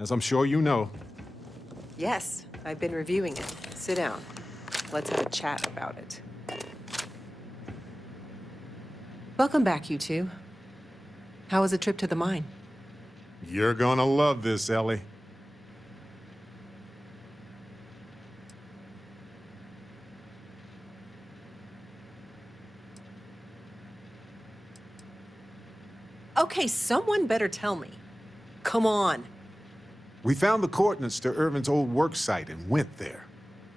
as I'm sure you know. Yes, I've been reviewing it. Sit down. Let's have a chat about it. Welcome back, you two. How was the trip to the mine? You're gonna love this, Ellie. Okay, someone better tell me. Come on. We found the coordinates to Irvin's old work site and went there.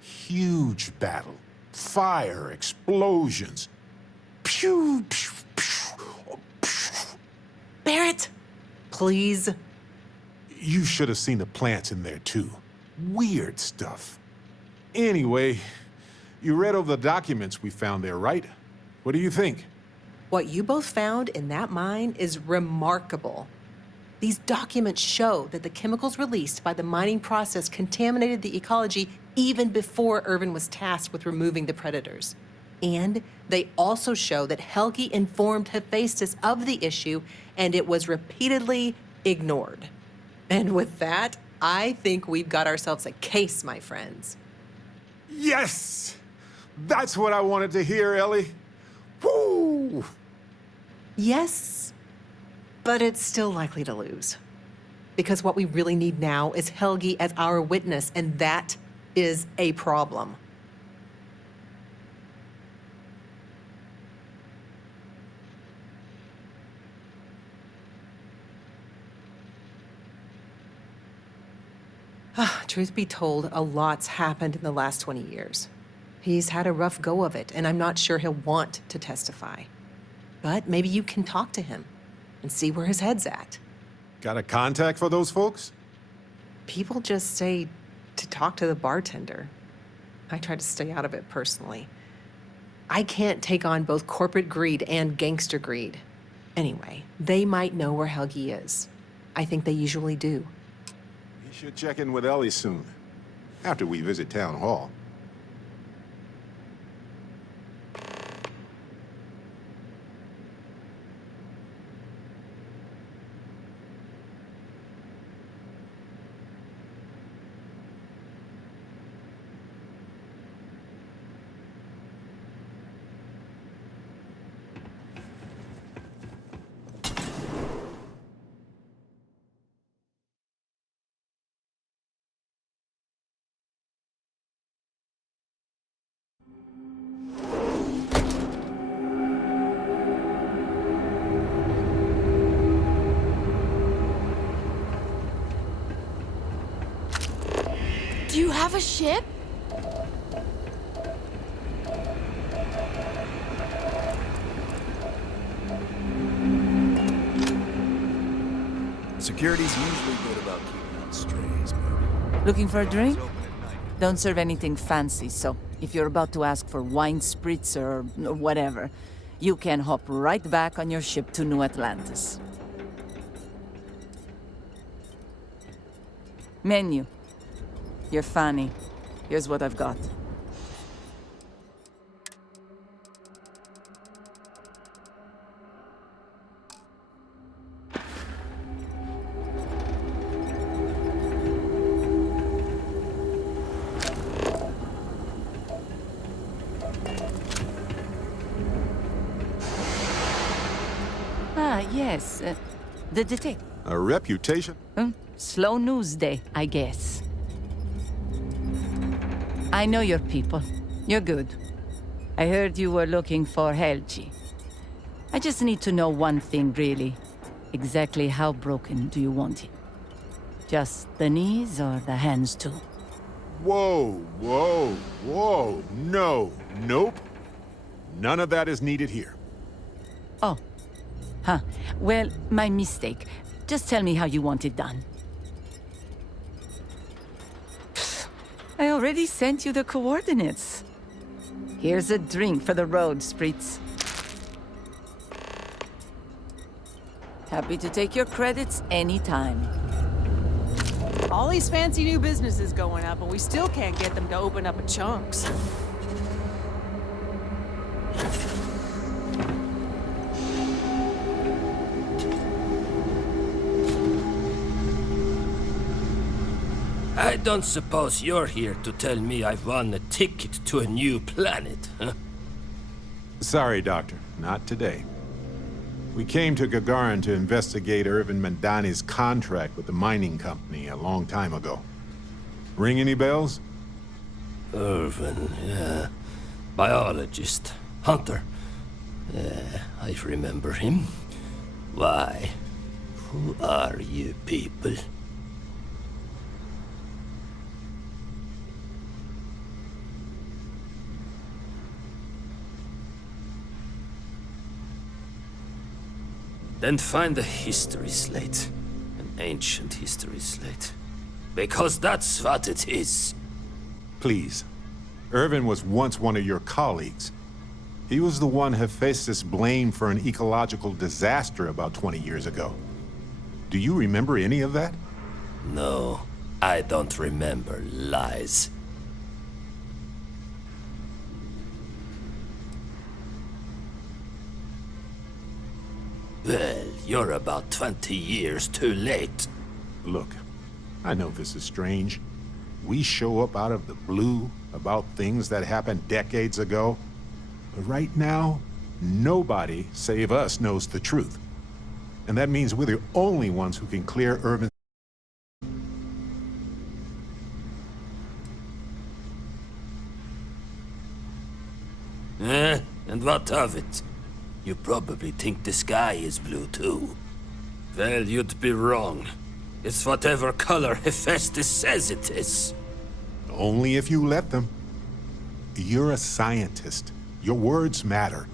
Huge battle. Fire, explosions. Pew, pew, pew, pew. Barrett, please. You should have seen the plants in there, too. Weird stuff. Anyway, you read over the documents we found there, right? What do you think? What you both found in that mine is remarkable. These documents show that the chemicals released by the mining process contaminated the ecology even before Irvin was tasked with removing the predators. And they also show that Helgi informed Hephaestus of the issue, and it was repeatedly ignored. And with that, I think we've got ourselves a case, my friends. Yes! That's what I wanted to hear, Ellie. Woo! Yes, but it's still likely to lose. Because what we really need now is Helgi as our witness, and that is a problem. Truth be told, a lot's happened in the last 20 years. He's had a rough go of it, and I'm not sure he'll want to testify. But maybe you can talk to him and see where his head's at. Got a contact for those folks? People just say to talk to the bartender. I try to stay out of it personally. I can't take on both corporate greed and gangster greed. Anyway, they might know where Helgi is. I think they usually do. You should check in with Ellie soon, after we visit Town Hall. Do you have a ship? Security's usually good about keeping out strays, but... Looking for a drink? Don't serve anything fancy, so if you're about to ask for wine spritz or whatever, you can hop right back on your ship to New Atlantis. Menu. You're funny. Here's what I've got. Yes, the detective. A reputation? Slow news day, I guess. I know your people. You're good. I heard you were looking for Helgi. I just need to know one thing, really. Exactly how broken do you want him? Just the knees or the hands too? Whoa, whoa, whoa. No, nope. None of that is needed here. Oh. Huh. Well, my mistake. Just tell me how you want it done. I already sent you the coordinates. Here's a drink for the road, Spritz. Happy to take your credits anytime. All these fancy new businesses going up, and we still can't get them to open up a chunks. I don't suppose you're here to tell me I've won a ticket to a new planet, huh? Sorry, Doctor. Not today. We came to Gagarin to investigate Irvin Mandani's contract with the mining company a long time ago. Ring any bells? Irvin, yeah. Biologist. Hunter. Yeah, I remember him. Why? Who are you people? Then find a history slate. An ancient history slate. Because that's what it is. Please. Irvin was once one of your colleagues. He was the one Hephaestus blamed for an ecological disaster about 20 years ago. Do you remember any of that? No, I don't remember lies. Well, you're about 20 years too late. Look, I know this is strange. We show up out of the blue about things that happened decades ago. But right now, nobody save us knows the truth. And that means we're the only ones who can clear Irvin. And what of it? You probably think the sky is blue too. Well, you'd be wrong. It's whatever color Hephaestus says it is. Only if you let them. You're a scientist. Your words matter.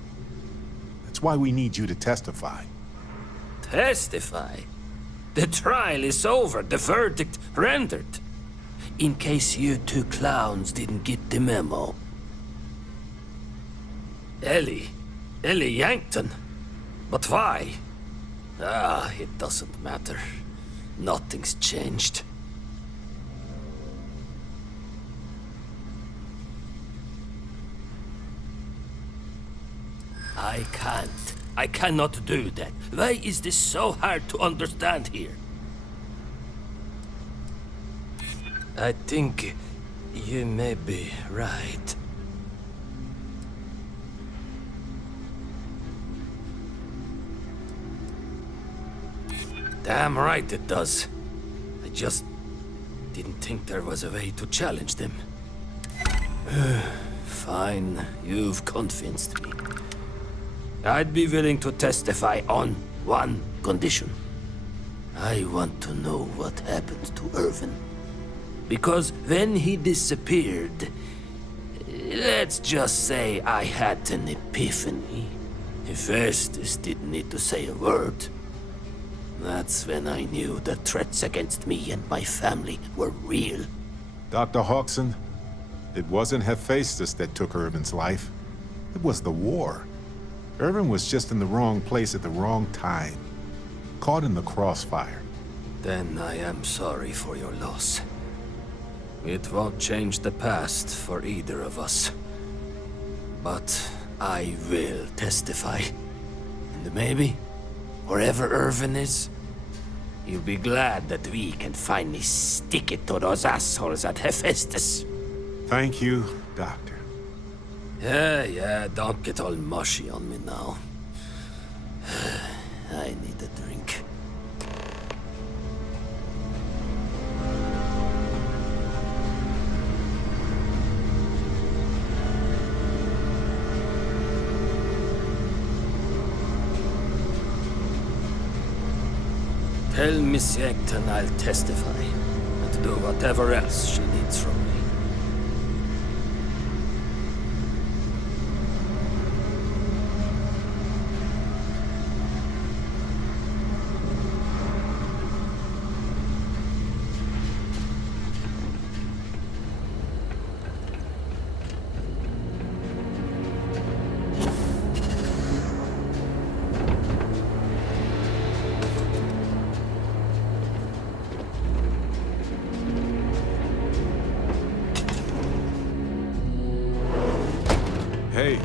That's why we need you to testify. Testify? The trial is over, the verdict rendered. In case you two clowns didn't get the memo. Ellie Yankton? But why? Ah, it doesn't matter. Nothing's changed. I cannot do that. Why is this so hard to understand here? I think you may be right. Damn right it does. I just didn't think there was a way to challenge them. Fine, you've convinced me. I'd be willing to testify on one condition. I want to know what happened to Irvin. Because when he disappeared, let's just say I had an epiphany. Hephaestus didn't need to say a word. That's when I knew the threats against me and my family were real. Dr. Hawkson, it wasn't Hephaestus that took Irvin's life. It was the war. Irvin was just in the wrong place at the wrong time. Caught in the crossfire. Then I am sorry for your loss. It won't change the past for either of us. But I will testify. And maybe, wherever Irvin is, you'll be glad that we can finally stick it to those assholes at Hephaestus. Thank you, Doctor. Yeah, don't get all mushy on me now. I need a drink. Tell Miss Yankton I'll testify, and do whatever else she needs from me. Hey,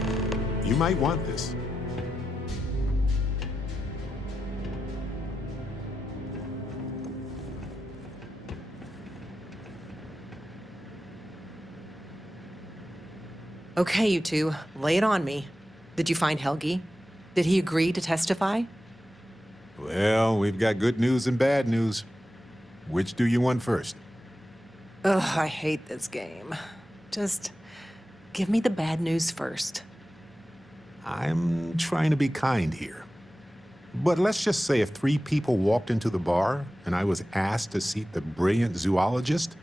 you might want this. Okay, you two, lay it on me. Did you find Helgi? Did he agree to testify? Well, we've got good news and bad news. Which do you want first? Ugh, I hate this game. Just give me the bad news first. I'm trying to be kind here. But let's just say if 3 people walked into the bar and I was asked to seat the brilliant zoologist,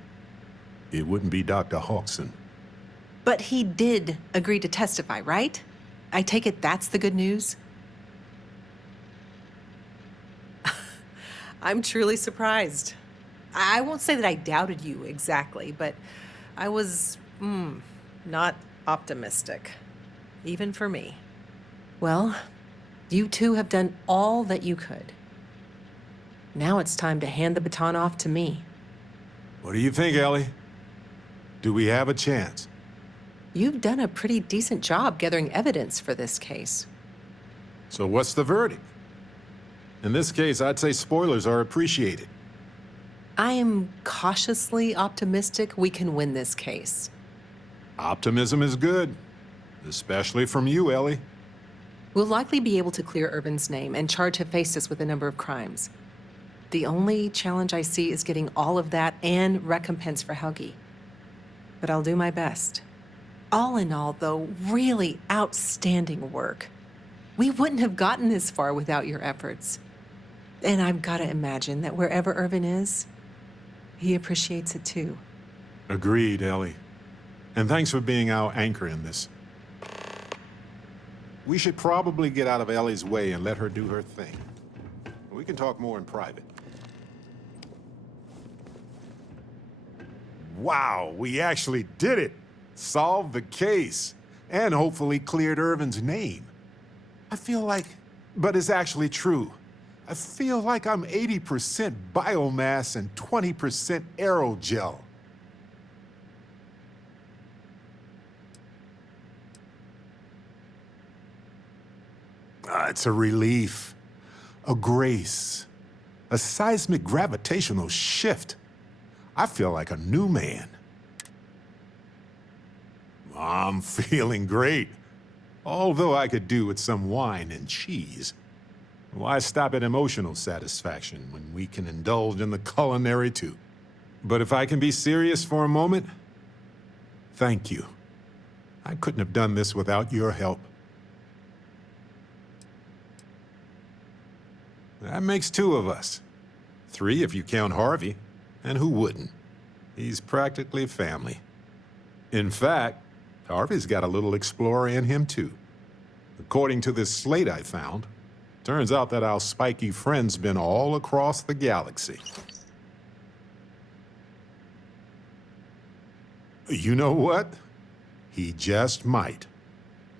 it wouldn't be Dr. Hawkson. But he did agree to testify, right? I take it that's the good news? I'm truly surprised. I won't say that I doubted you exactly, but I was, not optimistic. Even for me. Well, you two have done all that you could. Now it's time to hand the baton off to me. What do you think, Ellie? Do we have a chance? You've done a pretty decent job gathering evidence for this case. So what's the verdict? In this case, I'd say spoilers are appreciated. I am cautiously optimistic we can win this case. Optimism is good, especially from you, Ellie. We'll likely be able to clear Irvin's name and charge Hephaestus with a number of crimes. The only challenge I see is getting all of that and recompense for Helgi. But I'll do my best. All in all, though, really outstanding work. We wouldn't have gotten this far without your efforts. And I've got to imagine that wherever Irvin is, he appreciates it too. Agreed, Ellie. And thanks for being our anchor in this. We should probably get out of Ellie's way and let her do her thing. We can talk more in private. Wow, we actually did it! Solved the case, and hopefully cleared Irvin's name. I feel like, but it's actually true. I feel like I'm 80% biomass and 20% aerogel. It's a relief, a grace, a seismic gravitational shift. I feel like a new man. I'm feeling great. Although I could do with some wine and cheese. Why stop at emotional satisfaction when we can indulge in the culinary too? But if I can be serious for a moment, thank you. I couldn't have done this without your help. That makes 2 of us. 3 if you count Harvey. And who wouldn't? He's practically family. In fact, Harvey's got a little explorer in him too. According to this slate I found, turns out that our spiky friend's been all across the galaxy. You know what? He just might.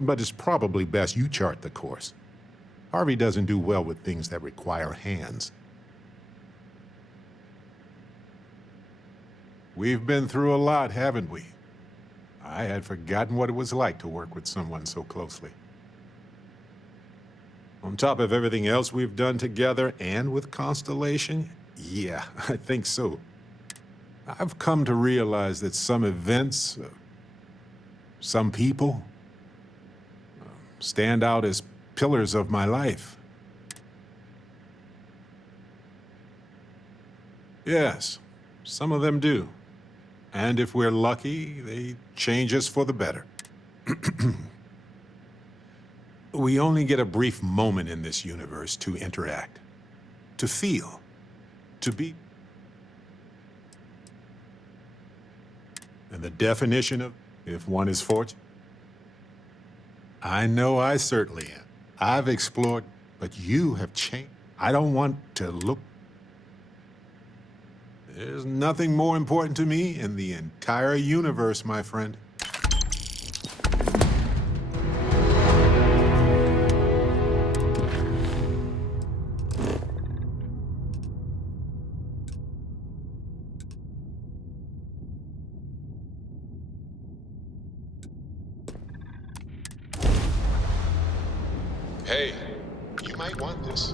But it's probably best you chart the course. Harvey doesn't do well with things that require hands. We've been through a lot, haven't we? I had forgotten what it was like to work with someone so closely. On top of everything else we've done together and with Constellation, yeah, I think so. I've come to realize that some events, some people, stand out as pillars of my life. Yes, some of them do. And if we're lucky, they change us for the better. We only get a brief moment in this universe to interact, to feel, to be. And the definition of, if one is fortunate? I know I certainly am. I've explored, but you have changed. I don't want to look. There's nothing more important to me in the entire universe, my friend. Hey, you might want this.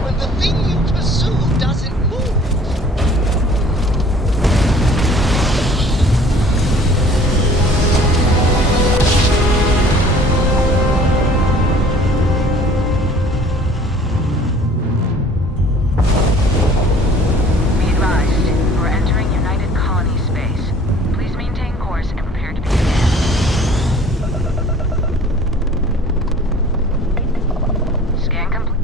when the thing you pursue doesn't move. Be advised, we're entering United Colony space. Please maintain course and prepare to be scanned. Scan complete.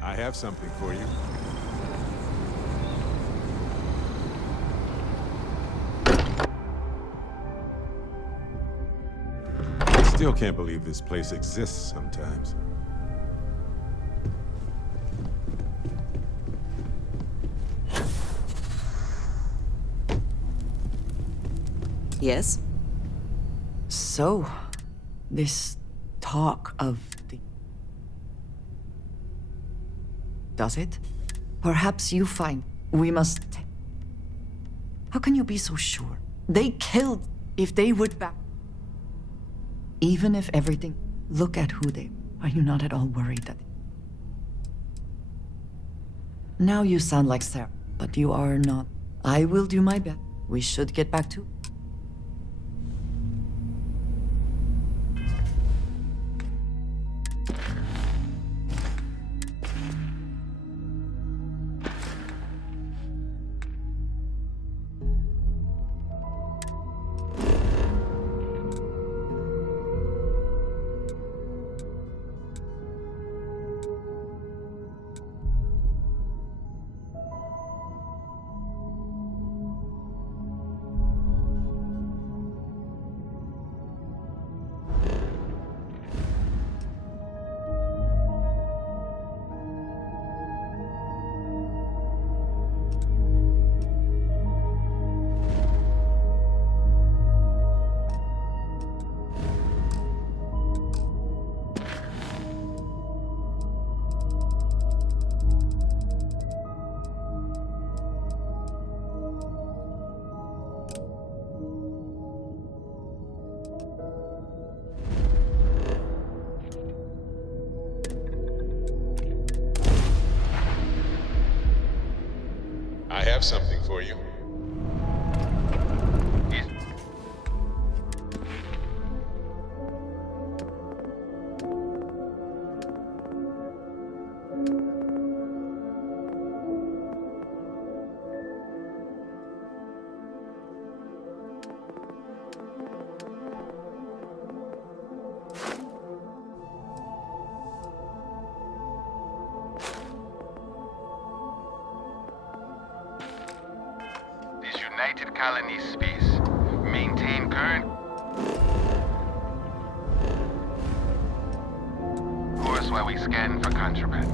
I have something for you. Still can't believe this place exists sometimes. Yes? So, this talk of the... Does it? Perhaps you find we must... How can you be so sure? They killed if they would back... Even if everything... Look at who they... Are you not at all worried that... Now you sound like Sarah, but you are not. I will do my best. We should get back to... I have something for you. United Colony space. Maintain current course while we scan for contraband.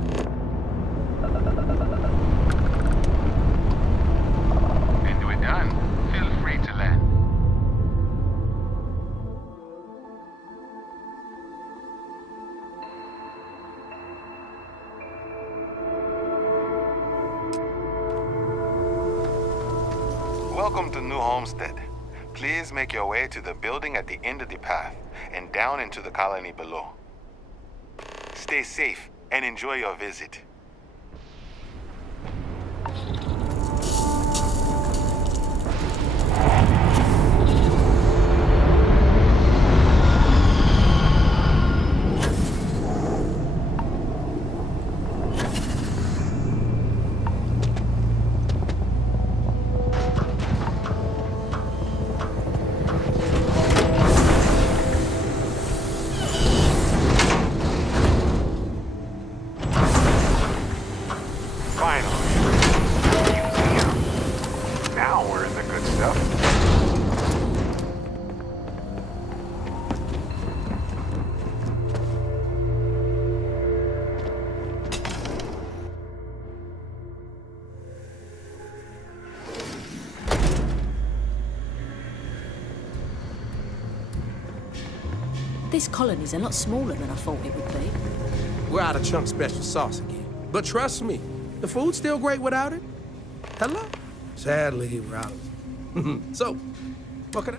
And we're done. Feel free to land. Welcome to New Homestead. Please make your way to the building at the end of the path and down into the colony below. Stay safe and enjoy your visit. This colony's a lot smaller than I thought it would be. We're out of Chunk's special sauce again. But trust me, the food's still great without it. Hello? Sadly, we're out. So, what can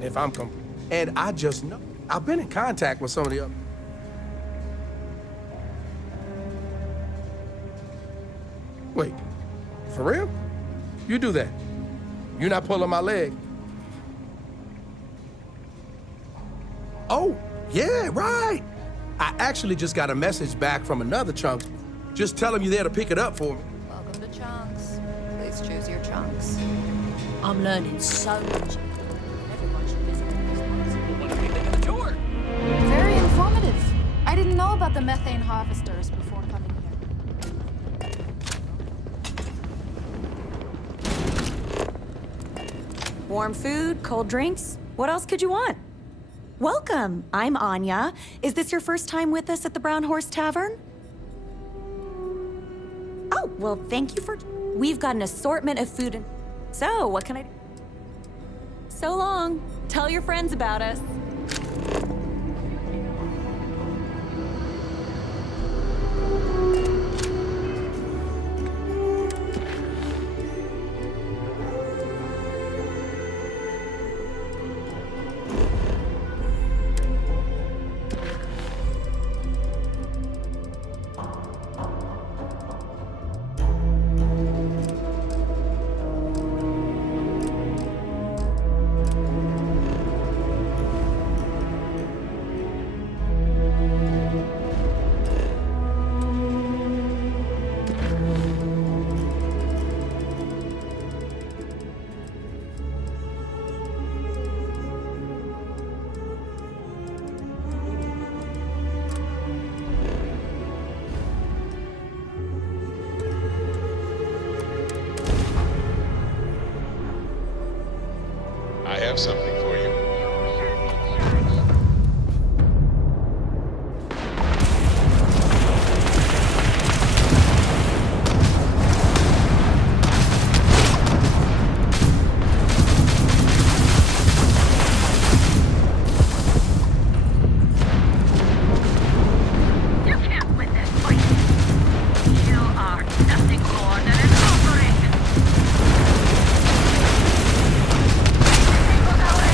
I... If I'm and I just know, I've been in contact with some of the other... Wait, for real? You do that? You're not pulling my leg? Oh, yeah, right. I actually just got a message back from another Chunks. Just tell him you're there to pick it up for me. Welcome to Chunks. Please choose your chunks. I'm learning so much. Everyone should visit. What do you think of the tour? Very informative. I didn't know about the methane harvesters before coming here. Warm food, cold drinks. What else could you want? Welcome. I'm Anya. Is this your first time with us at the Brown Horse Tavern? Oh, well, thank you for... We've got an assortment of food and... So, what can I do? So long. Tell your friends about us. I have something for you. You can't win this fight. You are nothing more than an offering. Take out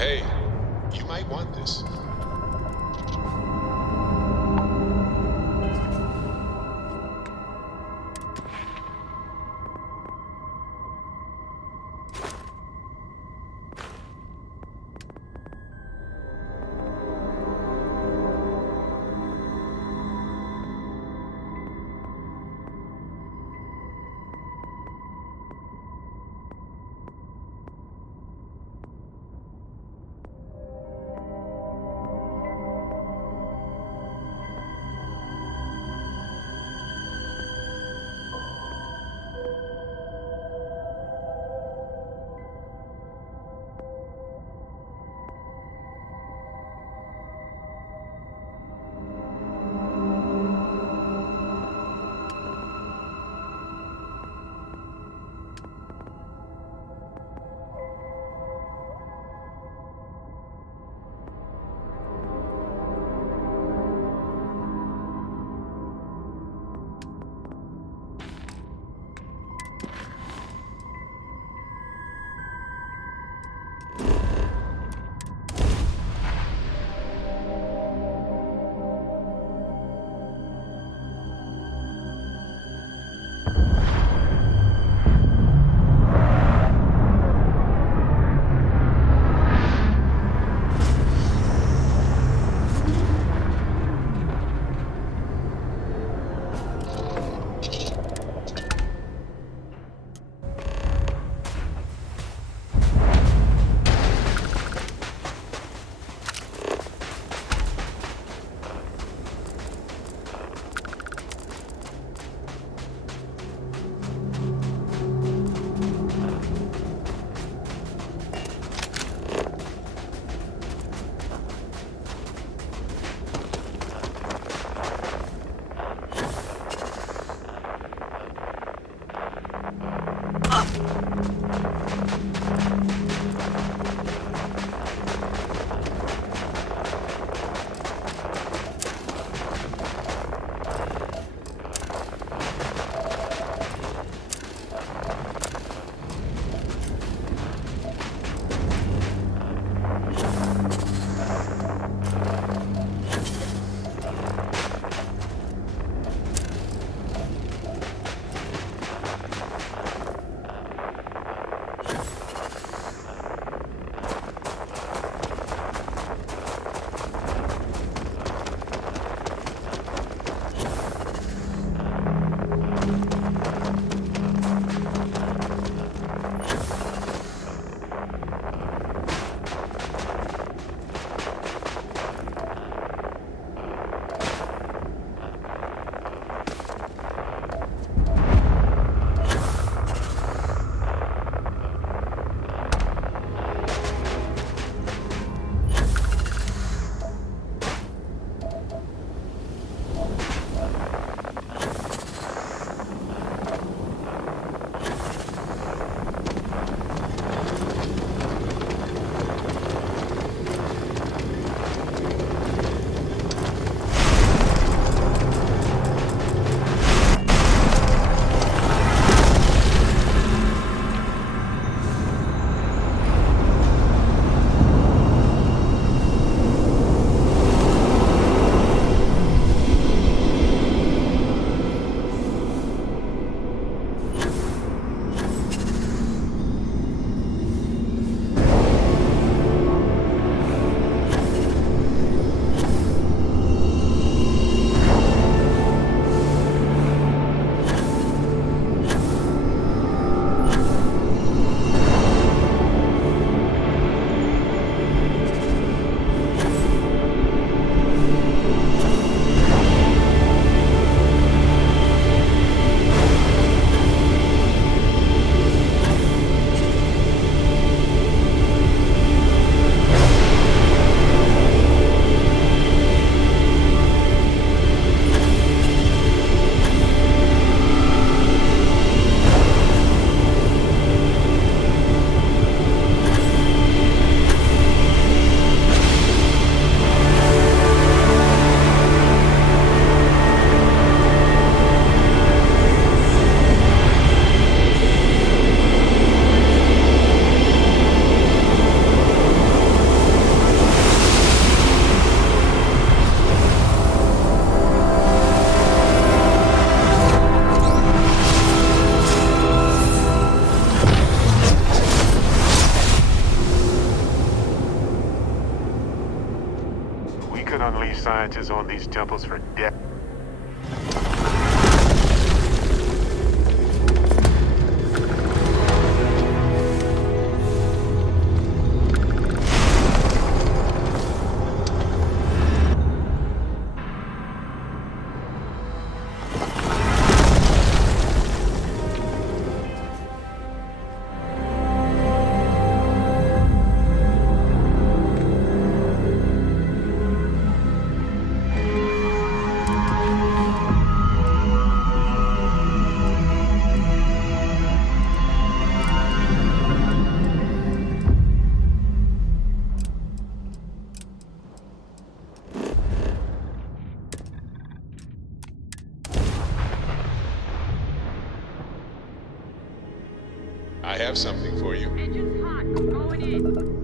Hey, you might want this. scientists on these temples for decades. I have something for you. Engine's hot. Going in.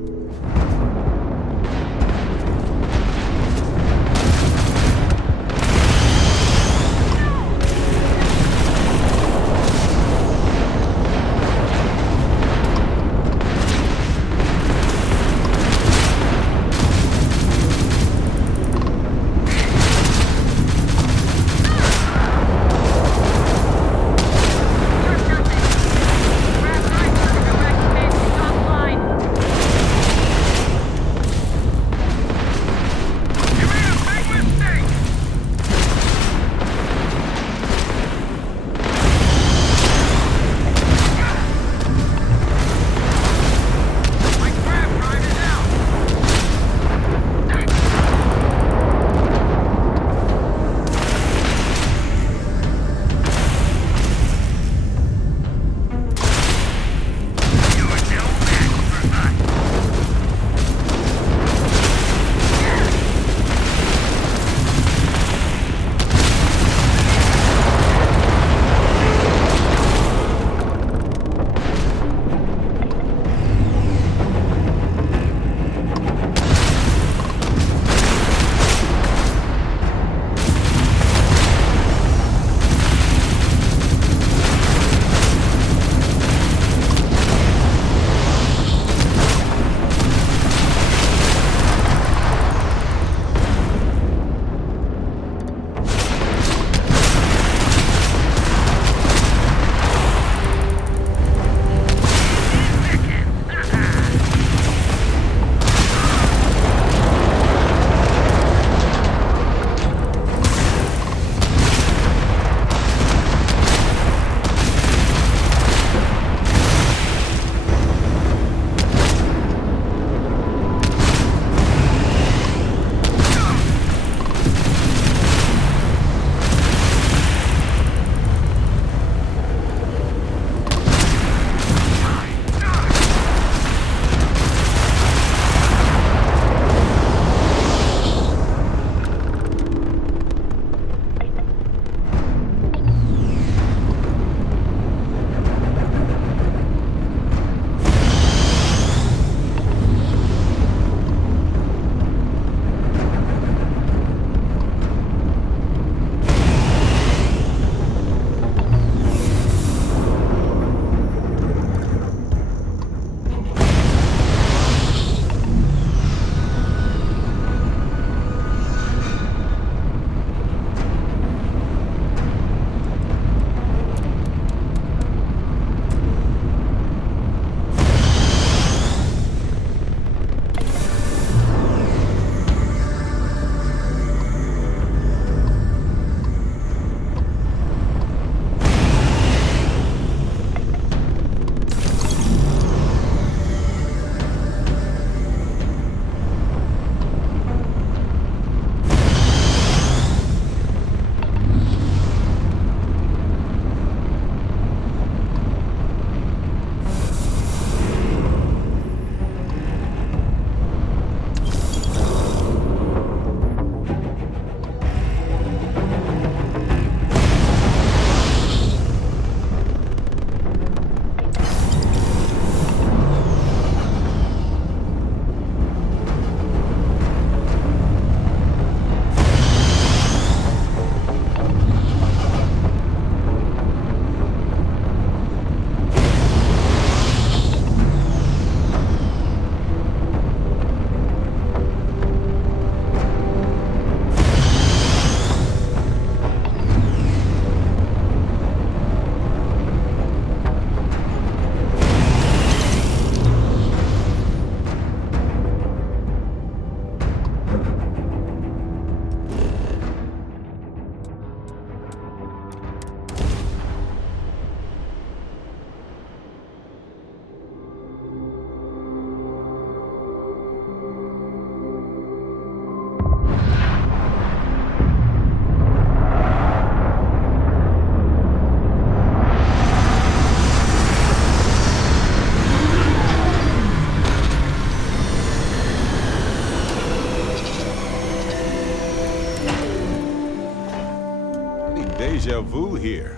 vu here.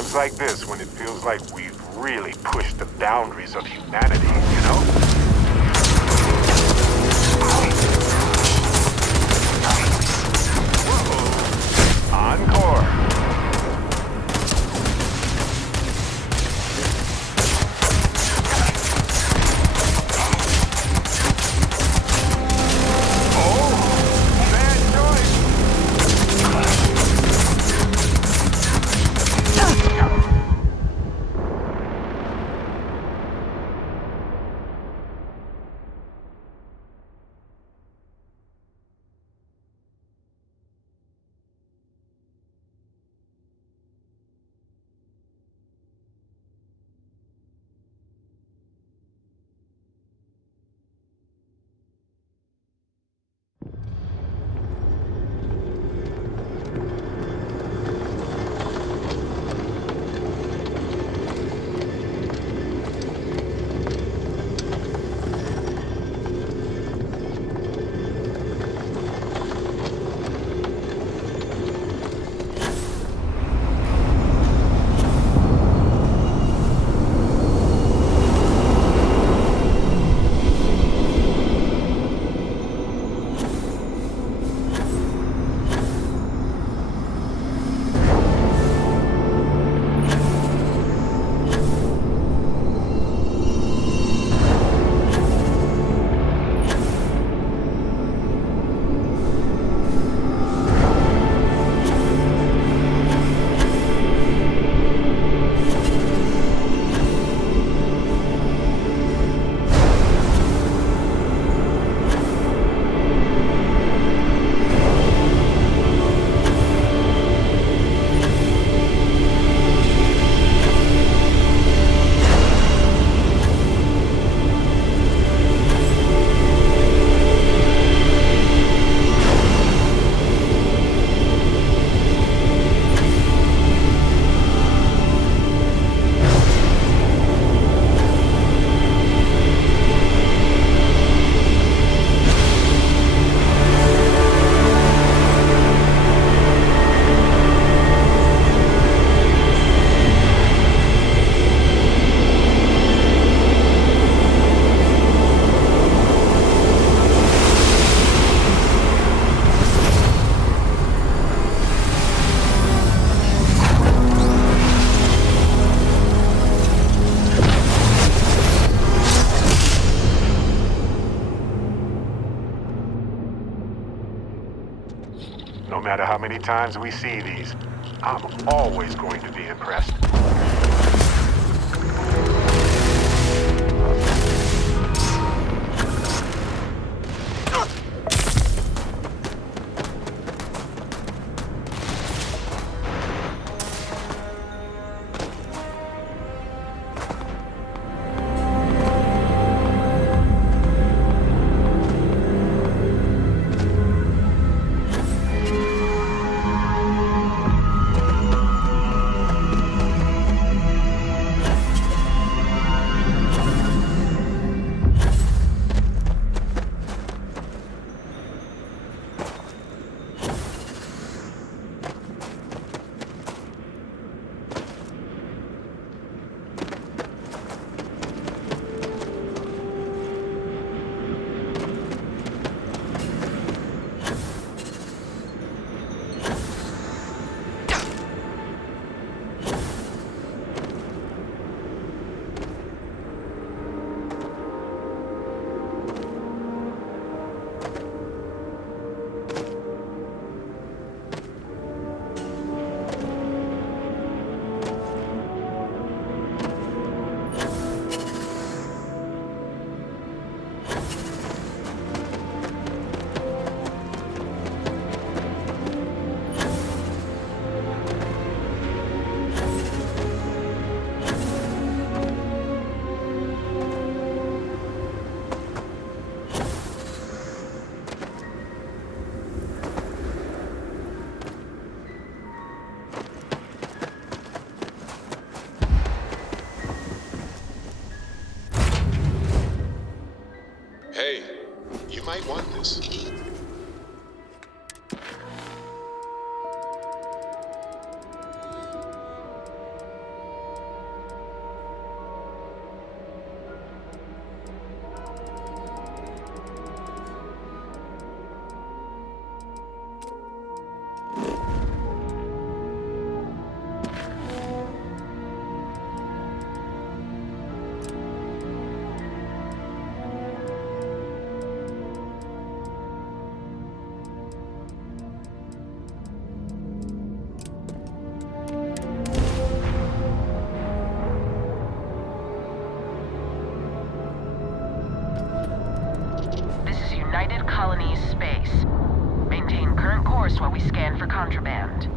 Times like this when it feels like we've really pushed the boundaries of humanity, you know? Whoa. Encore. No matter how many times we see these, I'm always going to be impressed. Hey, you might want this. colony's space. Maintain current course while we scan for contraband.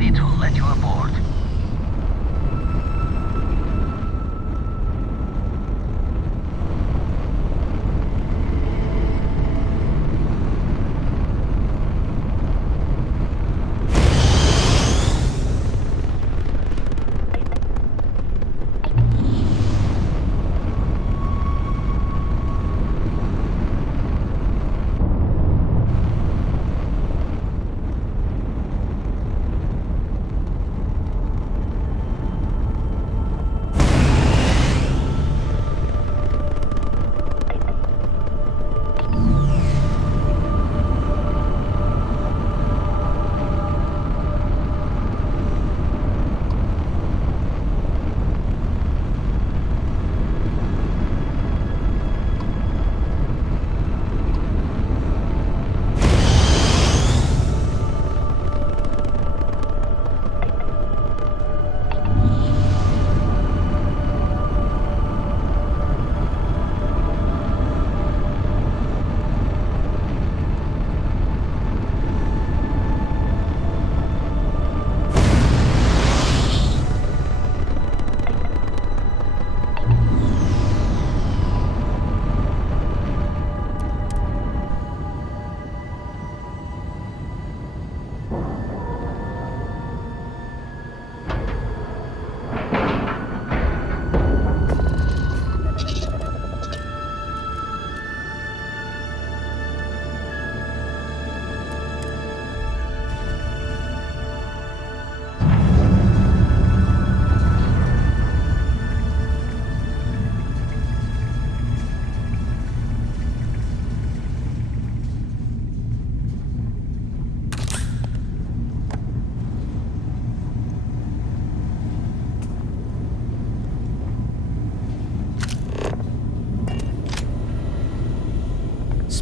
ready to let you aboard.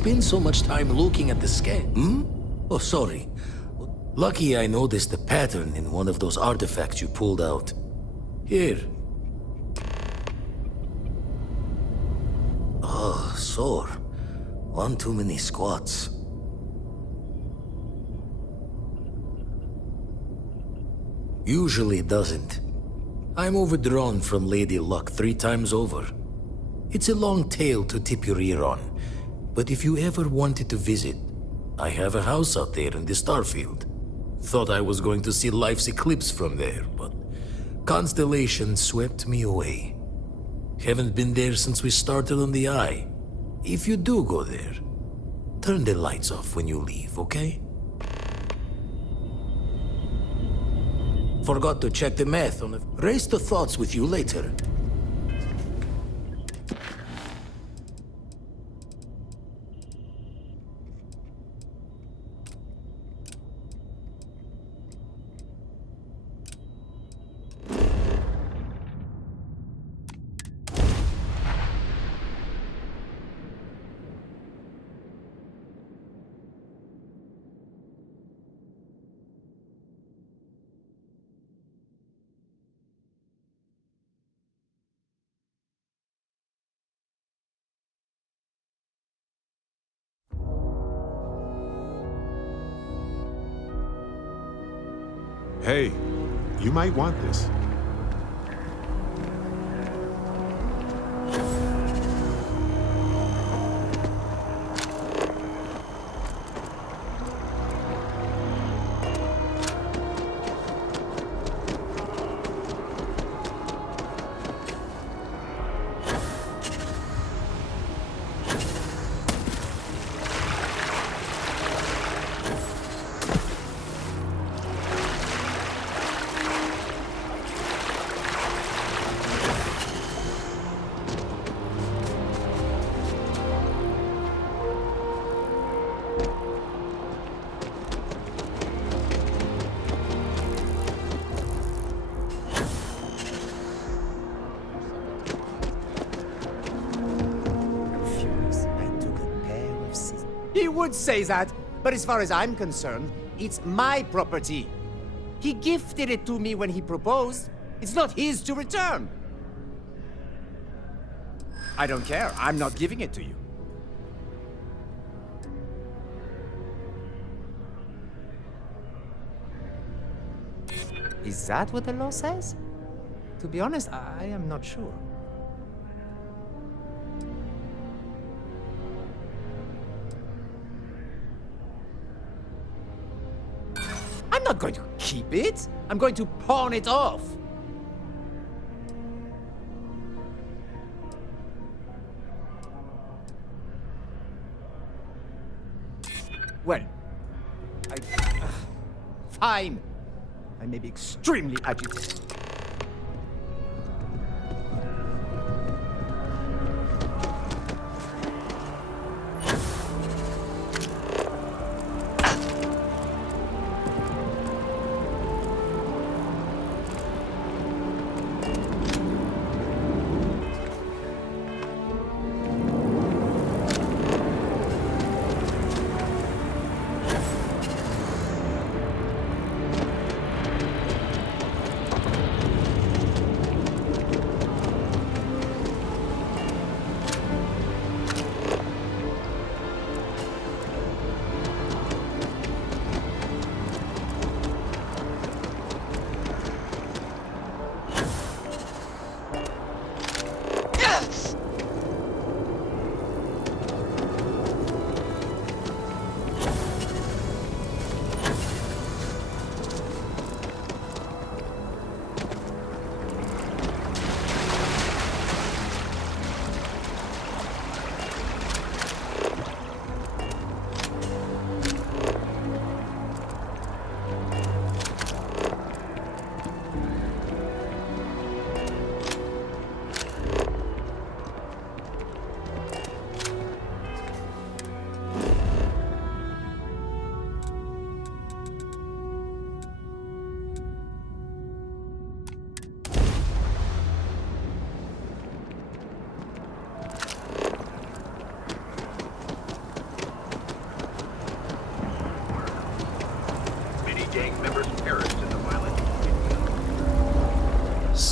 spend so much time looking at the scan? Hmm? Oh, sorry. Lucky I noticed a pattern in one of those artifacts you pulled out. Here. Oh, sore. One too many squats. Usually doesn't. I'm overdrawn from Lady Luck 3 times over. It's a long tale to tip your ear on, but if you ever wanted to visit, I have a house out there in the Starfield. Thought I was going to see life's eclipse from there, but constellation swept me away. Haven't been there since we started on the Eye. If you do go there, turn the lights off when you leave, okay? Forgot to check the math on it. Raise the thoughts with you later. Hey, you might want this. He would say that, but as far as I'm concerned, it's my property. He gifted it to me when he proposed. It's not his to return. I don't care. I'm not giving it to you. Is that what the law says? To be honest, I am not sure. I'm not going to keep it. I'm going to pawn it off. Well, fine. I may be extremely agitated.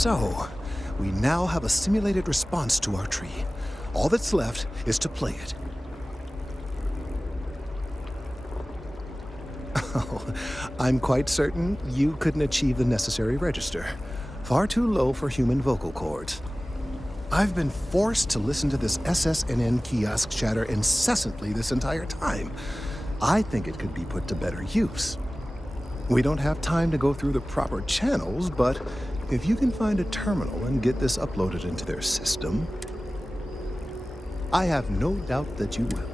So, we now have a simulated response to our tree. All that's left is to play it. Oh, I'm quite certain you couldn't achieve the necessary register. Far too low for human vocal cords. I've been forced to listen to this SSNN kiosk chatter incessantly this entire time. I think it could be put to better use. We don't have time to go through the proper channels, but if you can find a terminal and get this uploaded into their system, I have no doubt that you will.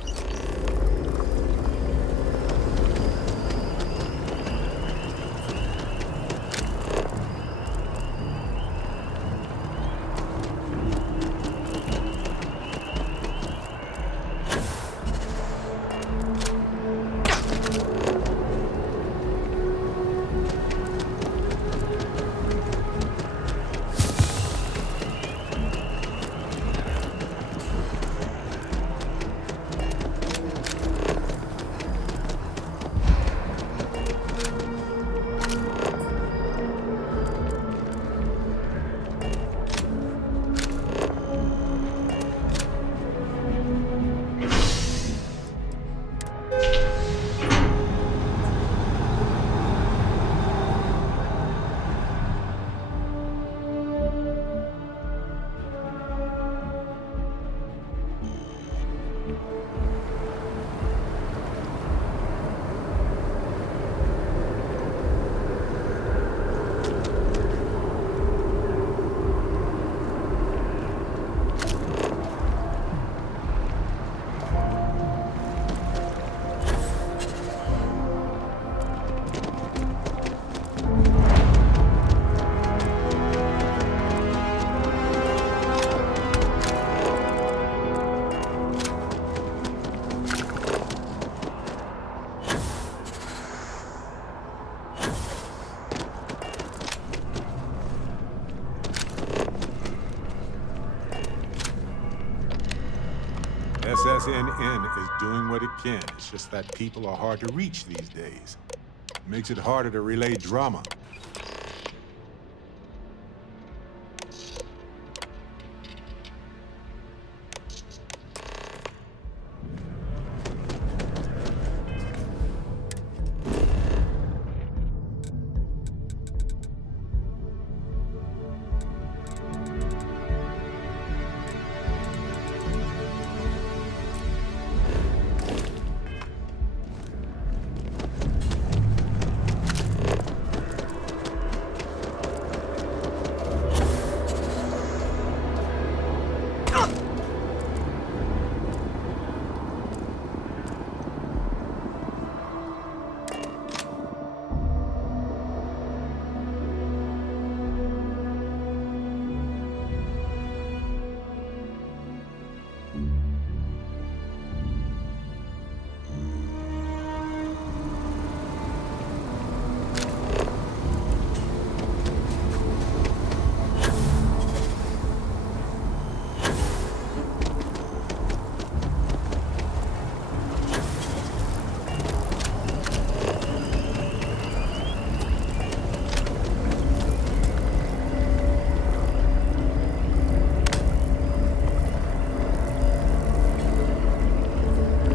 SSNN is doing what it can. It's just that people are hard to reach these days. It makes it harder to relay drama.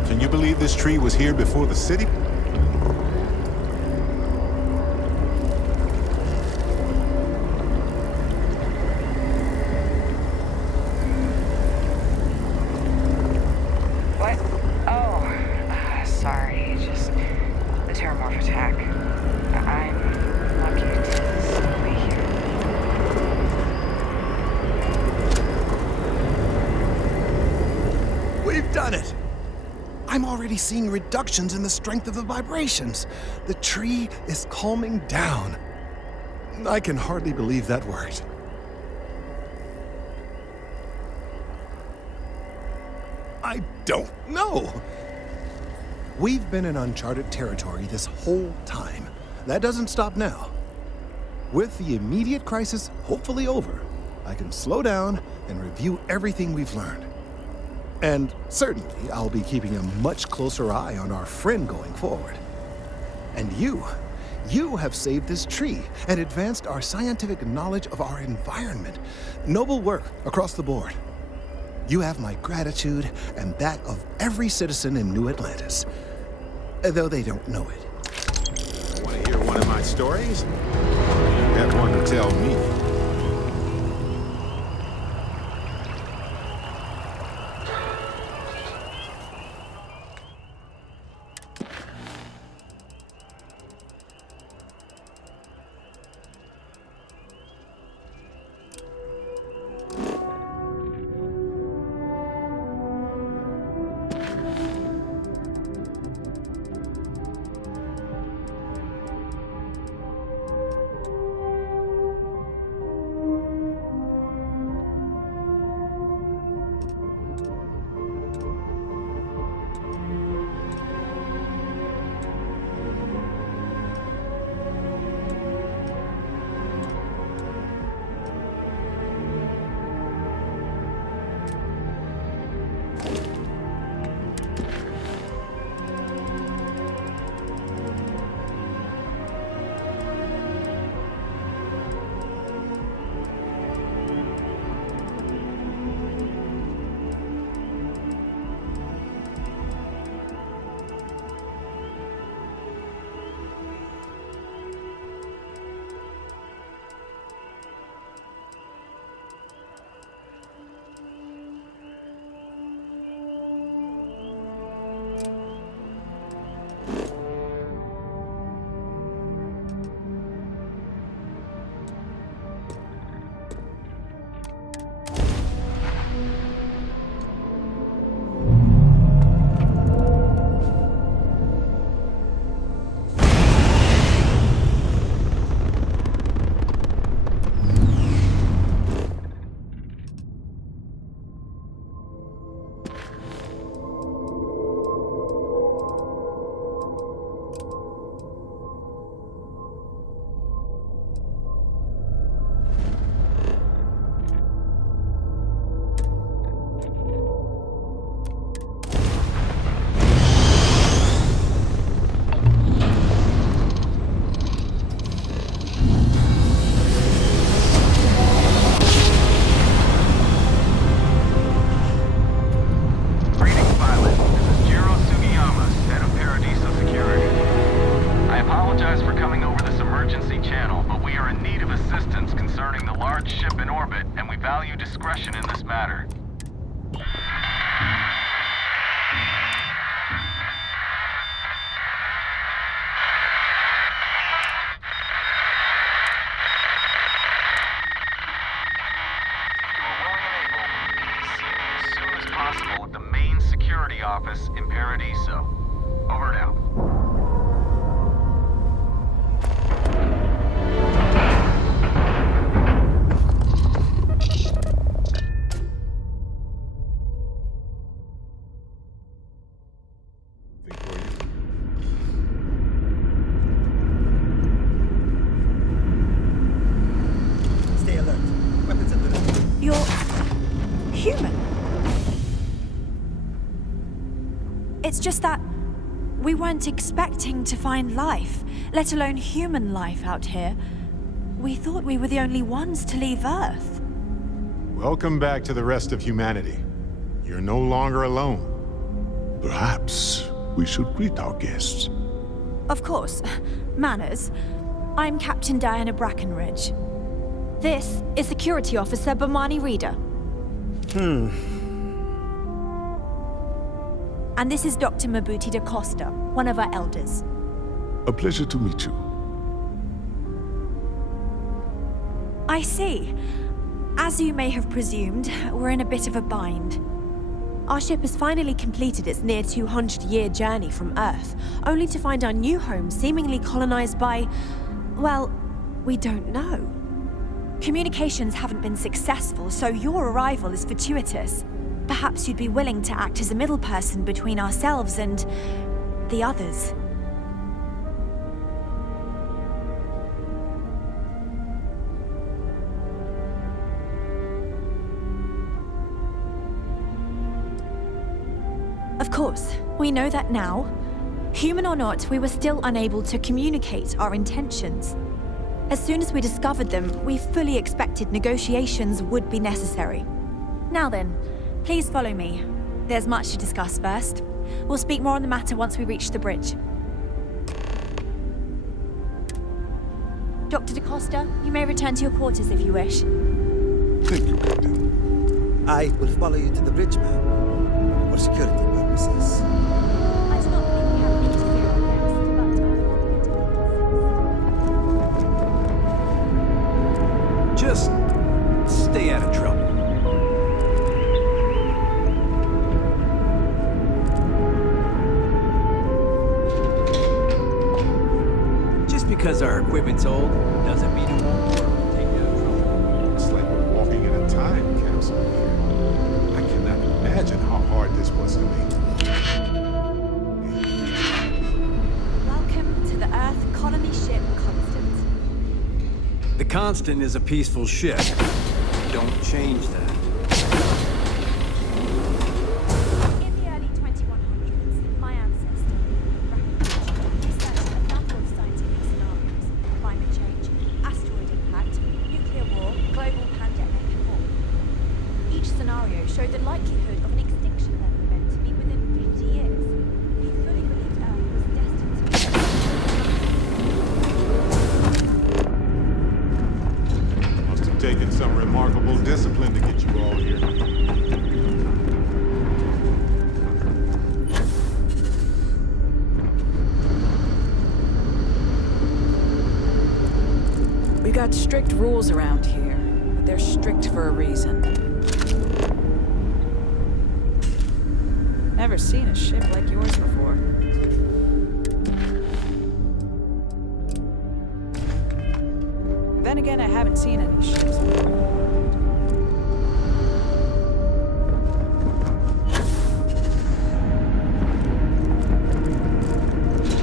Can you believe this tree was here before the city? What? Oh, sorry. Just the terramorph attack. I'm lucky to still be here. We've done it! I'm already seeing reductions in the strength of the vibrations. The tree is calming down. I can hardly believe that worked. I don't know. We've been in uncharted territory this whole time. That doesn't stop now. With the immediate crisis hopefully over, I can slow down and review everything we've learned. And certainly, I'll be keeping a much closer eye on our friend going forward. And you You have saved this tree and advanced our scientific knowledge of our environment. Noble work across the board. You have my gratitude and that of every citizen in New Atlantis, though they don't know it. Want to hear one of my stories? You got one to tell me. Office in Paradiso. Over and out. Stay alert. Weapons at the ready. You're human. It's just that we weren't expecting to find life, let alone human life out here. We thought we were the only ones to leave Earth. Welcome back to the rest of humanity. You're no longer alone. Perhaps we should greet our guests. Of course. Manners. I'm Captain Diana Brackenridge. This is Security Officer Bomani Reader. And this is Dr. Mabuti da Costa, one of our elders. A pleasure to meet you. I see. As you may have presumed, we're in a bit of a bind. Our ship has finally completed its near 200-year journey from Earth, only to find our new home seemingly colonized by, well, we don't know. Communications haven't been successful, so your arrival is fortuitous. Perhaps you'd be willing to act as a middle person between ourselves and the others. Of course, we know that now. Human or not, we were still unable to communicate our intentions. As soon as we discovered them, we fully expected negotiations would be necessary. Now then, please follow me. There's much to discuss first. We'll speak more on the matter once we reach the bridge. Dr. DaCosta, you may return to your quarters if you wish. Thank you, Captain. I will follow you to the bridge, ma'am, for security purposes. I do not think we have need to fear our guest, Just stay out of trouble. Just because our equipment's old doesn't mean it won't work. We'll take you out of trouble. It's like we're walking in a time capsule here. I cannot imagine how hard this was to make. Welcome to the Earth colony ship Constant. The Constant is a peaceful ship. Don't change that. In the early 2100s, my ancestor researched a number of scientific scenarios: climate change, asteroid impact, nuclear war, global pandemic, and more. Each scenario showed the likelihood of an extinction level event to be within 50 years. He fully believed Earth was destined to Must have taken some remarkable discipline to get you all here. We got strict rules around here, but they're strict for a reason. Never seen a ship like yours before. Then again, I haven't seen any ships before.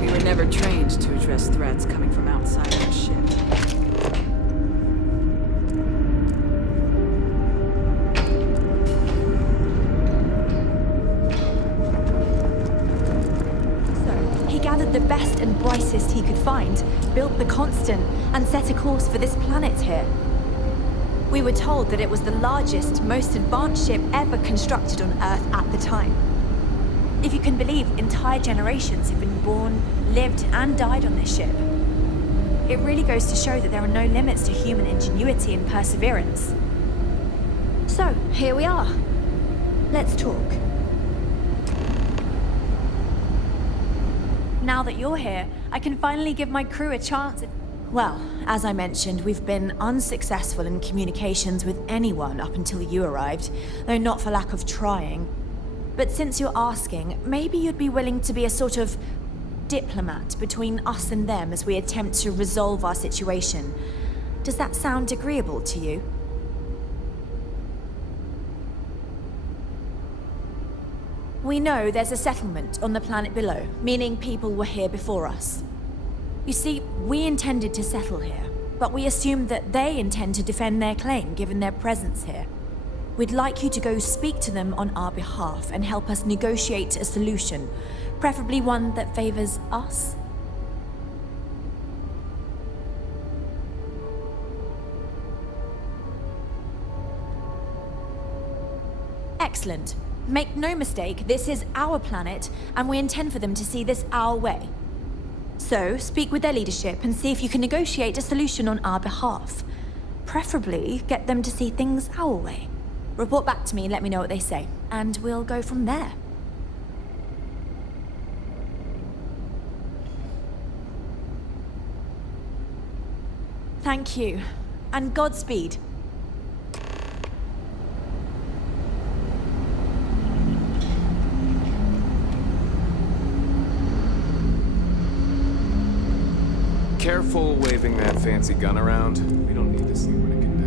We were never trained to address threats coming from outside our ship. He gathered the best and brightest he could find, built the Constant, and set a course for this planet here. We were told that it was the largest, most advanced ship ever constructed on Earth at the time. If you can believe, entire generations have been born, lived, and died on this ship. It really goes to show that there are no limits to human ingenuity and perseverance. So, here we are. Let's talk. Now that you're here, I can finally give my crew a chance at... Well, as I mentioned, we've been unsuccessful in communications with anyone up until you arrived, though not for lack of trying. But since you're asking, maybe you'd be willing to be a sort of diplomat between us and them as we attempt to resolve our situation. Does that sound agreeable to you? We know there's a settlement on the planet below, meaning people were here before us. You see, we intended to settle here, but we assumed that they intend to defend their claim given their presence here. We'd like you to go speak to them on our behalf and help us negotiate a solution, preferably one that favors us. Excellent. Make no mistake, this is our planet, and we intend for them to see this our way. So, speak with their leadership and see if you can negotiate a solution on our behalf. Preferably, get them to see things our way. Report back to me and let me know what they say, and we'll go from there. Thank you, and Godspeed. Careful waving that fancy gun around. We don't need to see what it can do.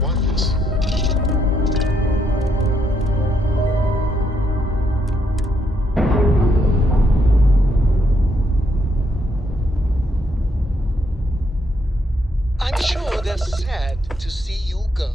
want this. I'm sure they're sad to see you go.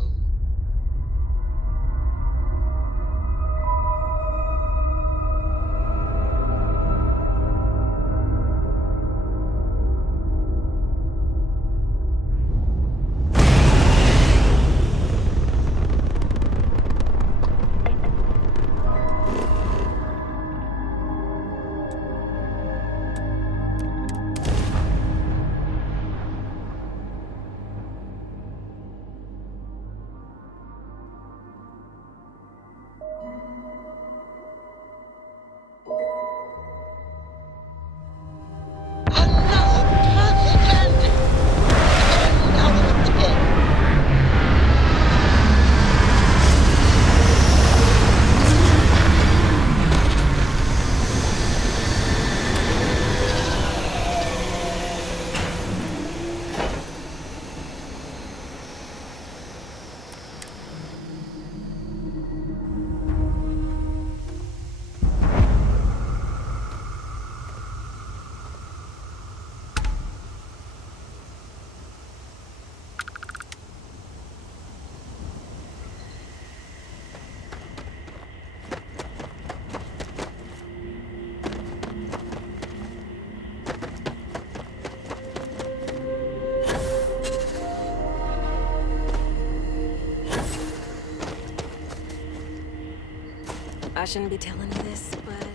I shouldn't be telling you this, but...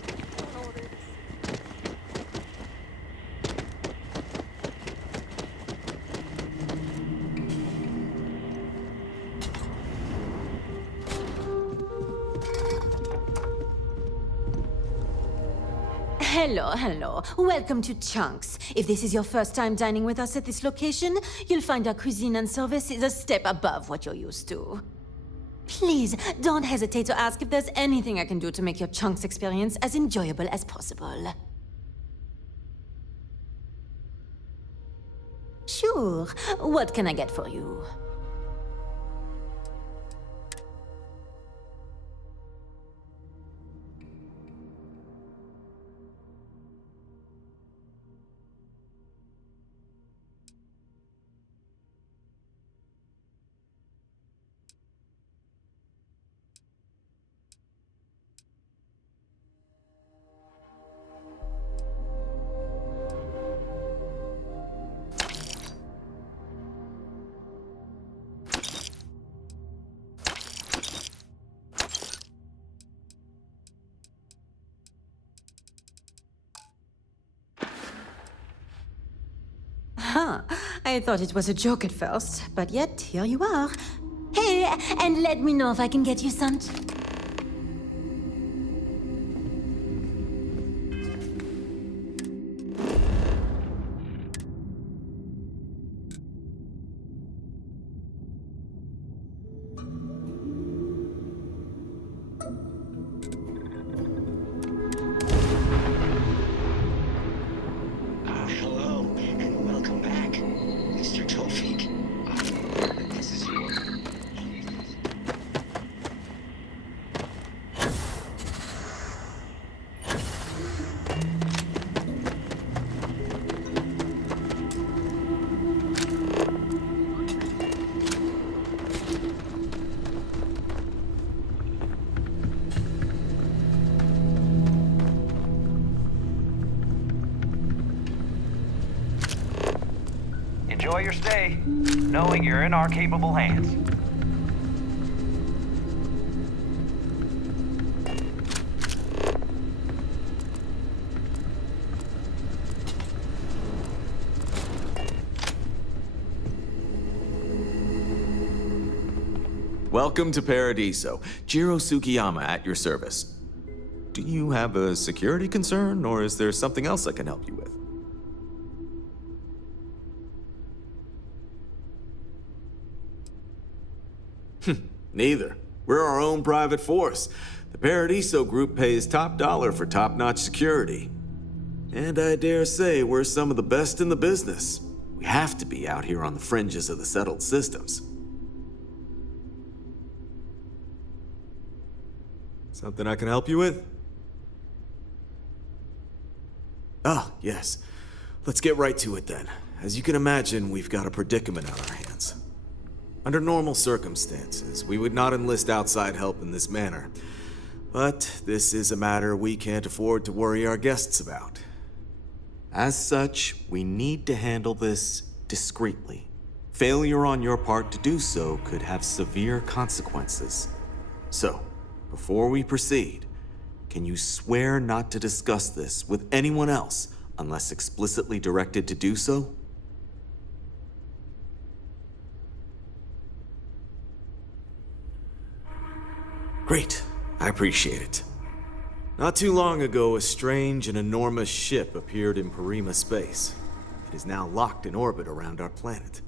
Hello, hello. Welcome to Chunks. If this is your first time dining with us at this location, you'll find our cuisine and service is a step above what you're used to. Please, don't hesitate to ask if there's anything I can do to make your Chunks experience as enjoyable as possible. Sure. What can I get for you? Huh. I thought it was a joke at first, but yet here you are. Hey, and let me know if I can get you some. Hello, and welcome back, Mr. Tofik. This is your... Enjoy your stay, knowing you're in our capable hands. Welcome to Paradiso. Jiro Sukiyama at your service. Do you have a security concern, or is there something else I can help you with? Neither. We're our own private force. The Paradiso group pays top dollar for top-notch security. And I dare say we're some of the best in the business. We have to be out here on the fringes of the settled systems. Something I can help you with? Ah, yes. Let's get right to it then. As you can imagine, we've got a predicament on our hands. Under normal circumstances, we would not enlist outside help in this manner. But this is a matter we can't afford to worry our guests about. As such, we need to handle this discreetly. Failure on your part to do so could have severe consequences. So, before we proceed, can you swear not to discuss this with anyone else unless explicitly directed to do so? Great. I appreciate it. Not too long ago, a strange and enormous ship appeared in Parima space. It is now locked in orbit around our planet.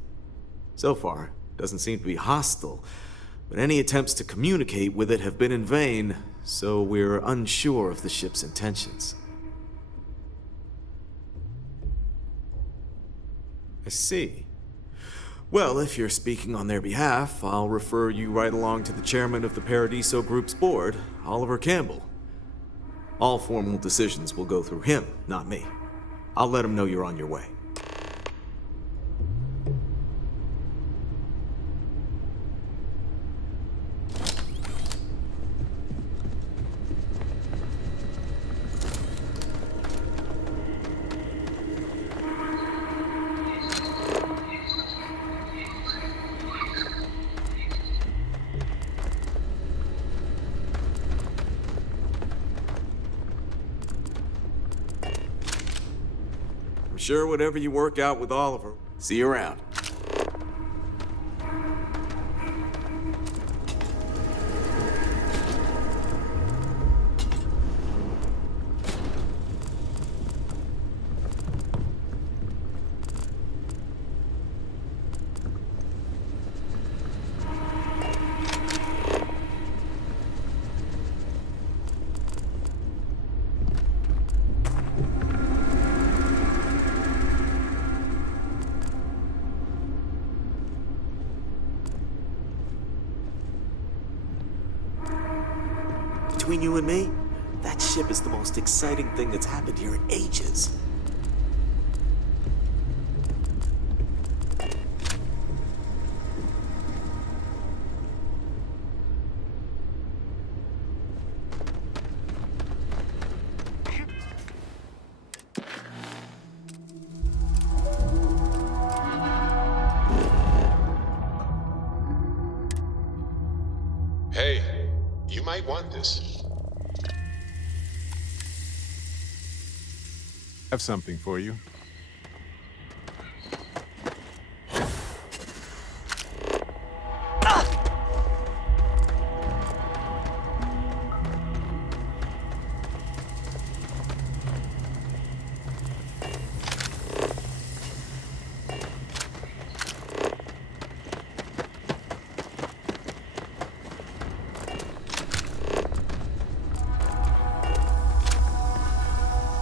So far, it doesn't seem to be hostile, but any attempts to communicate with it have been in vain, so we're unsure of the ship's intentions. I see. Well, if you're speaking on their behalf, I'll refer you right along to the chairman of the Paradiso Group's board, Oliver Campbell. All formal decisions will go through him, not me. I'll let him know you're on your way. I'm sure whatever you work out with Oliver, see you around. Between you and me, that ship is the most exciting thing that's happened here in ages. Hey, you might want this. Have something for you.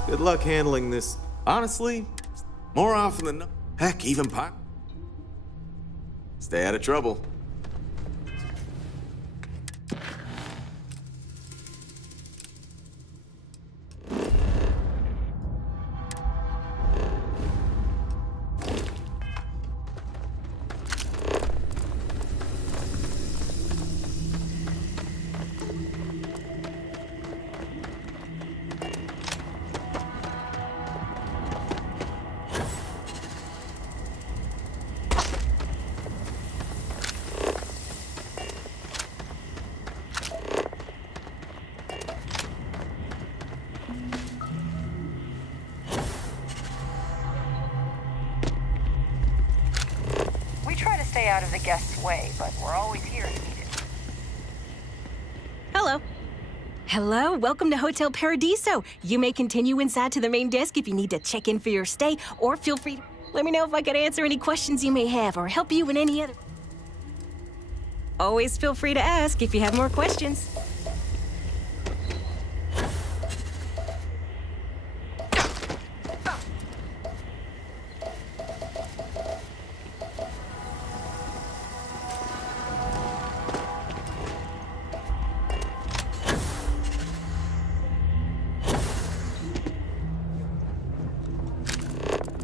Good luck handling this. Honestly, more often than not. Heck, even pot. Stay out of trouble. Stay out of the guest's way, but we're always here if needed. Hello. Hello, welcome to Hotel Paradiso. You may continue inside to the main desk if you need to check in for your stay, or feel free to let me know if I could answer any questions you may have or help you in any other. Always feel free to ask if you have more questions.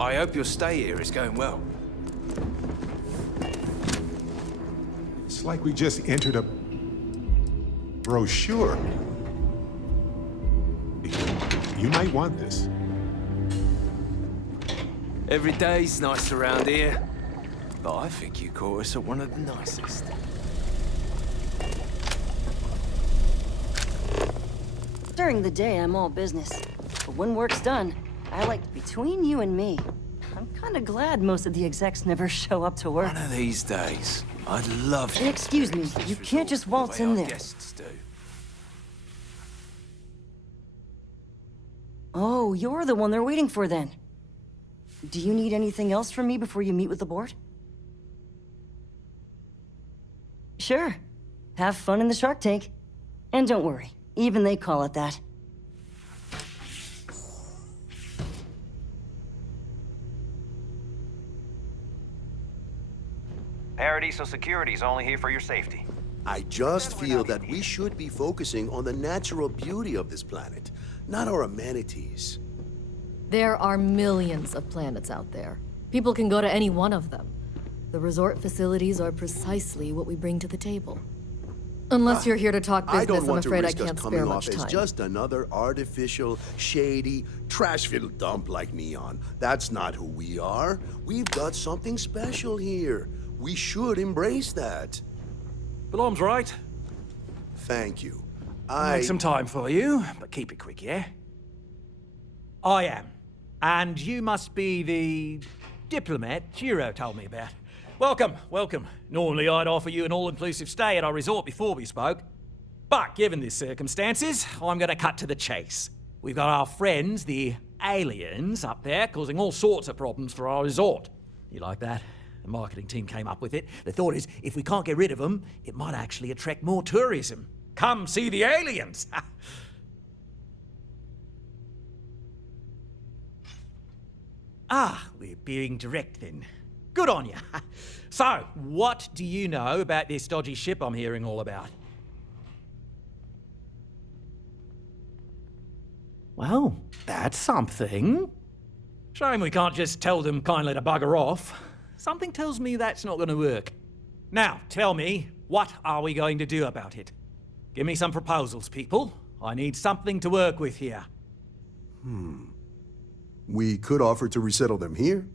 I hope your stay here is going well. It's like we just entered a brochure. You might want this. Every day's nice around here, but I think you caught us at one of the nicest. During the day, I'm all business. But when work's done, I like between you and me. I'm kinda glad most of the execs never show up to work. One of these days, I'd love to. Excuse me, you can't just waltz in there. Guests do. Oh, you're the one they're waiting for then. Do you need anything else from me before you meet with the board? Sure. Have fun in the shark tank. And don't worry, even they call it that. Paradiso Security's only here for your safety. I just feel that we should be focusing on the natural beauty of this planet, not our amenities. There are millions of planets out there. People can go to any one of them. The resort facilities are precisely what we bring to the table. Unless you're here to talk I business, don't I'm want to afraid I risk us can't coming spare off much as time. just another artificial, shady, trash-filled dump like Neon. That's not who we are. We've got something special here. We should embrace that. Belom's right. Thank you. I'll make some time for you, but keep it quick, yeah? I am. And you must be the diplomat Jiro told me about. Welcome, welcome. Normally I'd offer you an all-inclusive stay at our resort before we spoke. But given the circumstances, I'm gonna cut to the chase. We've got our friends, the aliens, up there causing all sorts of problems for our resort. You like that? The marketing team came up with it. The thought is, if we can't get rid of them, it might actually attract more tourism. Come see the aliens! Ah, we're being direct then. Good on you. So, what do you know about this dodgy ship I'm hearing all about? Well, that's something. Shame we can't just tell them kindly to bugger off. Something tells me that's not going to work. Now, tell me, what are we going to do about it? Give me some proposals, people. I need something to work with here. We could offer to resettle them here.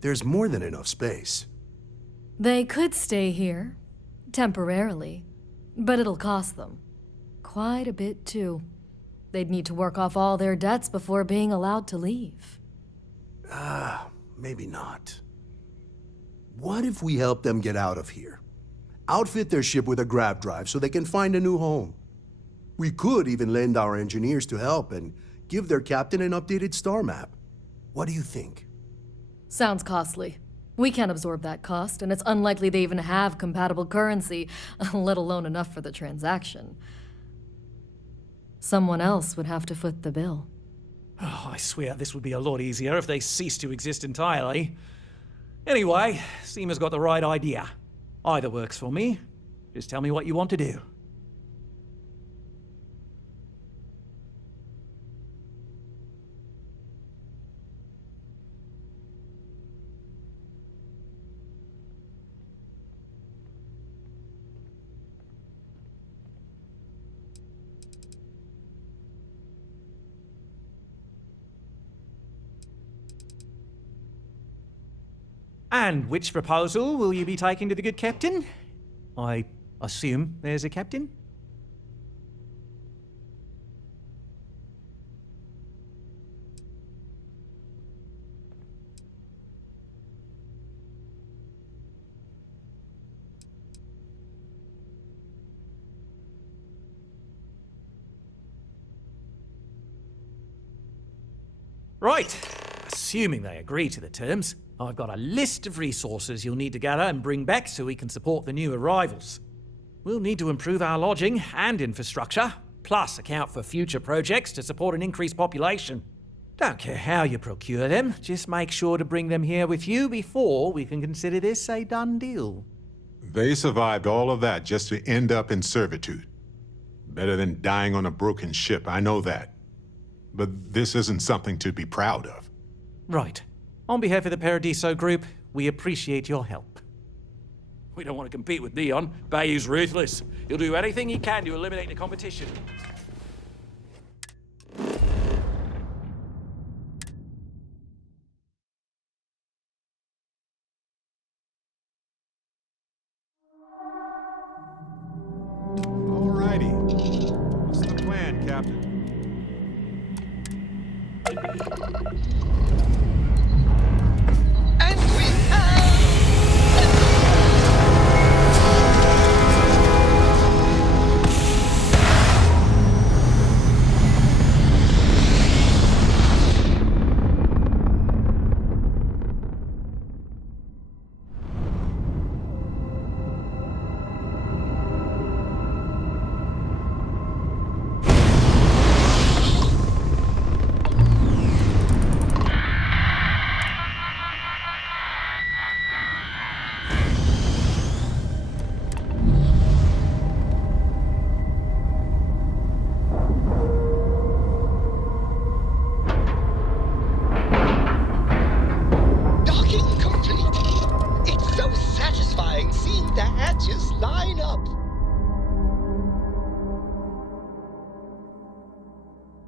There's more than enough space. They could stay here, temporarily, but it'll cost them. Quite a bit, too. They'd need to work off all their debts before being allowed to leave. Maybe not. What if we help them get out of here? Outfit their ship with a grav drive so they can find a new home. We could even lend our engineers to help and give their captain an updated star map. What do you think? Sounds costly. We can't absorb that cost, and it's unlikely they even have compatible currency, let alone enough for the transaction. Someone else would have to foot the bill. Oh, I swear this would be a lot easier if they ceased to exist entirely. Anyway, Seema's got the right idea. Either works for me. Just tell me what you want to do. And which proposal will you be taking to the good captain? I assume there's a captain? Right. Assuming they agree to the terms, I've got a list of resources you'll need to gather and bring back so we can support the new arrivals. We'll need to improve our lodging and infrastructure, plus account for future projects to support an increased population. Don't care how you procure them, just make sure to bring them here with you before we can consider this a done deal. They survived all of that just to end up in servitude. Better than dying on a broken ship, I know that. But this isn't something to be proud of. Right. On behalf of the Paradiso Group, we appreciate your help. We don't want to compete with Dion. Bayou's ruthless. He'll do anything he can to eliminate the competition. Alrighty. What's the plan, Captain?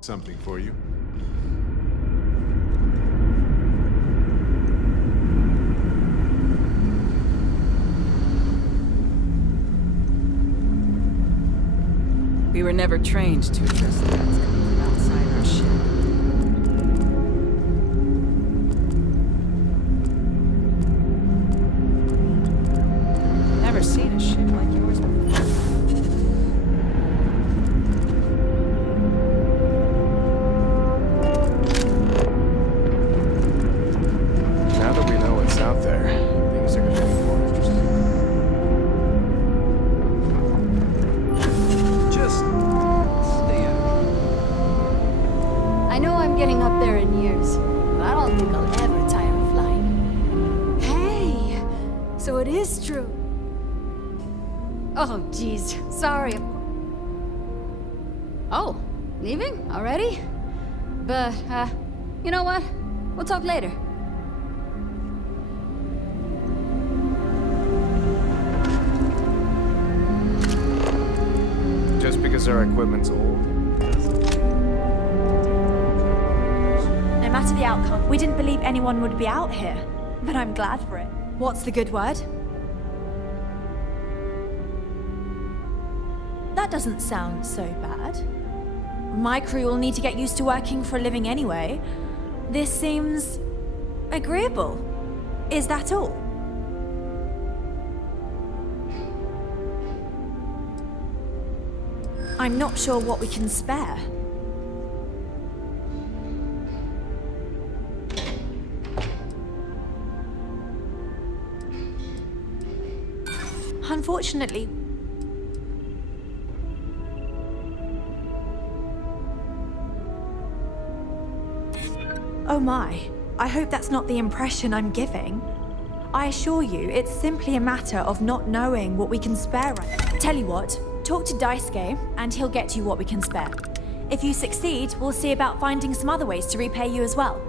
Something for you. We were never trained to address threats coming from outside our ship. Never seen a ship like yours before. Now that we know what's out there, things are gonna be more interesting. Just stay out. I know I'm getting up there in years, but I don't think I'll ever tire of flying. Hey! So it is true. Oh, jeez. Sorry. Oh, leaving already? But, you know what? We'll talk later. Just because our equipment's old? No matter the outcome, we didn't believe anyone would be out here. But I'm glad for it. What's the good word? That doesn't sound so bad. My crew will need to get used to working for a living anyway. This seems agreeable. Is that all? I'm not sure what we can spare. Unfortunately, oh my, I hope that's not the impression I'm giving. I assure you, it's simply a matter of not knowing what we can spare right now. Tell you what, talk to Daisuke, and he'll get you what we can spare. If you succeed, we'll see about finding some other ways to repay you as well.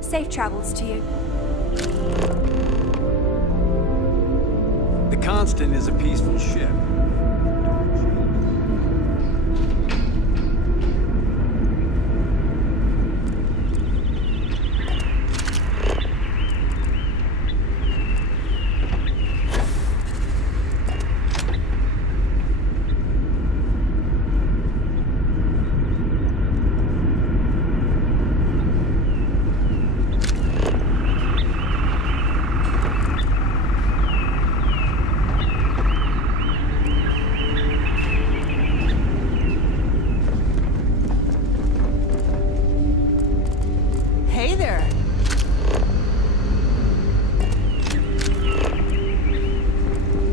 Safe travels to you. The Constant is a peaceful ship. Hey there.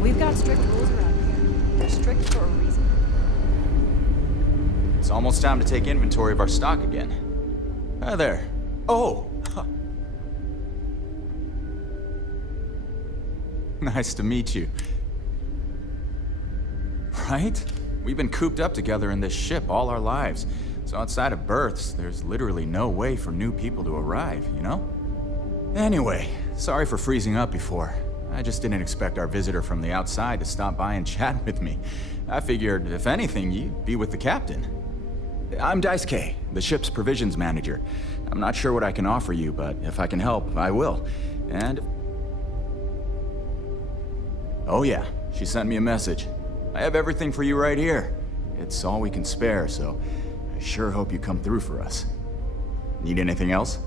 We've got strict rules around here. They're strict for a reason. It's almost time to take inventory of our stock again. Hi there. Oh! Huh. Nice to meet you. Right? We've been cooped up together in this ship all our lives. So outside of births, there's literally no way for new people to arrive, you know? Anyway, sorry for freezing up before. I just didn't expect our visitor from the outside to stop by and chat with me. I figured, if anything, you'd be with the captain. I'm Daisuke, the ship's provisions manager. I'm not sure what I can offer you, but if I can help, I will. And... Oh yeah, she sent me a message. I have everything for you right here. It's all we can spare, so I sure hope you come through for us. Need anything else?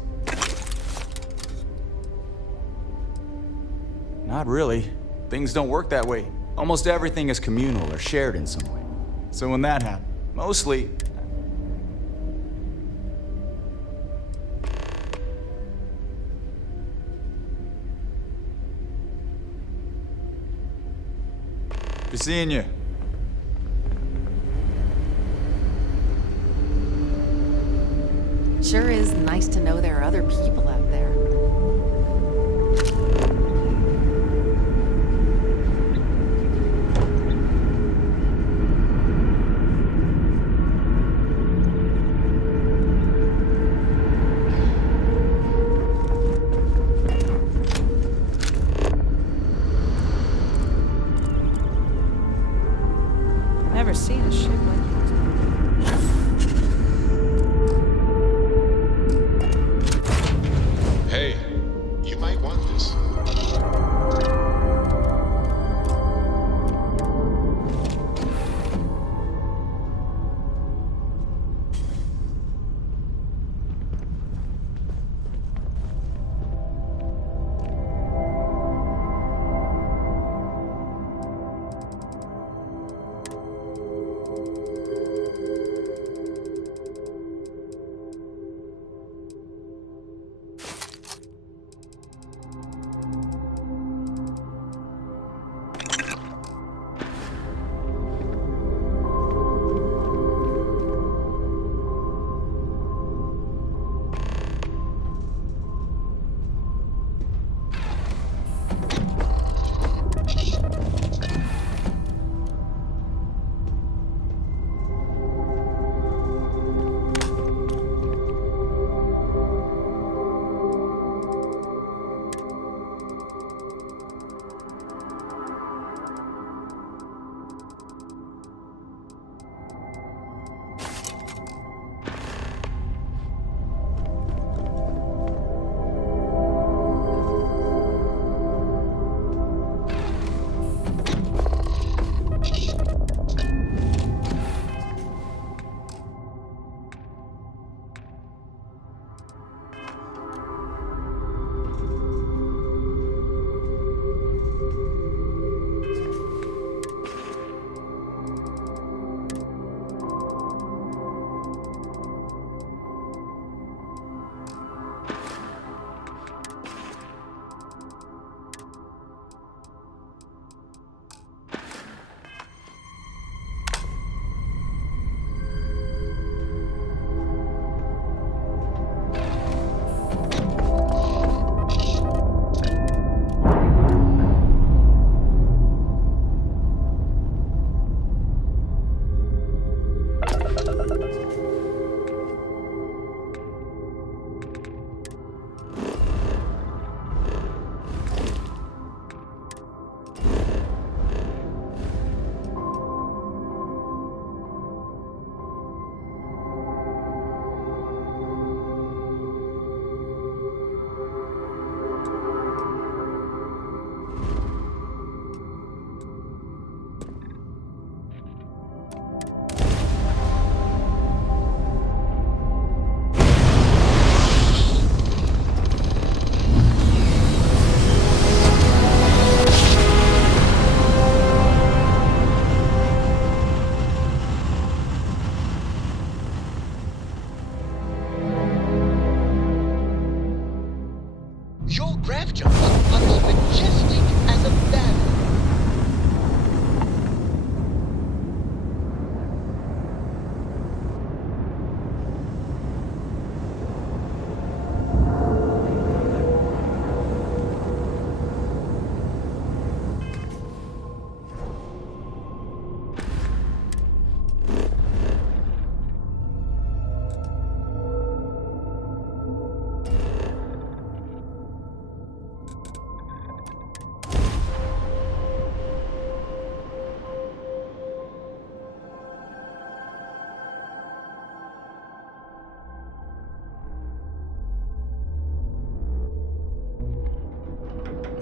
Not really. Things don't work that way. Almost everything is communal or shared in some way. So when that happens, mostly... Good seeing you. Sure is nice to know there are other people out there. Never seen a ship like this.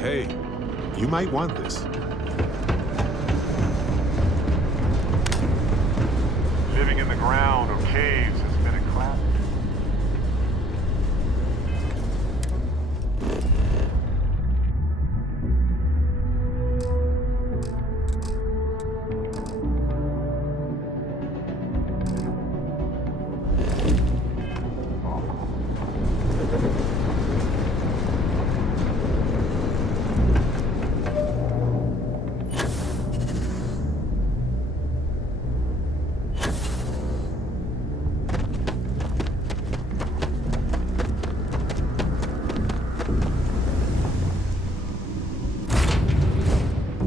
Hey, you might want this. Living in the ground or caves has been a classic.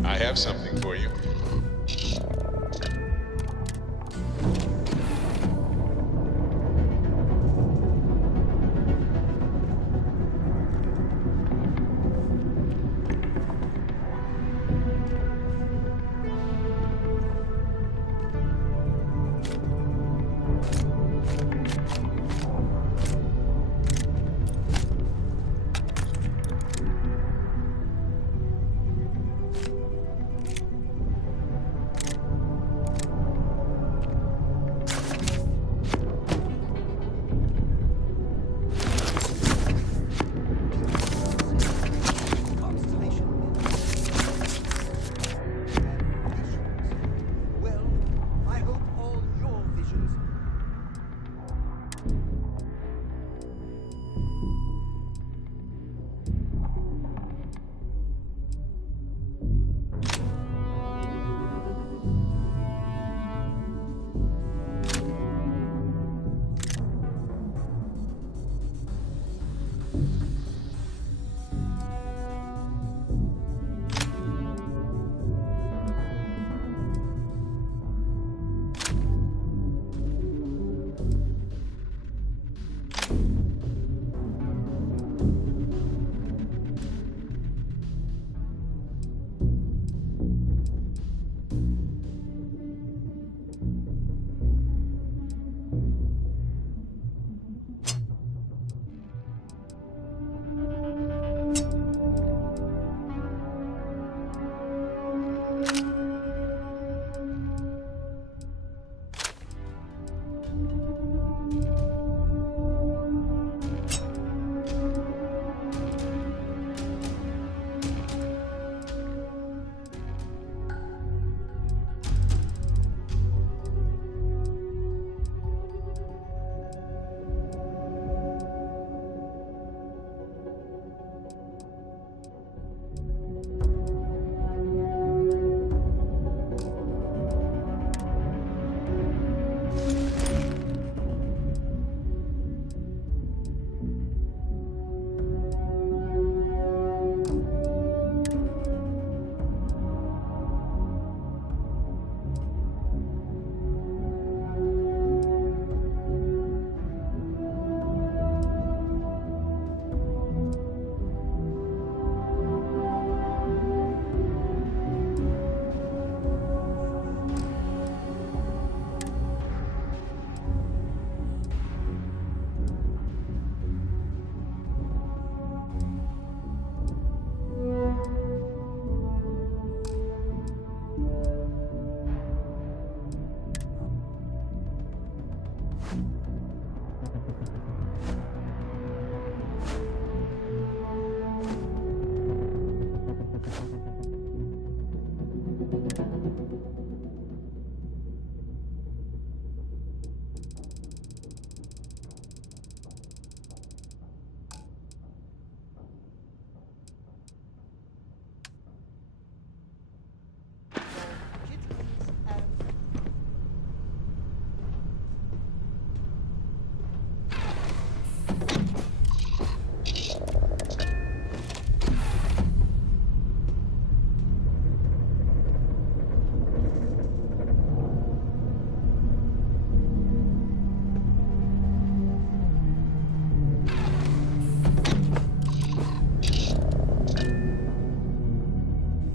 I have something for you.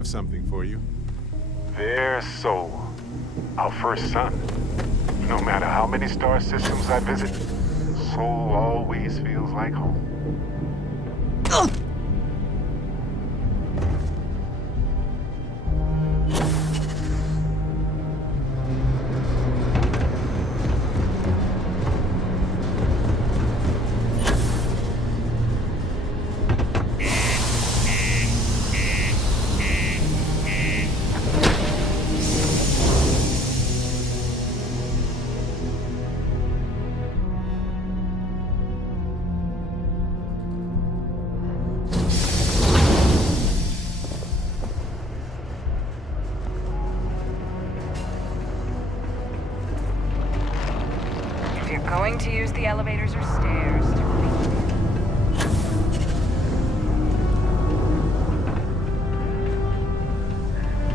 Something for you. Their soul. Our first son. No matter how many star systems I visit, soul always feels like home. elevators or stairs to clean.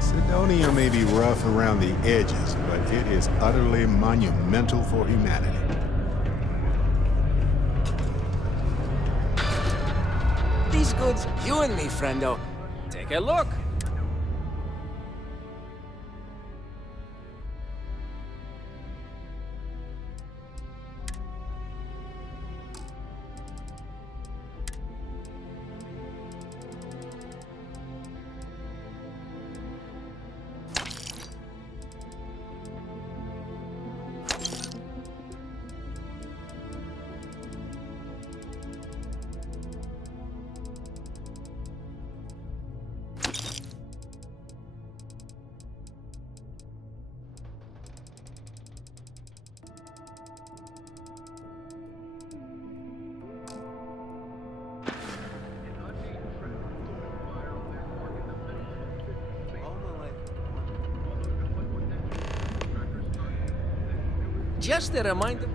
Sidonia may be rough around the edges, but it is utterly monumental for humanity. These goods, you and me, friendo. Take a look. Just a reminder.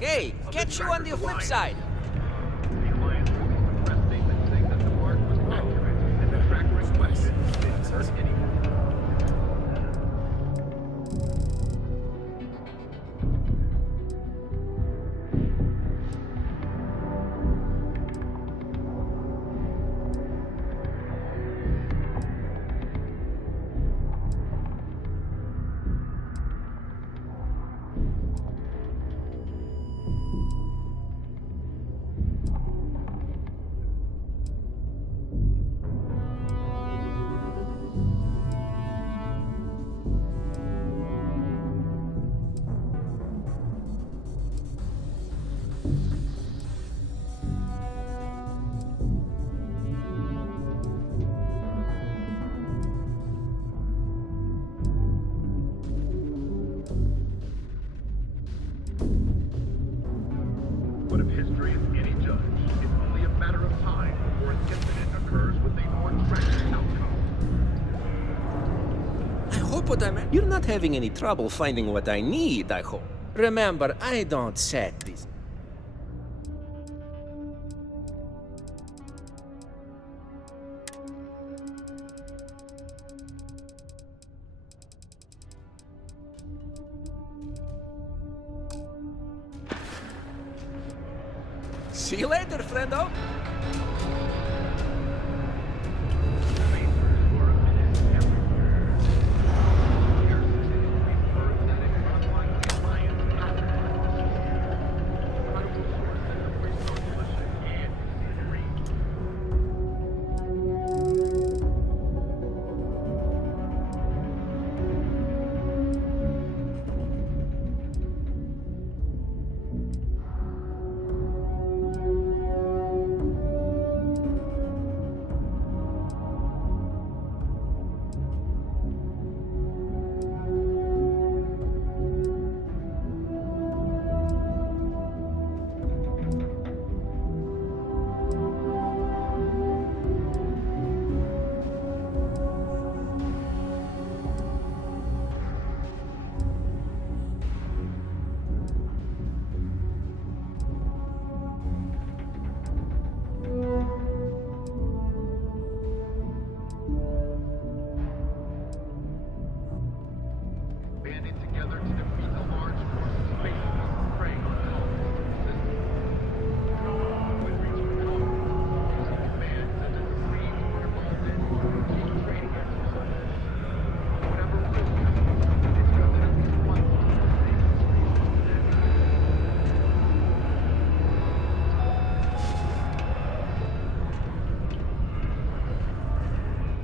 Hey, catch you on the flip side. I hope what I'm... You're not having any trouble finding what I need, I hope. Remember, I don't set these... See you later, friendo.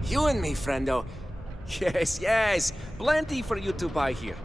You and me, friendo. Yes, yes. Plenty for you to buy here.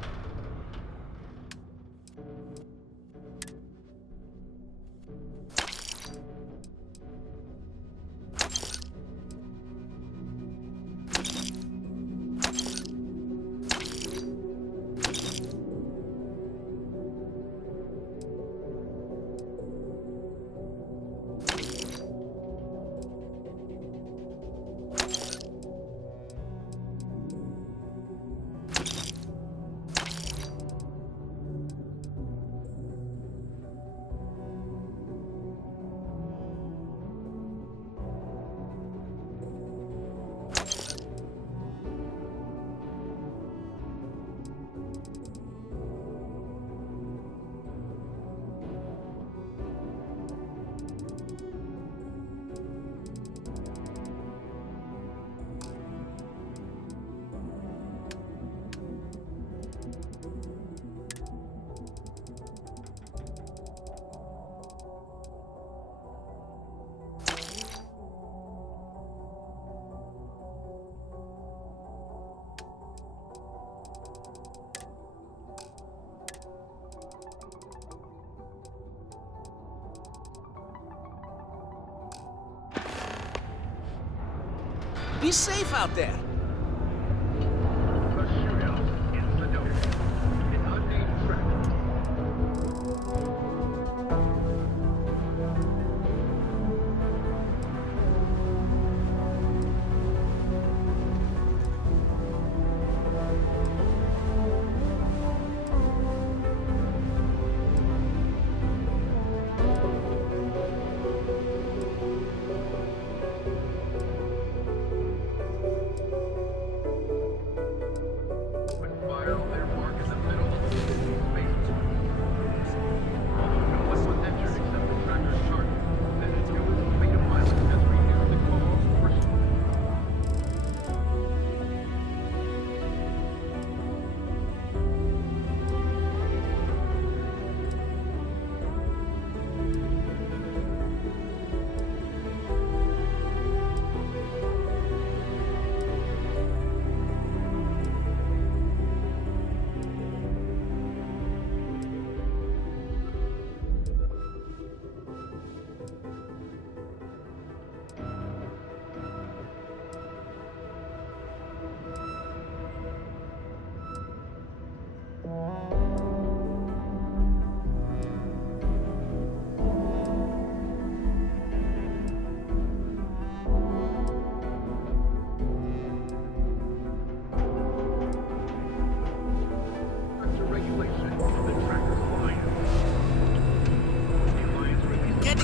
Be safe out there.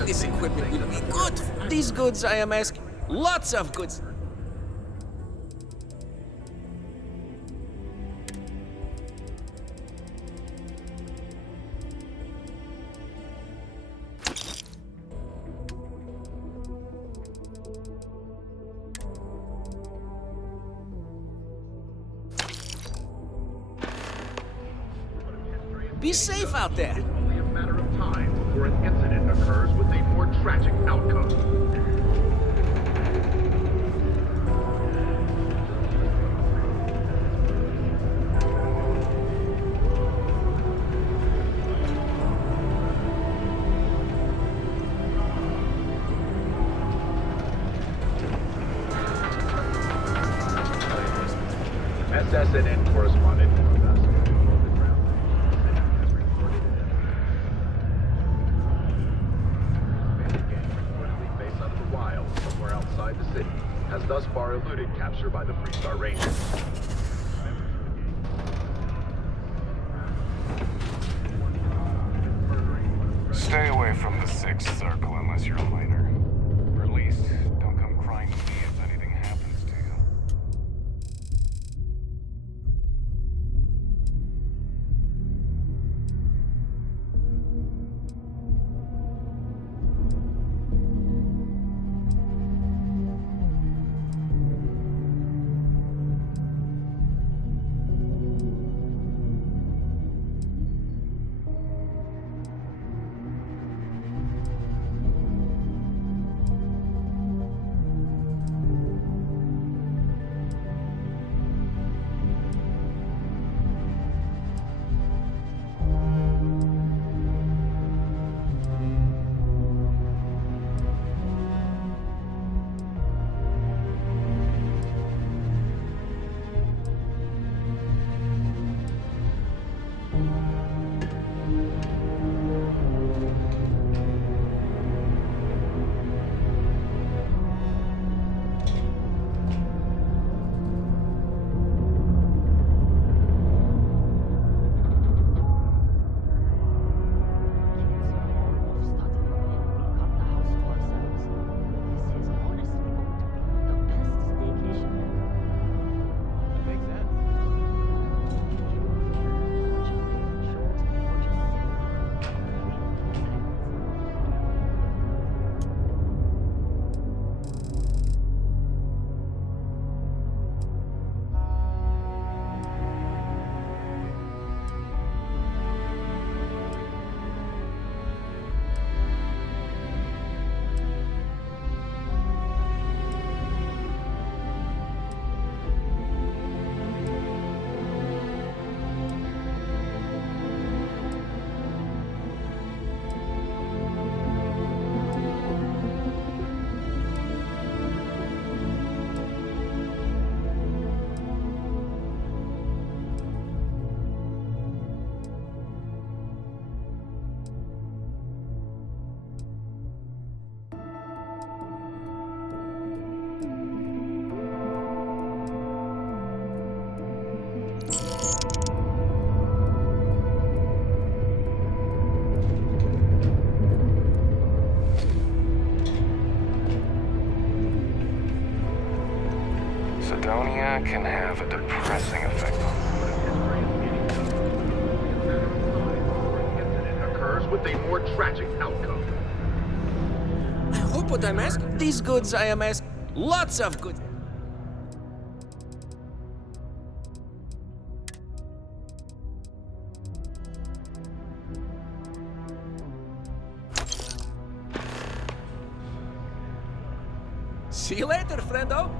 this equipment will be good. These goods, I am asking. Lots of goods. Be safe out there. It's only a matter of time before an incident occurs with a more tragic outcome. SSNN correspondent has thus far eluded capture by the Freestar Rangers. Stay away from the Sixth Circle unless you're a minor. Or at least, don't come crying to me if anything happens to you. Sidonia can have a depressing effect on occurs with a more tragic outcome. I hope what I'm asking. These goods, I am asking. Lots of goods. See you later, friendo.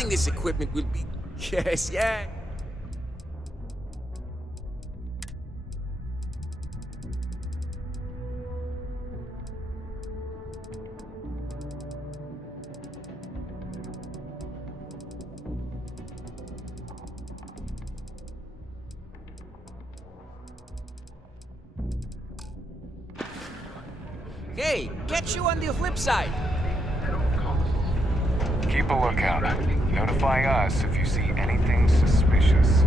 Finding this equipment will be... Yes, yeah. Hey, catch you on the flip side. Keep a lookout. Notify us if you see anything suspicious.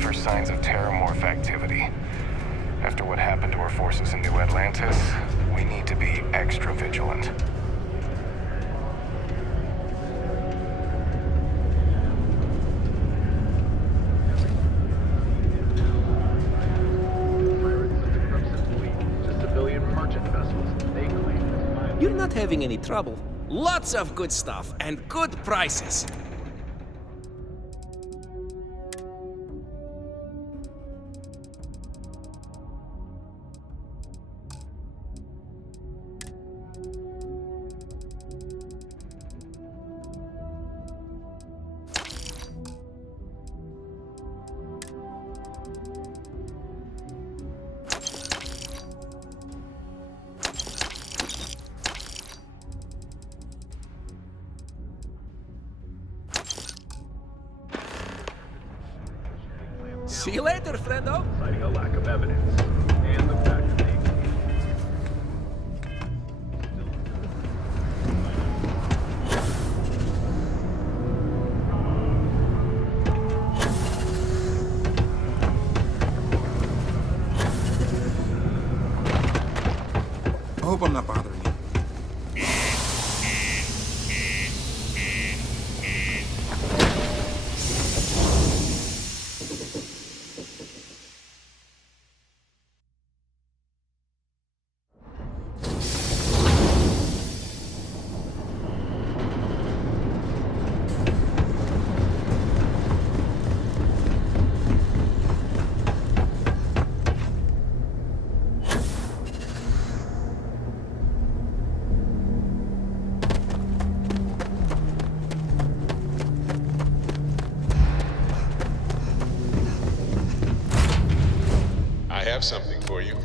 For signs of terramorph activity. After what happened to our forces in New Atlantis, we need to be extra vigilant. You're not having any trouble. Lots of good stuff and good prices. See you later, friendo. Citing a lack of evidence. And the fact that they... I hope I'm not bothering you. I have something for you.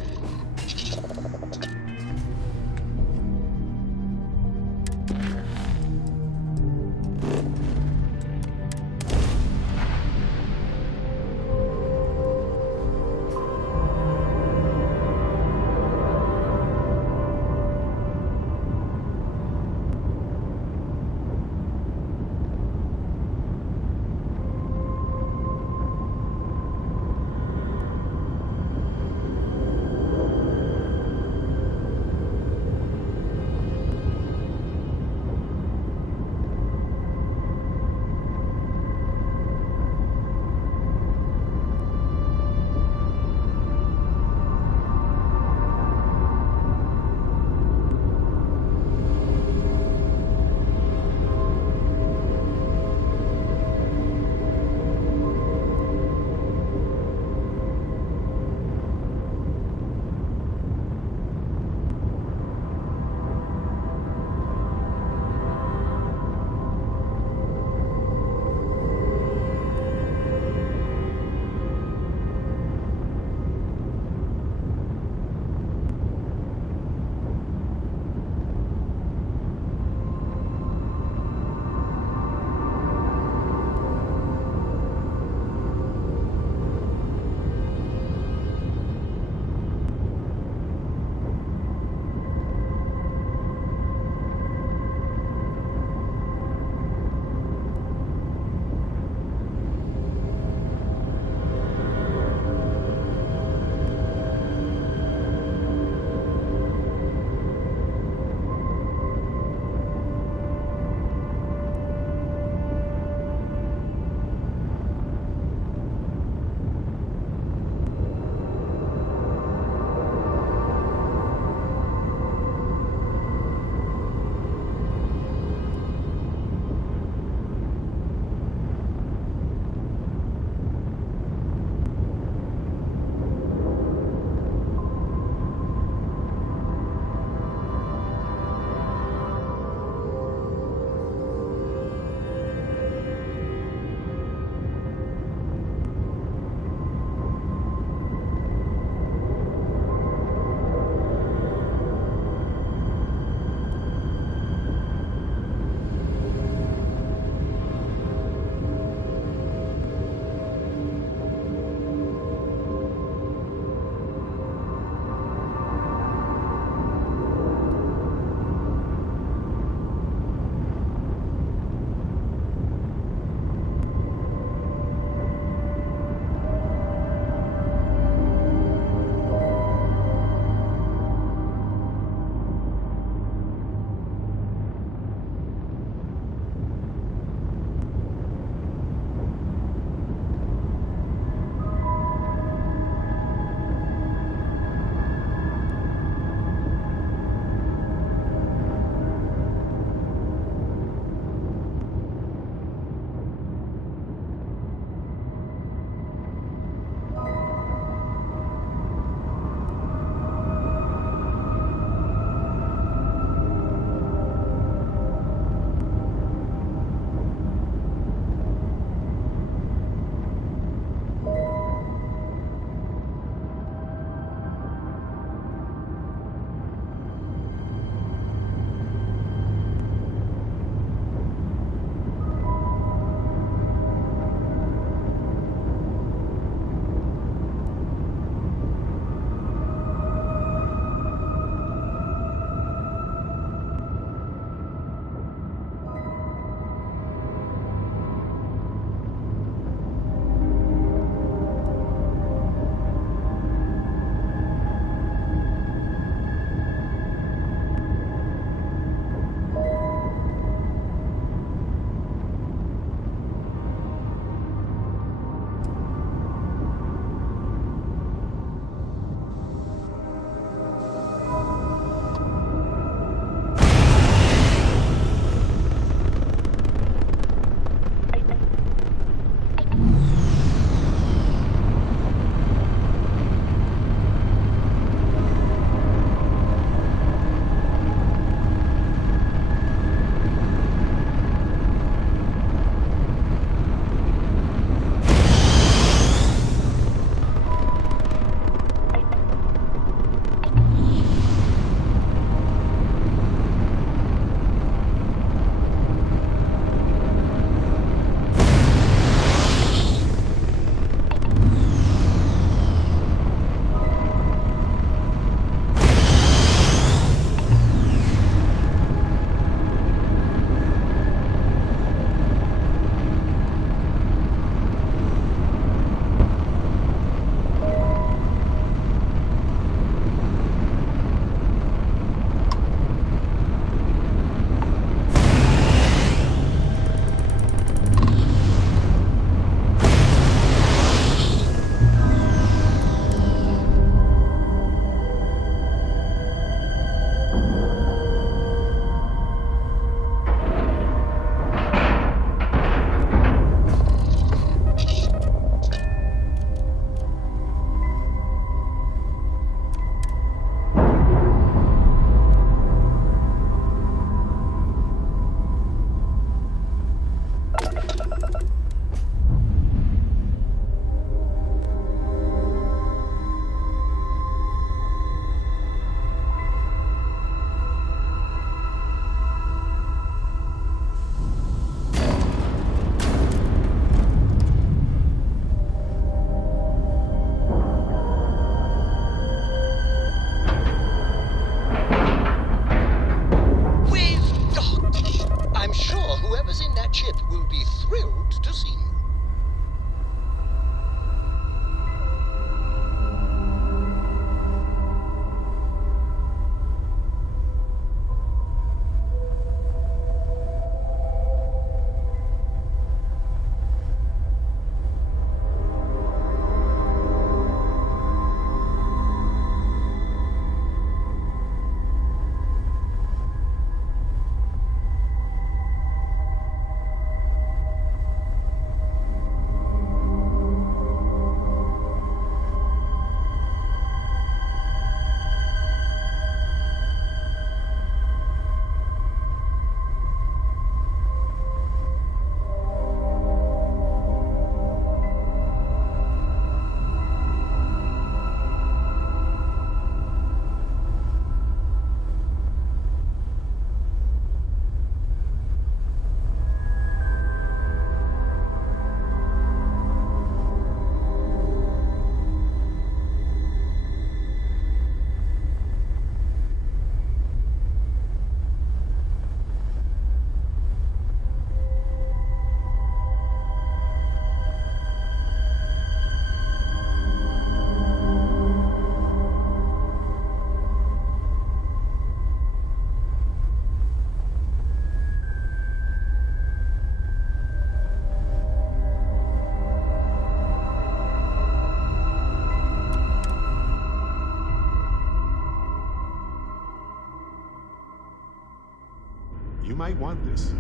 might want this.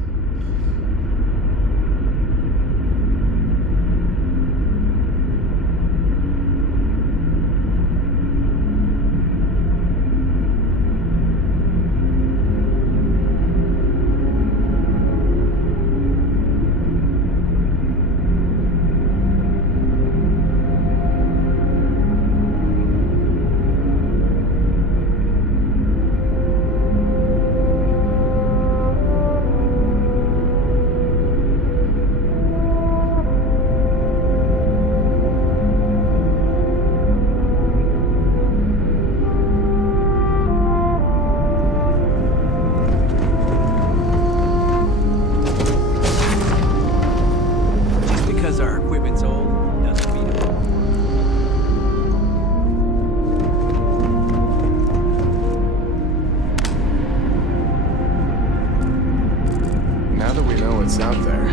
what's out there.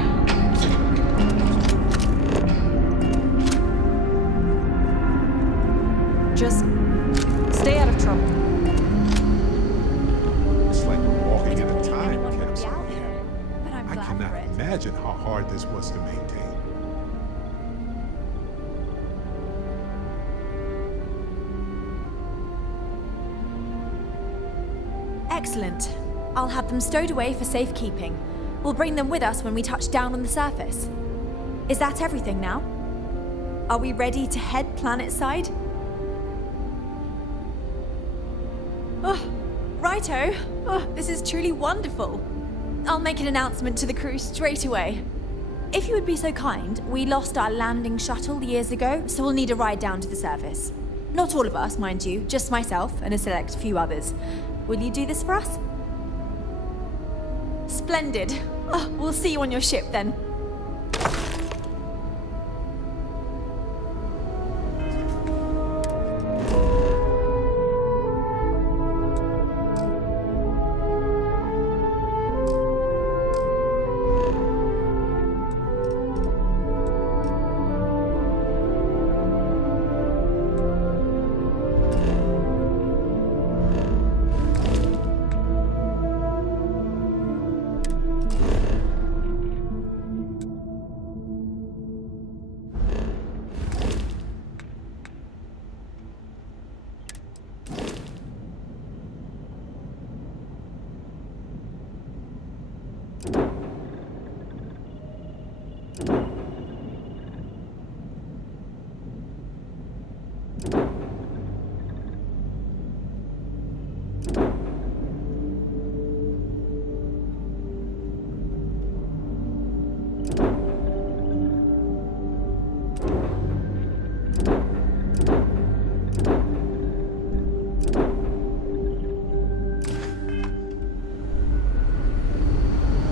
Just stay out of trouble. It's like we're walking in a time capsule. But I'm I glad cannot for it. imagine how hard this was to maintain. Excellent. I'll have them stowed away for safekeeping. We'll bring them with us when we touch down on the surface. Is that everything now? Are we ready to head planet-side? Oh, righto. Oh, this is truly wonderful. I'll make an announcement to the crew straight away. If you would be so kind, we lost our landing shuttle years ago, so we'll need a ride down to the surface. Not all of us, mind you, just myself and a select few others. Will you do this for us? Splendid. Oh, we'll see you on your ship then.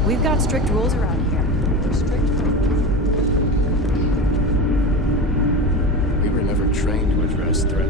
We've got strict rules around here. They're strict. We were never trained to address threat.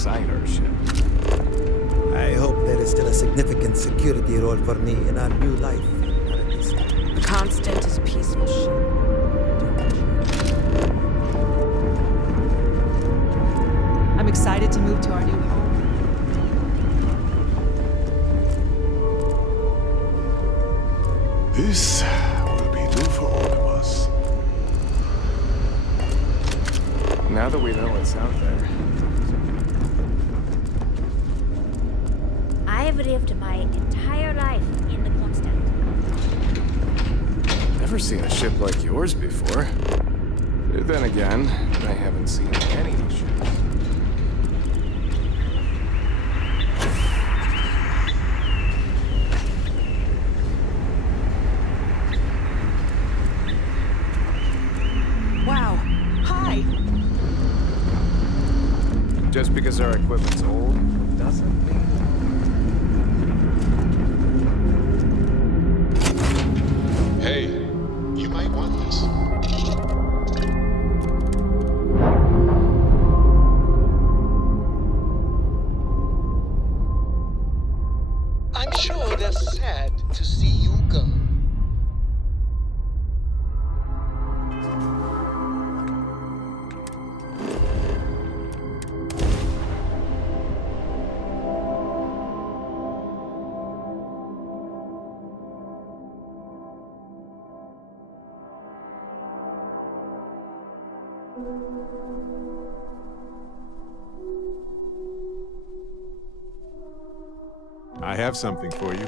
inside our ship. I hope there is still a significant security role for me in our new life. The Constant is a peaceful ship. I'm excited to move to our new home. This will be new for all of us. Now that we know what's out there, I've lived my entire life in the Constant. never seen a ship like yours before. Then again, I haven't seen any ships. Wow. Hi. Just because our equipment's old doesn't mean... Hey, you might want this. I'm sure they're sad to see you go. I have something for you.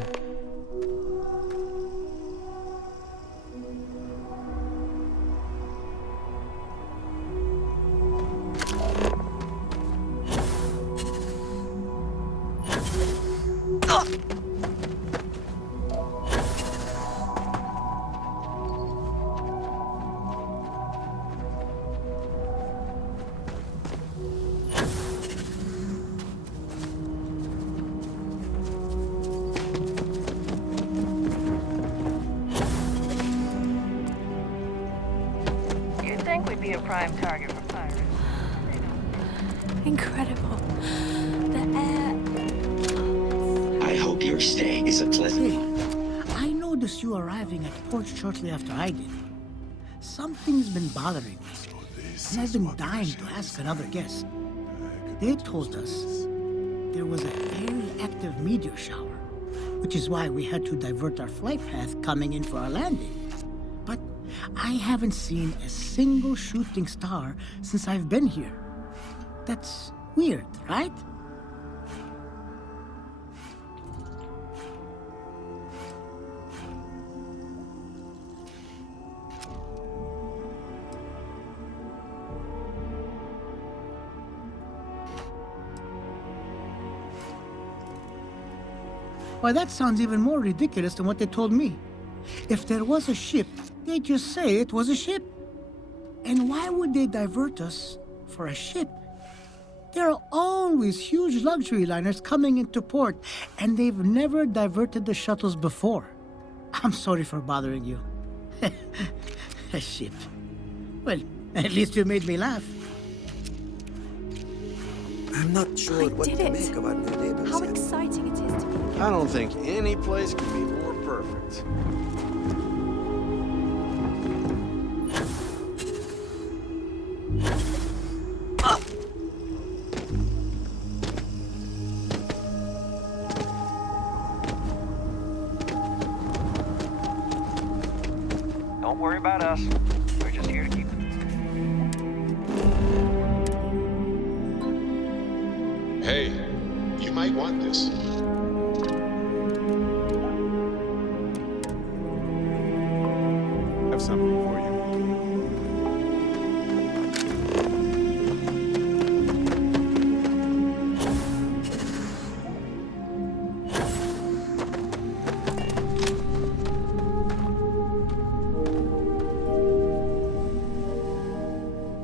You'd think we'd be a prime target for pirates. Incredible. The air. I hope your stay is a pleasant one. I noticed you arriving at port shortly after I did. Something's been bothering me, and I've been dying to ask another guest. They told us there was a very active meteor shower, which is why we had to divert our flight path coming in for our landing. But I haven't seen a single shooting star since I've been here. That's weird, right? Why, that sounds even more ridiculous than what they told me. If there was a ship, they'd just say it was a ship. And why would they divert us for a ship? There are always huge luxury liners coming into port, and they've never diverted the shuttles before. I'm sorry for bothering you. A ship. Well, at least you made me laugh. I'm not sure what to make of our new neighbors. How exciting it is to be. I don't think any place can be more perfect. Don't worry about us. We're just here to keep it. Hey, you might want this. I have something for you.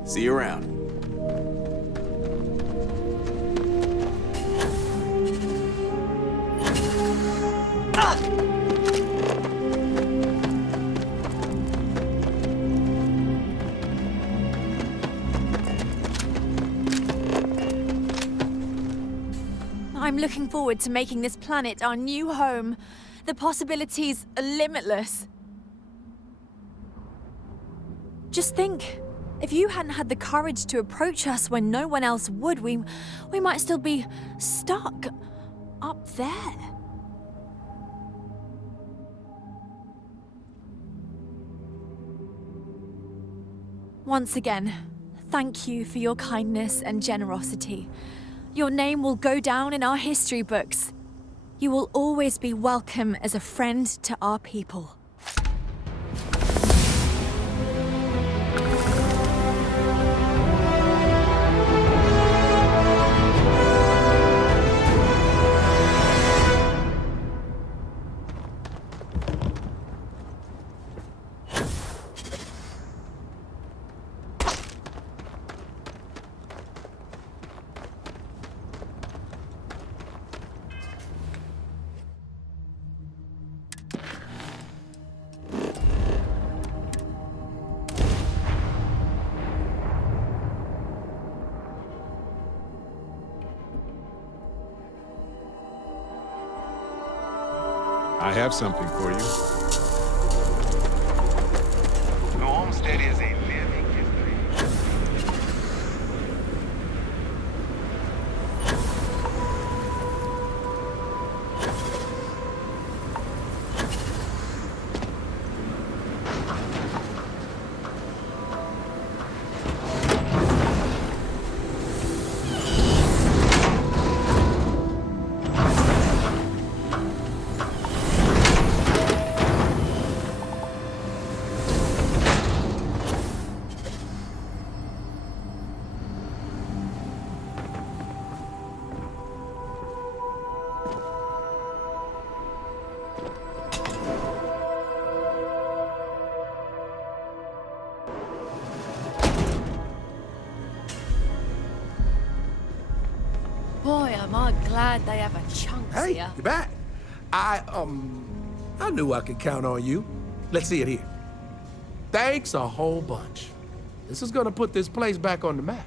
See you around. I'm looking forward to making this planet our new home. The possibilities are limitless. Just think, if you hadn't had the courage to approach us when no one else would, we might still be stuck up there. Once again, thank you for your kindness and generosity. Your name will go down in our history books. You will always be welcome as a friend to our people. I have something for you. The homestead is a living history. Boy, am I glad they have a chunk Hey, here. you're back. I knew I could count on you. Let's see it here. Thanks a whole bunch. This is gonna put this place back on the map.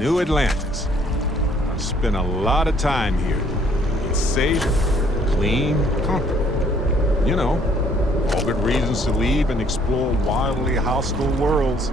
New Atlantis. I've spent a lot of time here. It's safe, clean, comfortable. You know, all good reasons to leave and explore wildly hostile worlds.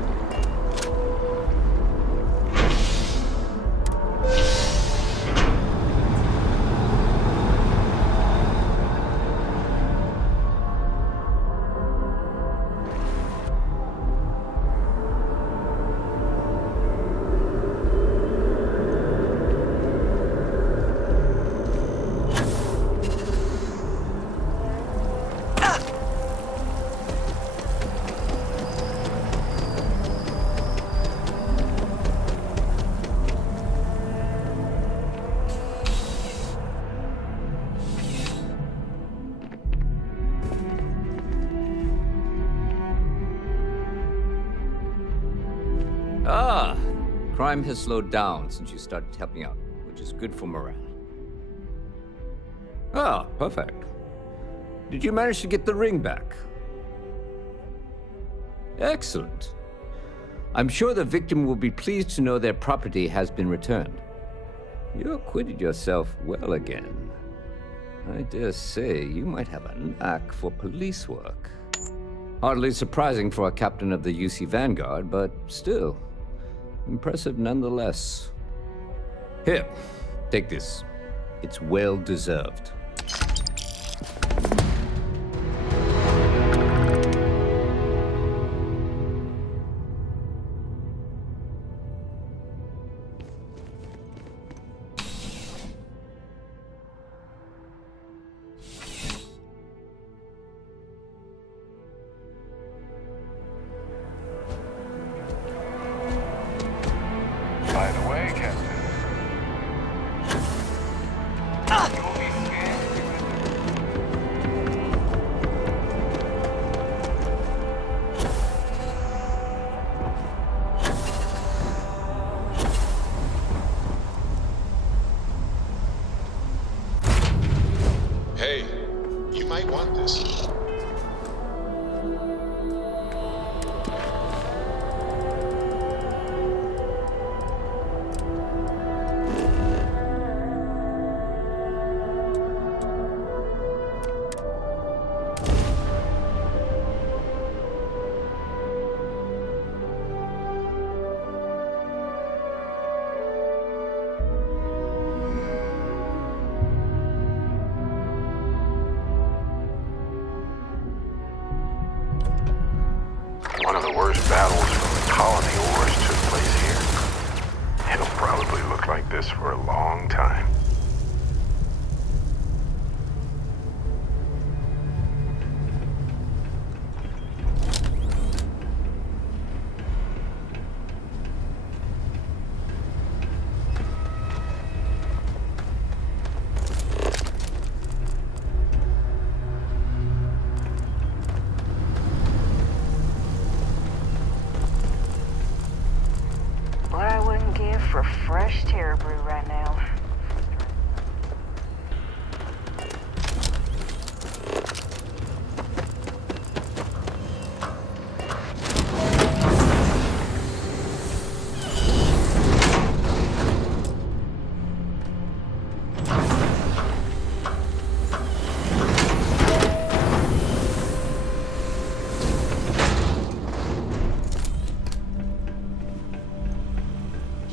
Ah, crime has slowed down since you started helping out, which is good for morale. Ah, perfect. Did you manage to get the ring back? Excellent. I'm sure the victim will be pleased to know their property has been returned. You acquitted yourself well again. I dare say you might have a knack for police work. Hardly surprising for a captain of the UC Vanguard, but still, impressive nonetheless. Here, take this. It's well deserved. By the way, Captain. You'll be scanned. Hey, you might want this. One of the worst battles from the colony wars took place here. It'll probably look like this for a long time. What I wouldn't give for fresh terror brew right now.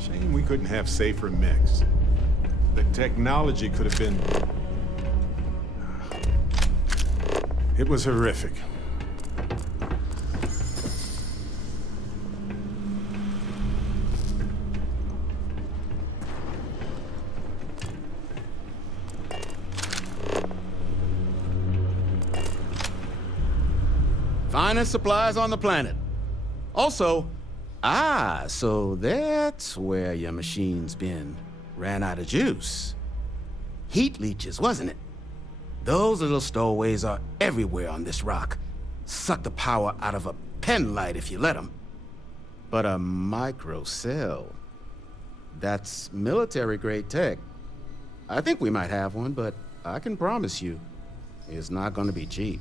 Shame we couldn't have safer mix. The technology could have been... It was horrific. Finest supplies on the planet. Also, so that's where your machine's been. Ran out of juice. Heat leeches, wasn't it? Those little stowaways are everywhere on this rock. Suck the power out of a pen light if you let them. But a microcell, that's military-grade tech. I think we might have one, but I can promise you, it's not gonna be cheap.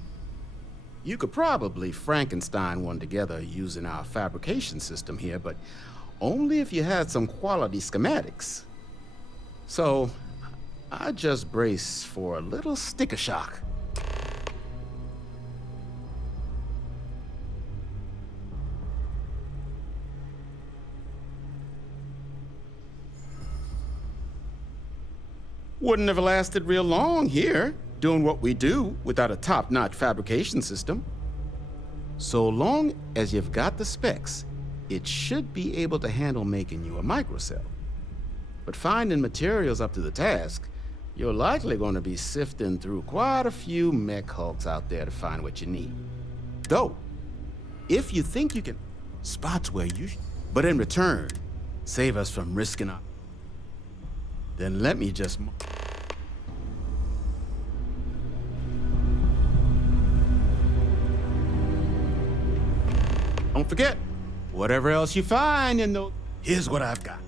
You could probably Frankenstein one together using our fabrication system here, but only if you had some quality schematics. So, I just brace for a little sticker shock. Wouldn't have lasted real long here, doing what we do without a top-notch fabrication system. So long as you've got the specs, it should be able to handle making you a microcell. But finding materials up to the task, you're likely going to be sifting through quite a few mech hulks out there to find what you need. Though, if you think you can, spots where you, but in return, save us from risking our, then let me just. Don't forget, whatever else you find in those, here's what I've got.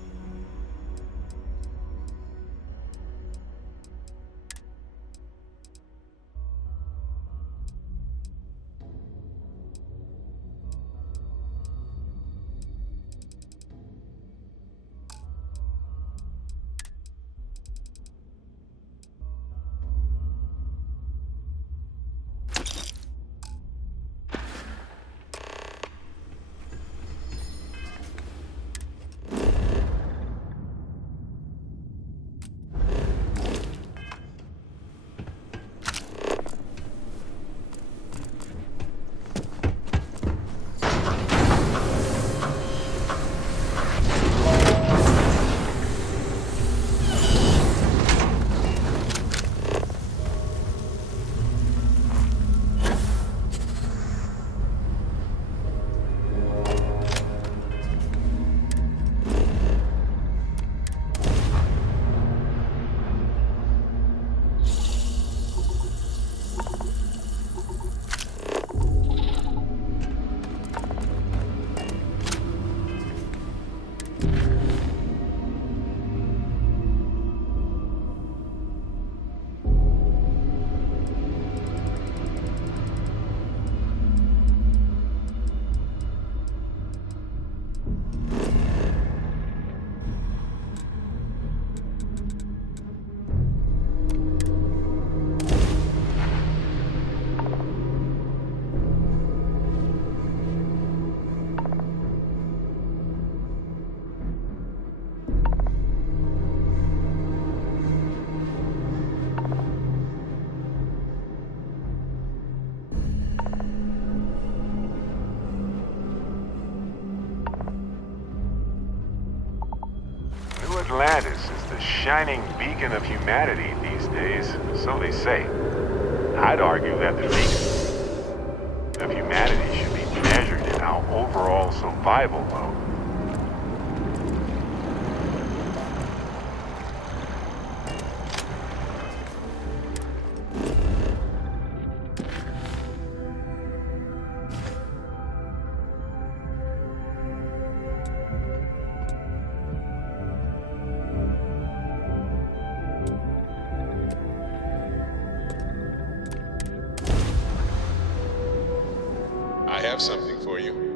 shining beacon of humanity these days, so they say. I'd argue that the beacon of humanity should be measured in our overall survival mode. I have something for you.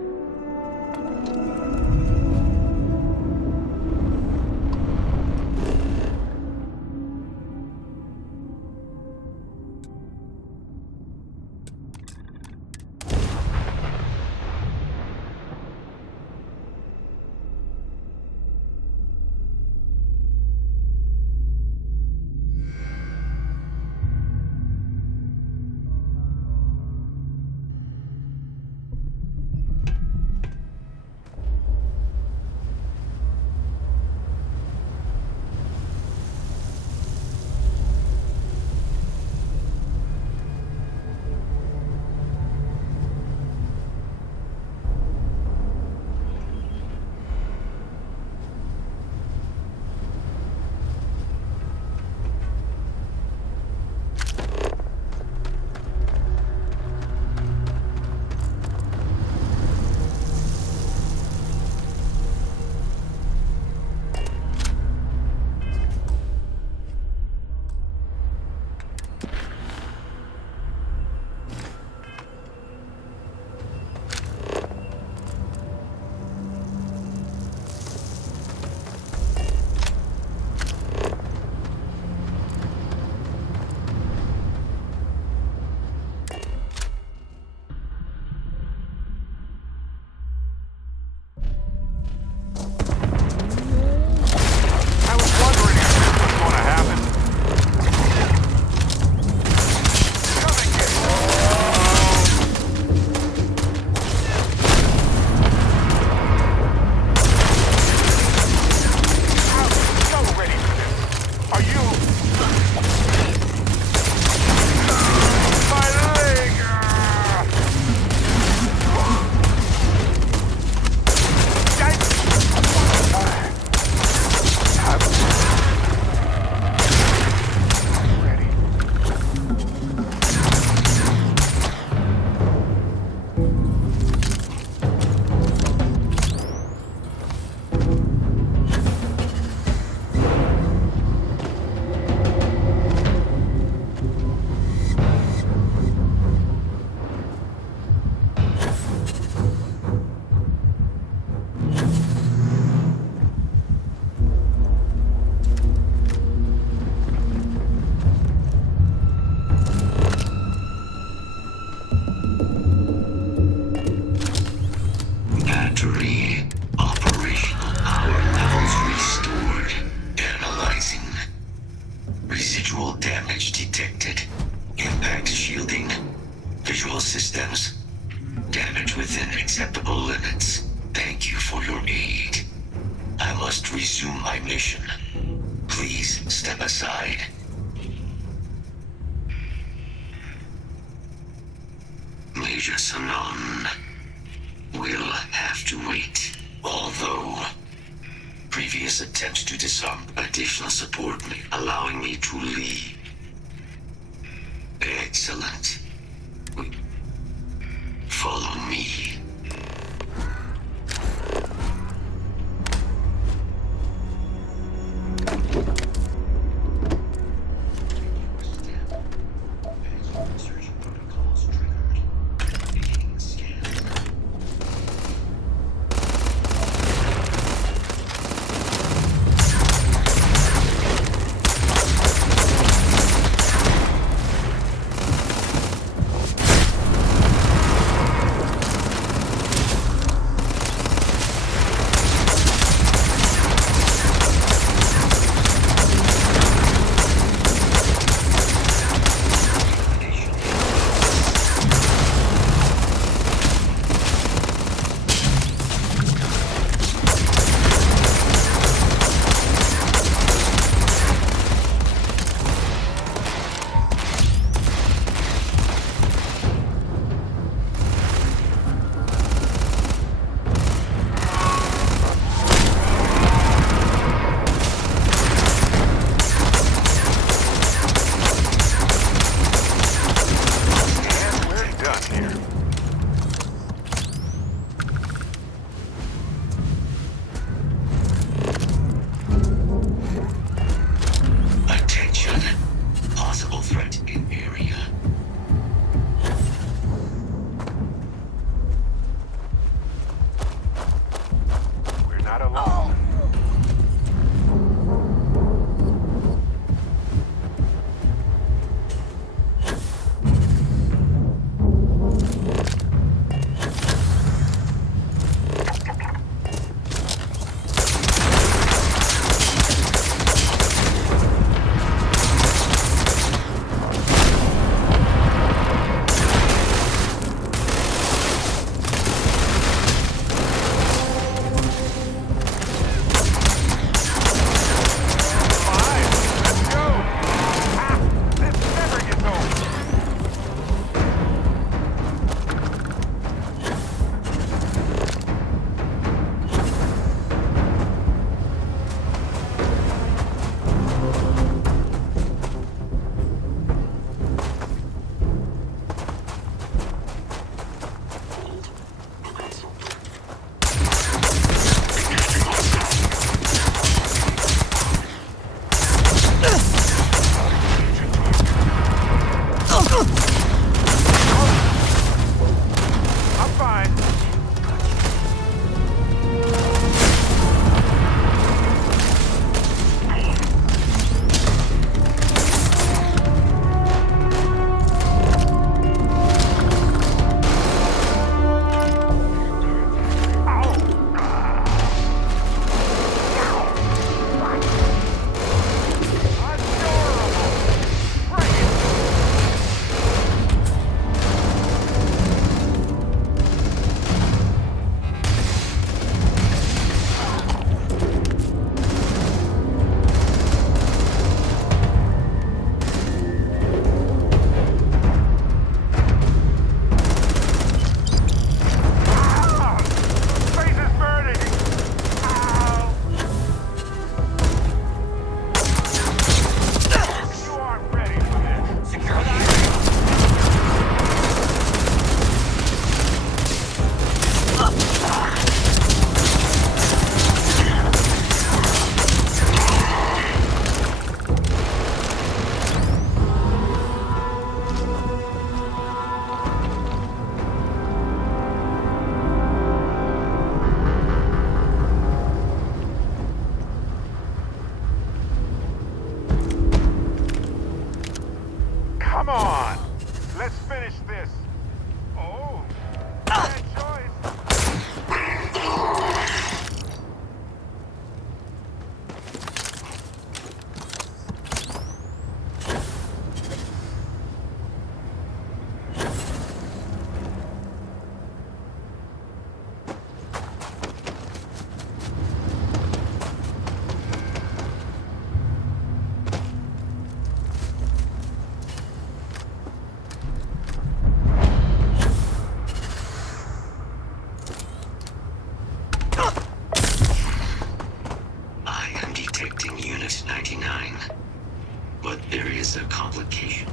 is a complication.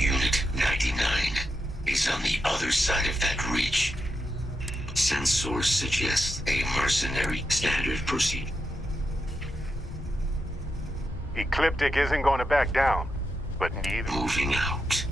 Unit 99 is on the other side of that reach. Sensors suggest a mercenary. Standard procedure. Ecliptic isn't going to back down, but neither... Moving out.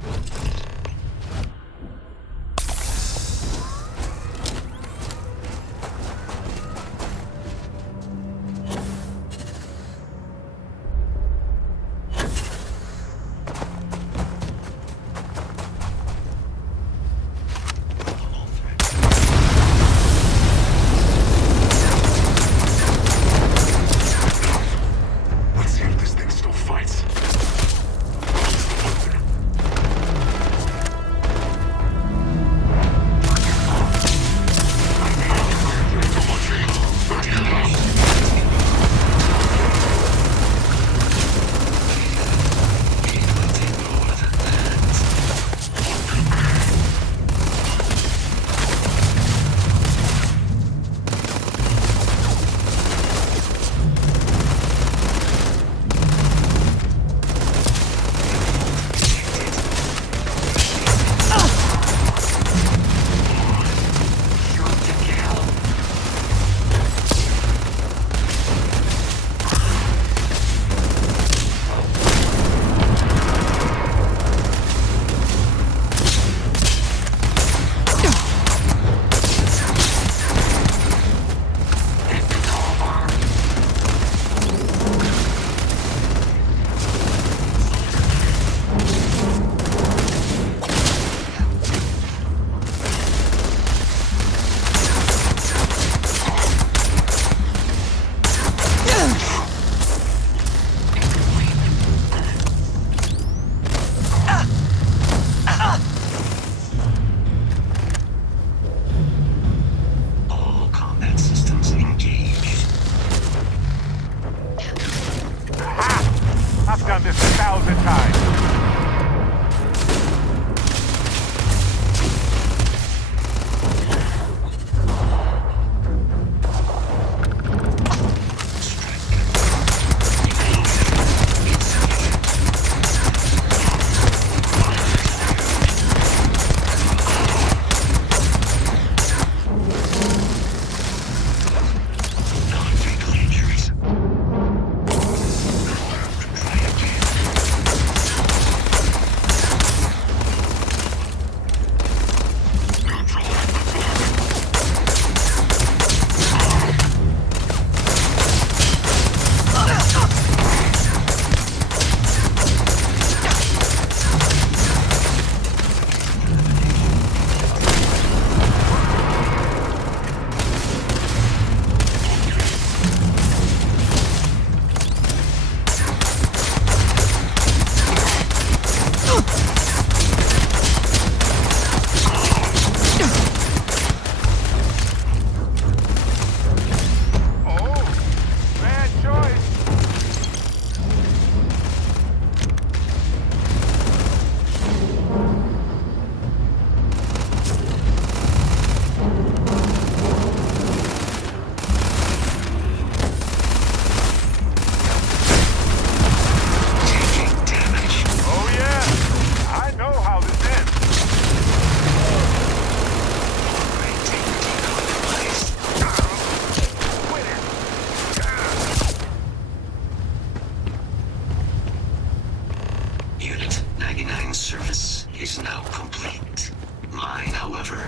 service is now complete. Mine, however,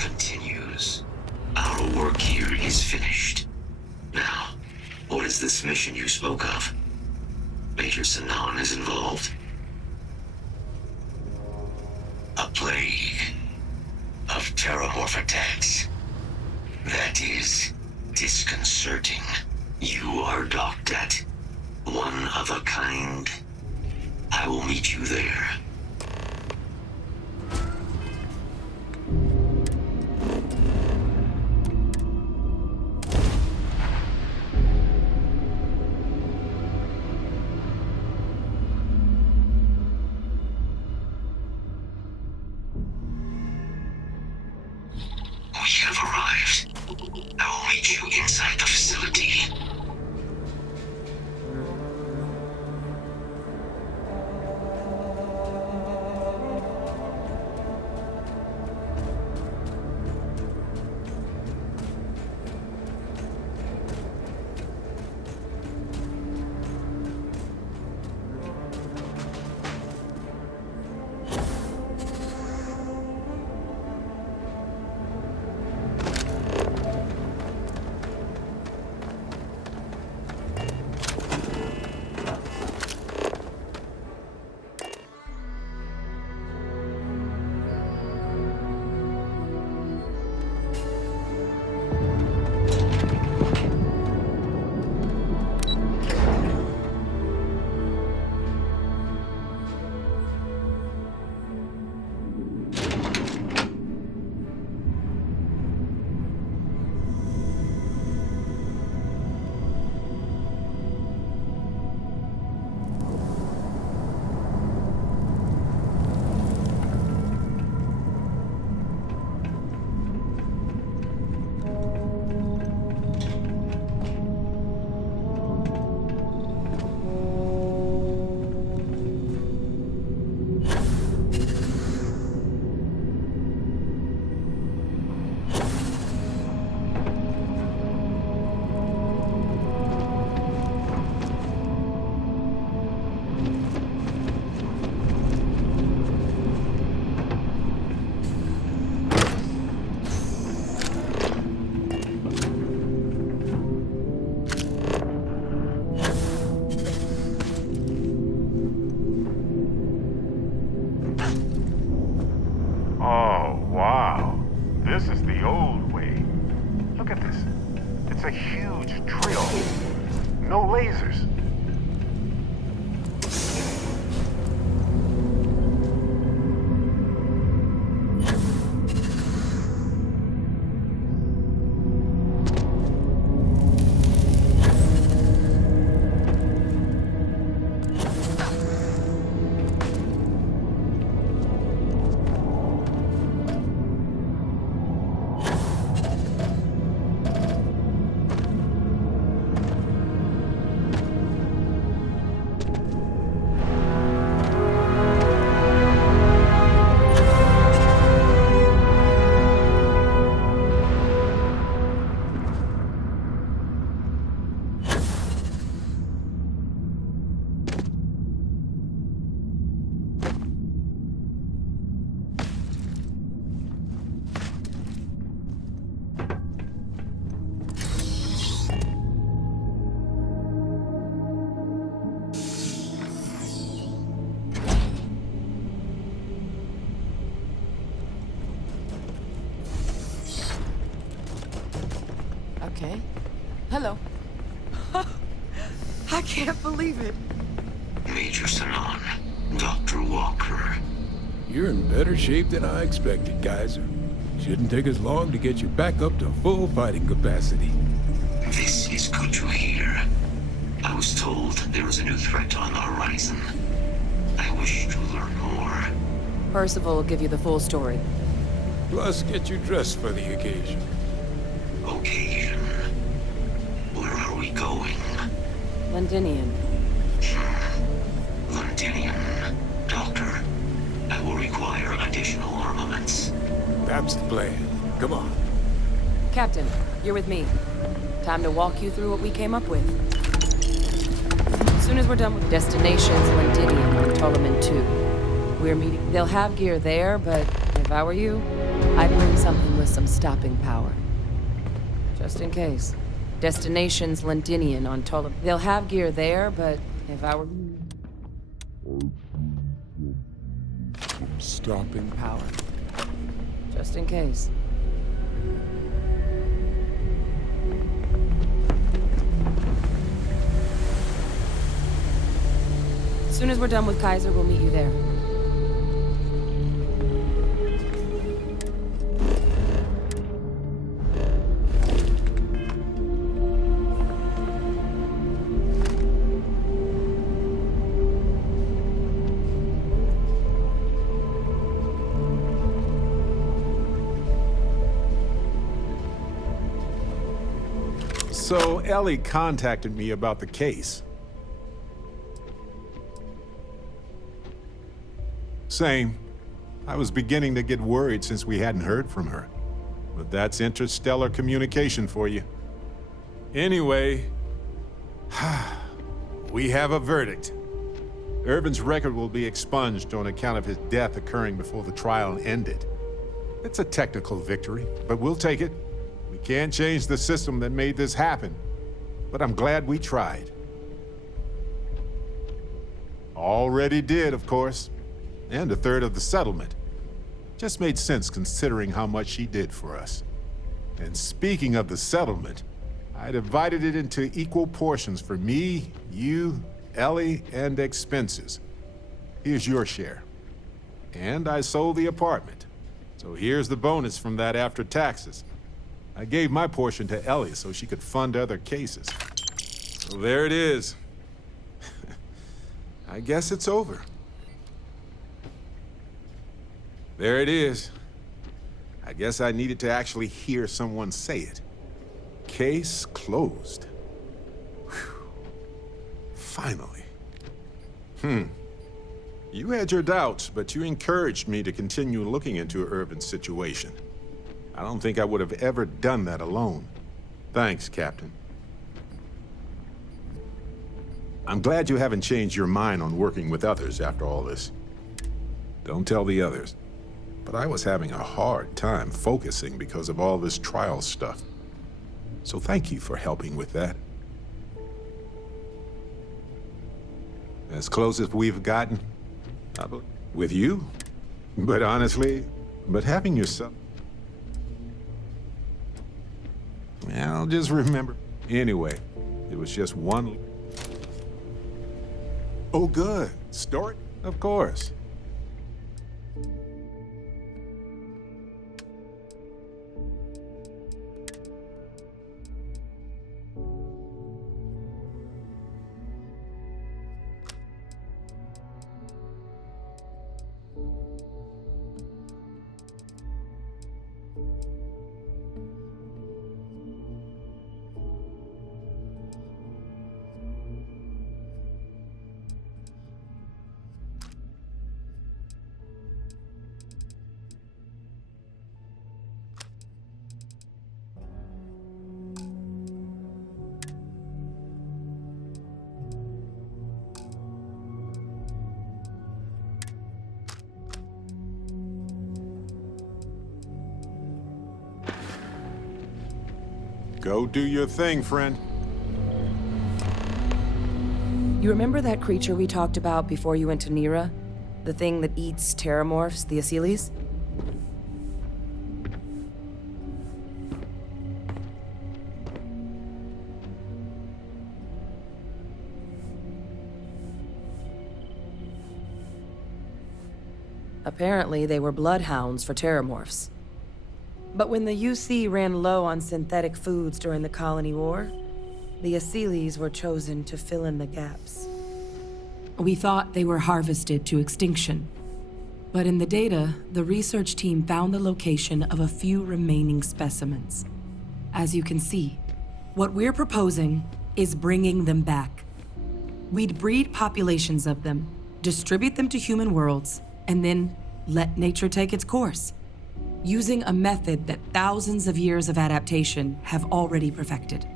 continues. Our work here is finished. Now, what is this mission you spoke of? Major Sanan is involved? A plague of terramorph attacks. That is disconcerting. You are docked at one of a kind. I will meet you there. can't believe it. Major Sanon, Dr. Walker. You're in better shape than I expected, Kaiser. Shouldn't take us long to get you back up to full fighting capacity. This is good to hear. I was told there was a new threat on the horizon. I wish to learn more. Percival will give you the full story. Plus, get you dressed for the occasion. Occasion? Where are we going? Londinian. Londinian. Doctor, I will require additional armaments. That's the plan. Come on. Captain, you're with me. Time to walk you through what we came up with. As soon as we're done with destinations Londinian on Ptolemy 2, we're meeting. They'll have gear there, but if I were you, I'd bring something with some stopping power. Just in case. Destinations Londinian on Ptolemy. They'll have gear there, but if I were... Stopping power. Just in case. As soon as we're done with Kaiser, we'll meet you there. So Ellie contacted me about the case. Same. I was beginning to get worried since we hadn't heard from her. But that's interstellar communication for you. Anyway, we have a verdict. Irvin's record will be expunged on account of his death occurring before the trial ended. It's a technical victory, but we'll take it. We can't change the system that made this happen, but I'm glad we tried. Already did, of course. And a third of the settlement. Just made sense considering how much she did for us. And speaking of the settlement, I divided it into equal portions for me, you, Ellie, and expenses. Here's your share. And I sold the apartment. So here's the bonus from that after taxes. I gave my portion to Ellie so she could fund other cases. So there it is. I guess it's over. There it is. I guess I needed to actually hear someone say it. Case closed. Whew. Finally. You had your doubts, but you encouraged me to continue looking into Irvin's situation. I don't think I would have ever done that alone. Thanks, Captain. I'm glad you haven't changed your mind on working with others after all this. Don't tell the others. But I was having a hard time focusing because of all this trial stuff. So thank you for helping with that. As close as we've gotten, with you. But honestly, having yourself... I'll just remember. Anyway, it was just one... Oh, good. Story? Of course. Go do your thing, friend. You remember that creature we talked about before you went to Nira? The thing that eats terramorphs, the Asylees? Apparently, they were bloodhounds for terramorphs. But when the UC ran low on synthetic foods during the Colony War, the Asylees were chosen to fill in the gaps. We thought they were harvested to extinction. But in the data, the research team found the location of a few remaining specimens. As you can see, what we're proposing is bringing them back. We'd breed populations of them, distribute them to human worlds, and then let nature take its course, using a method that thousands of years of adaptation have already perfected.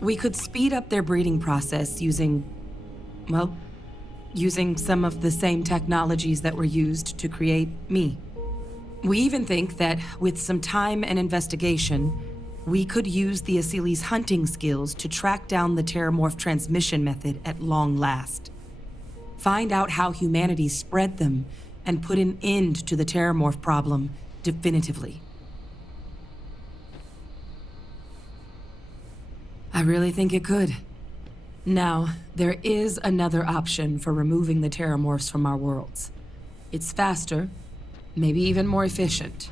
We could speed up their breeding process using some of the same technologies that were used to create me. We even think that with some time and investigation, we could use the Asylees' hunting skills to track down the terramorph transmission method at long last. Find out how humanity spread them and put an end to the terramorph problem definitively. I really think it could. Now, there is another option for removing the terramorphs from our worlds. It's faster, maybe even more efficient,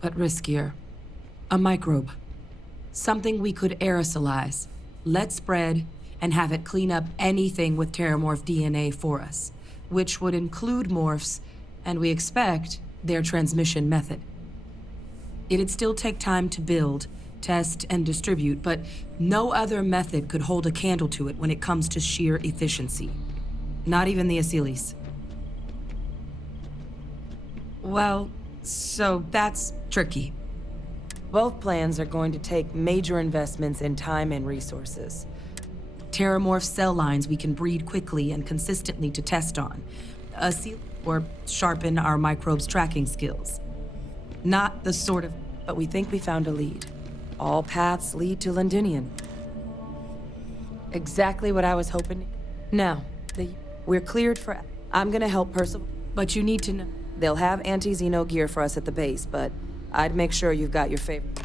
but riskier. A microbe. Something we could aerosolize, let spread, and have it clean up anything with terramorph DNA for us, which would include morphs, and we expect their transmission method. It'd still take time to build, test, and distribute, but no other method could hold a candle to it when it comes to sheer efficiency. Not even the Asylees. Well, so that's tricky. Both plans are going to take major investments in time and resources. Terramorph cell lines we can breed quickly and consistently to test on. Or sharpen our microbes' tracking skills. Not the sort of... but we think we found a lead. All paths lead to Londinian. Exactly what I was hoping. Now, we're cleared for... I'm gonna help Percival, but you need to know... They'll have anti-Xeno gear for us at the base, but I'd make sure you've got your favorite...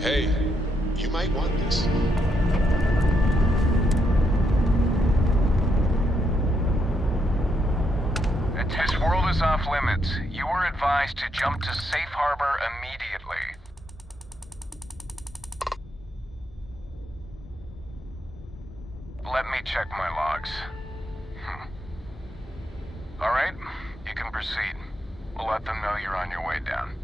Hey, you might want this. This world is off limits. You were advised to jump to safe harbor immediately. Let me check my logs. All right, you can proceed. We'll let them know you're on your way down.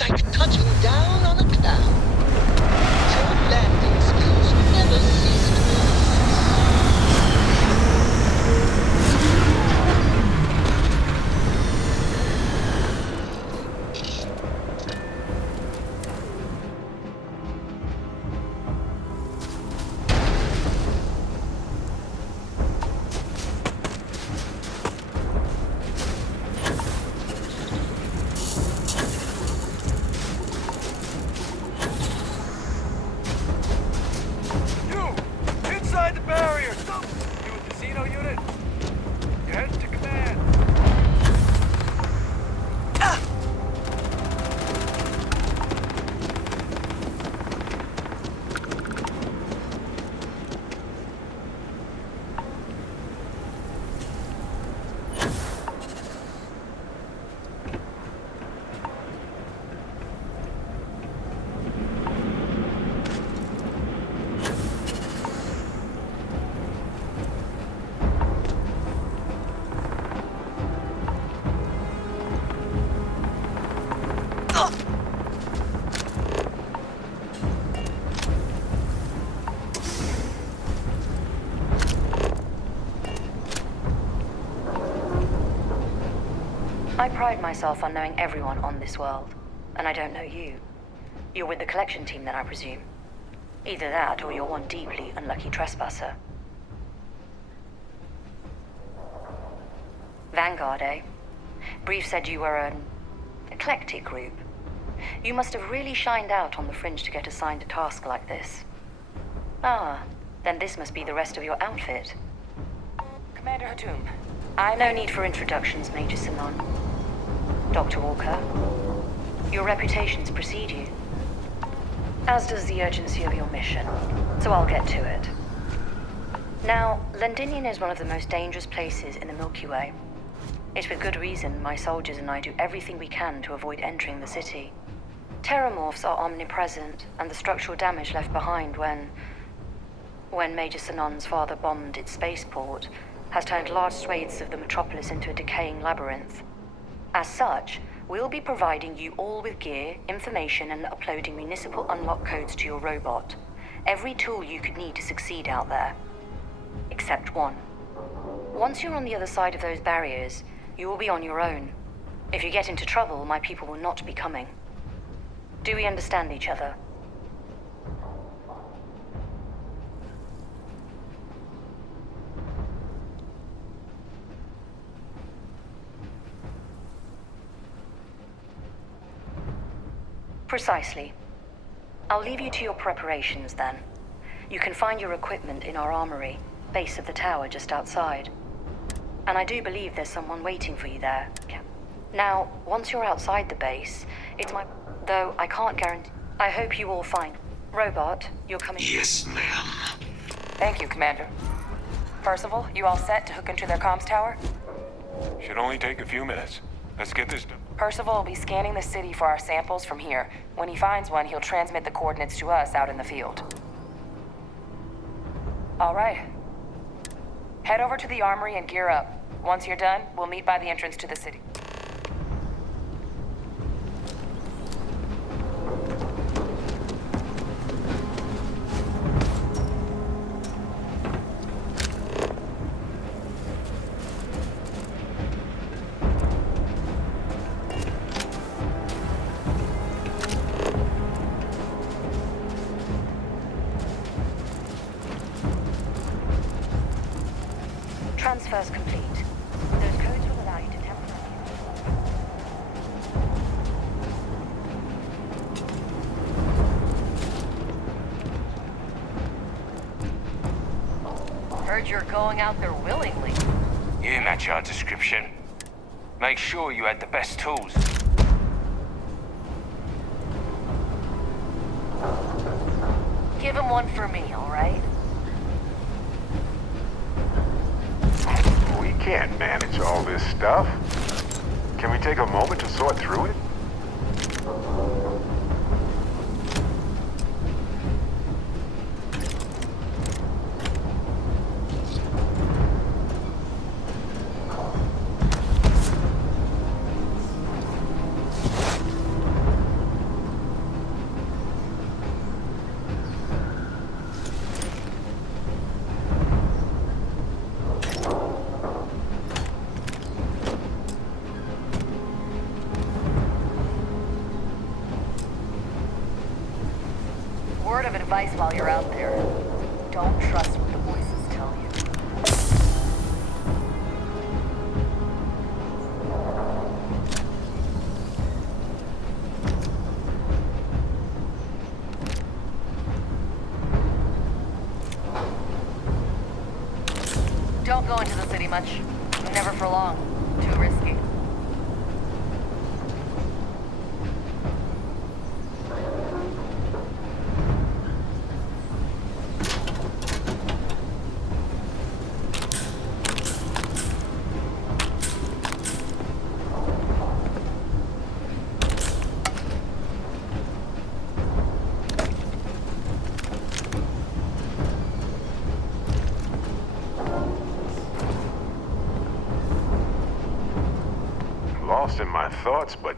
Like touching down on a cloud. Your landing skills never cease to Inside the barrier! Stop! You with the Xeno unit? You're heading to command. I pride myself on knowing everyone on this world, and I don't know you. You're with the collection team then, I presume. Either that, or you're one deeply unlucky trespasser. Vanguard, eh? Brief said you were an eclectic group. You must have really shined out on the fringe to get assigned a task like this. Ah, then this must be the rest of your outfit. Commander Hatum, no need for introductions, Major Sinon. Dr. Walker, your reputations precede you. As does the urgency of your mission, so I'll get to it. Now, Londinium is one of the most dangerous places in the Milky Way. It's with good reason my soldiers and I do everything we can to avoid entering the city. Terramorphs are omnipresent, and the structural damage left behind when Major Sinon's father bombed its spaceport has turned large swathes of the metropolis into a decaying labyrinth. As such, we'll be providing you all with gear, information, and uploading municipal unlock codes to your robot. Every tool you could need to succeed out there. Except one. Once you're on the other side of those barriers, you will be on your own. If you get into trouble, my people will not be coming. Do we understand each other? Precisely. I'll leave you to your preparations then. You can find your equipment in our armory, base of the tower just outside. And I do believe there's someone waiting for you there. Now, once you're outside the base, it's my... Though I can't guarantee... I hope you all find... Robot, you're coming... Yes, ma'am. Thank you, Commander. Percival, you all set to hook into their comms tower? Should only take a few minutes. Let's get this done. Percival will be scanning the city for our samples from here. When he finds one, he'll transmit the coordinates to us out in the field. All right. Head over to the armory and gear up. Once you're done, we'll meet by the entrance to the city. Transfer's complete. Those codes will allow you to temporarily... Heard you're going out there willingly. You match our description. Make sure you had the best tools. Give him one for me, all right? We can't manage all this stuff. Can we take a moment to sort through it? Word of advice while you're out there. Don't trust what the voices tell you. Don't go into the city much. Never for long. Too risky. Lost in my thoughts, but...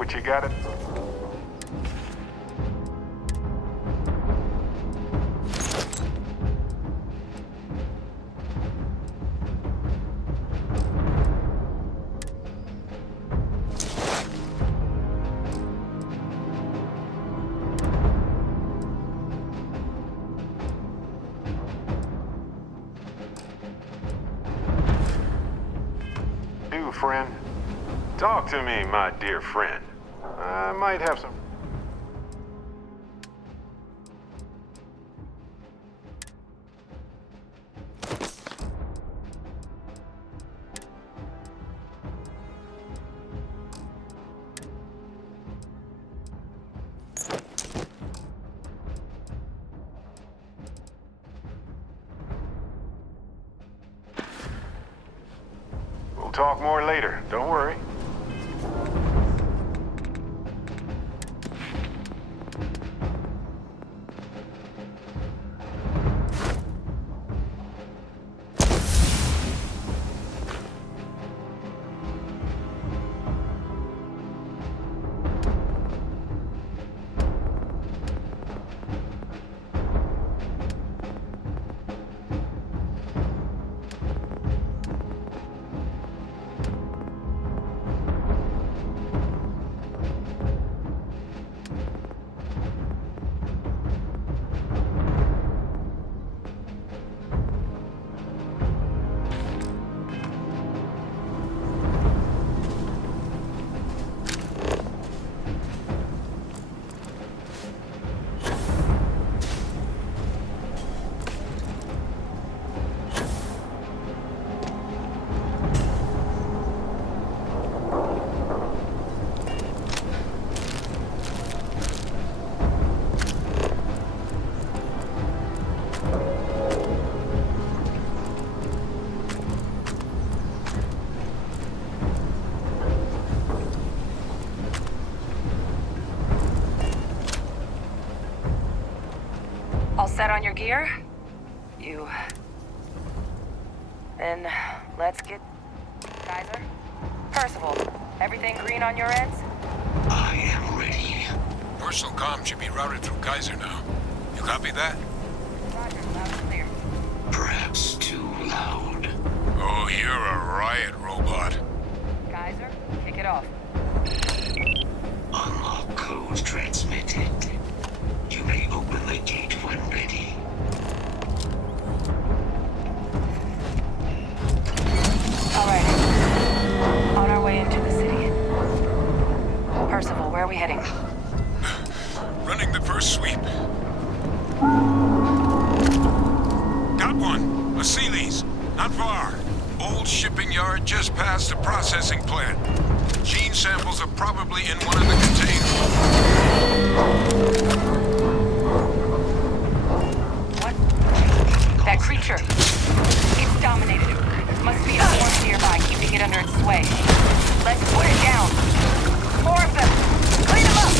what you gotta... Friend, talk to me, my dear friend. I might have some... We'll talk more later, don't worry. All set on your gear? Then let's get... Kaiser? Percival, everything green on your ends? I am ready. Personal comm should be routed through Kaiser now. You copy that? Roger, loud and clear. Perhaps too loud. Oh, you're a riot robot. Kaiser, kick it off. Unlock code transmitted. You may open the gate when ready. All right. On our way into the city. Percival, where are we heading? Running the first sweep. Got one. A Sealy's. Not far. Old shipping yard just past the processing plant. Gene samples are probably in one of the containers. What? That creature. It's dominated it. Must be a force nearby, keeping it under its sway. Let's put it down. More of them. Clean them up.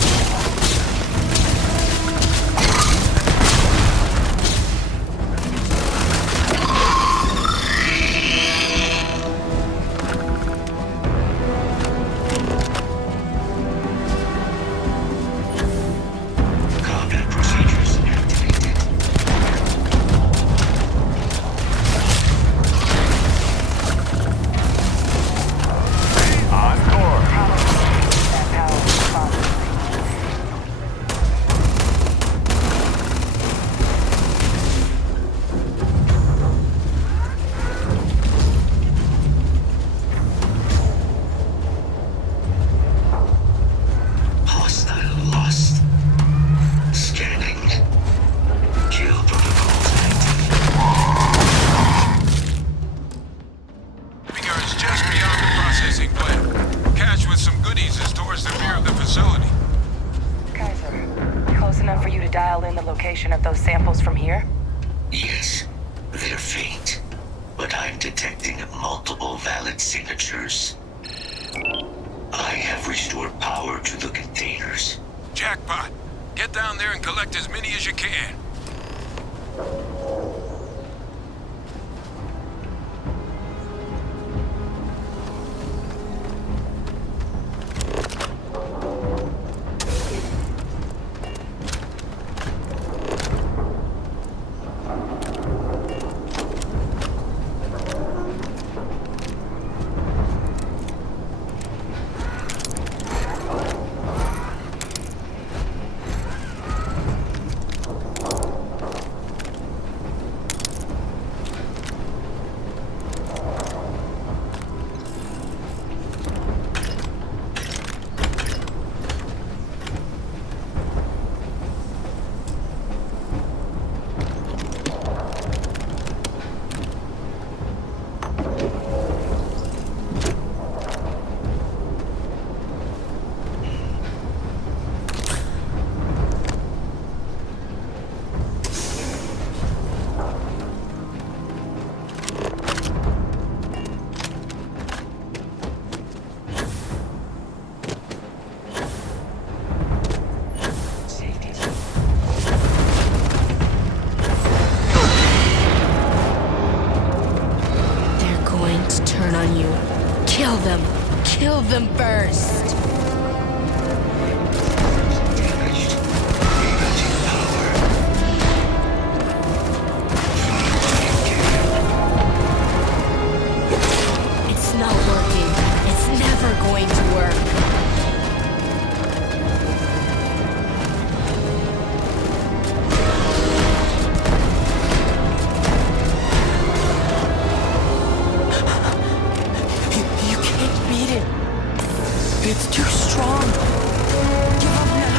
Of those samples from here? Yes, they're faint, but I'm detecting multiple valid signatures. I have restored power to the containers. Jackpot! Get down there and collect as many as you can. kill them first. It's not working. It's never going to work. You can't beat it. It's too strong. Give up now.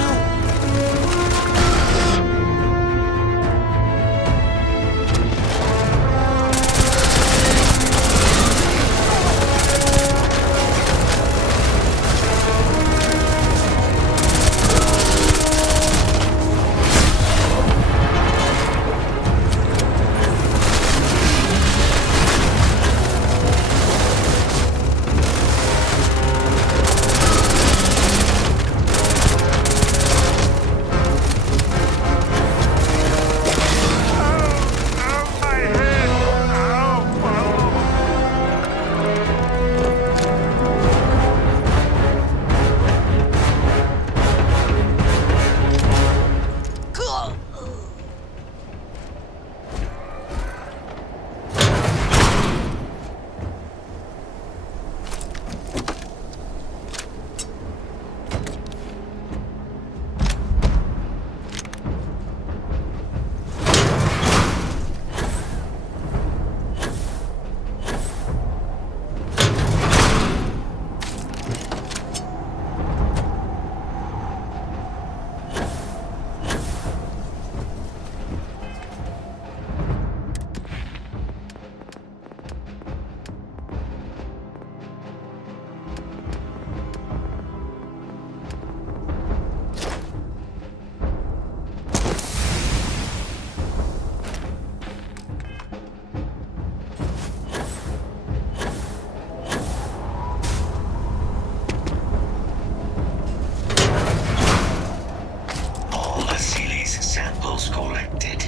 All Vasily's samples collected.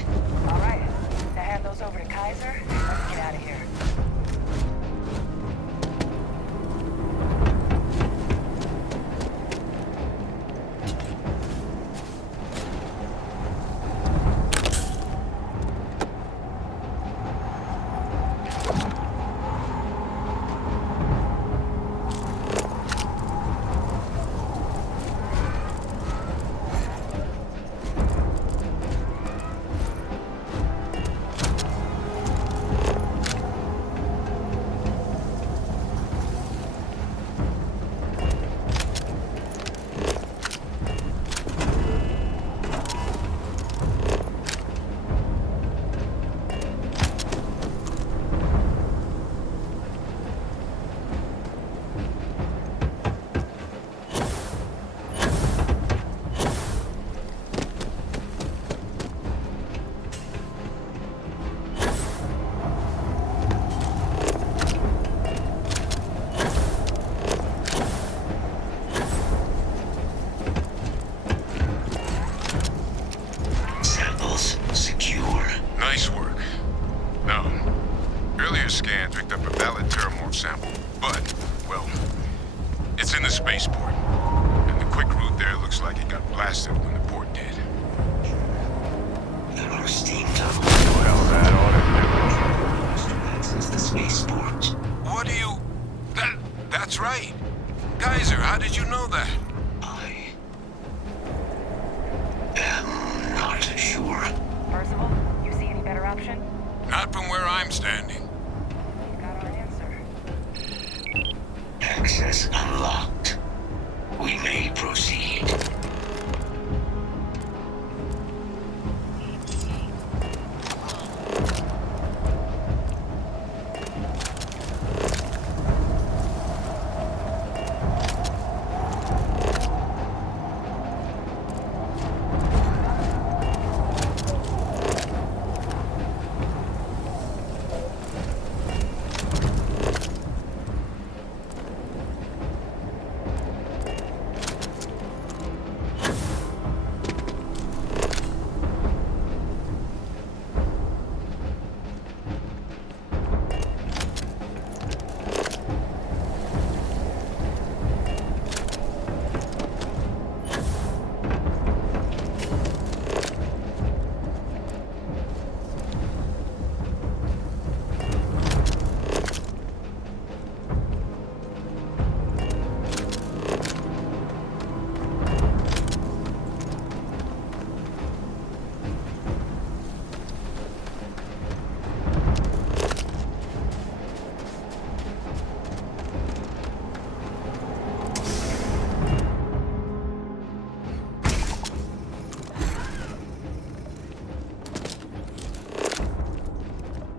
All right. Now hand those over to Kaiser. Let's get out of here. Samples secure. Nice work. Now, earlier scan picked up a valid terramorph sample, but, well, it's in the spaceport. And the quick route there looks like it got blasted when the port did. There are steam tunnels. Well, that ought to access the spaceport. What do you... That's right. Kaiser, how did you know that? Not sure. Percival, you see any better option? Not from where I'm standing. Got our answer. Access unlocked. We may proceed.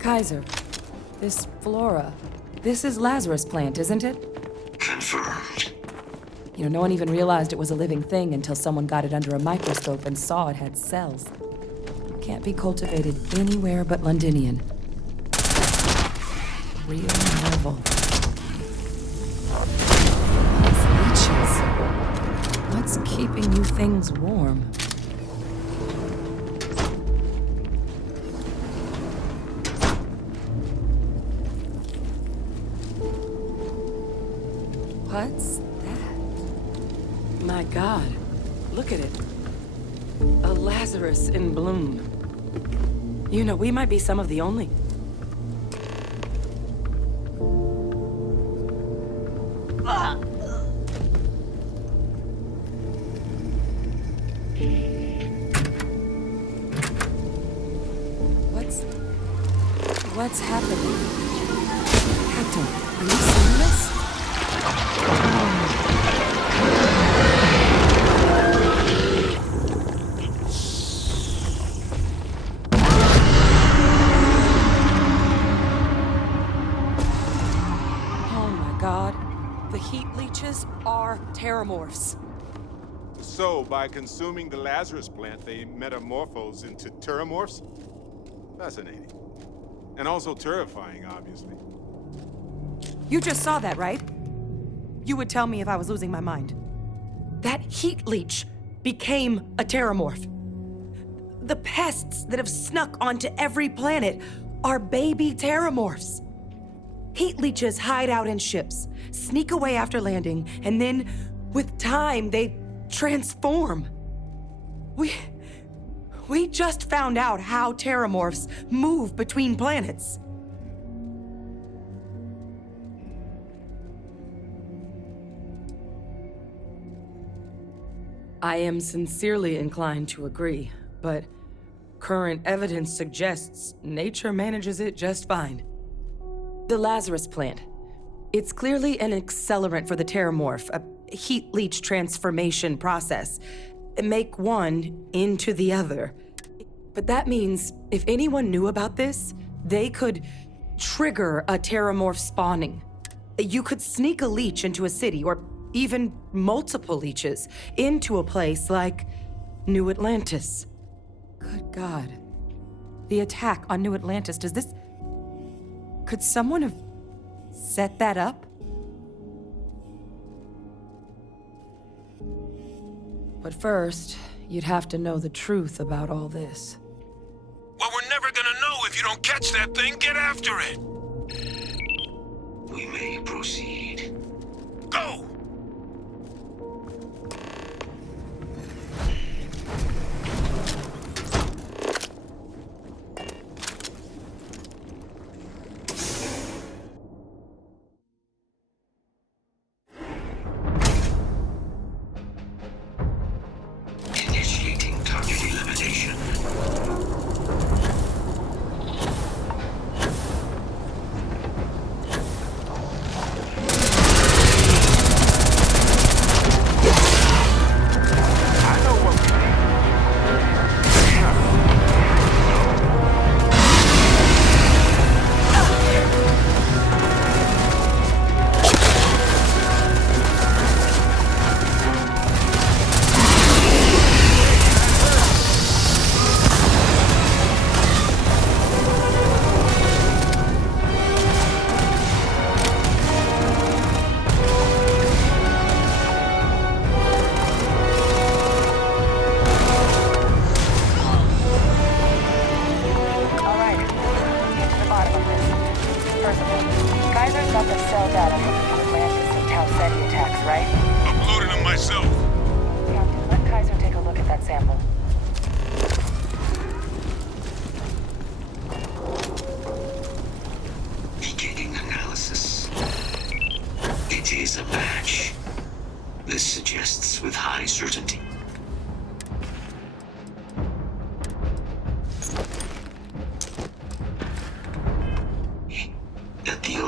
Kaiser, this flora, this is Lazarus plant, isn't it? Confirmed. You know, no one even realized it was a living thing until someone got it under a microscope and saw it had cells. Can't be cultivated anywhere but Londinian. Real marvel. These leeches. What's keeping you things warm? What's that? My God, look at it. A Lazarus in bloom. You know, we might be some of the only. What's happening? Captain, are you seeing this? The heat leeches are terramorphs. So, by consuming the Lazarus plant, they metamorphose into terramorphs? Fascinating. And also terrifying, obviously. You just saw that, right? You would tell me if I was losing my mind. That heat leech became a terramorph. The pests that have snuck onto every planet are baby terramorphs. Heat leeches hide out in ships, sneak away after landing, and then, with time, they transform. We just found out how terramorphs move between planets. I am sincerely inclined to agree, but current evidence suggests nature manages it just fine. The Lazarus plant. It's clearly an accelerant for the terramorph, a heat leech transformation process. Make one into the other. But that means if anyone knew about this, they could trigger a terramorph spawning. You could sneak a leech into a city, or even multiple leeches, into a place like New Atlantis. Good God. The attack on New Atlantis, does this... Could someone have set that up? But first, you'd have to know the truth about all this. Well, we're never gonna know if you don't catch that thing. Get after it! We may proceed. Go! Initiating target elimination.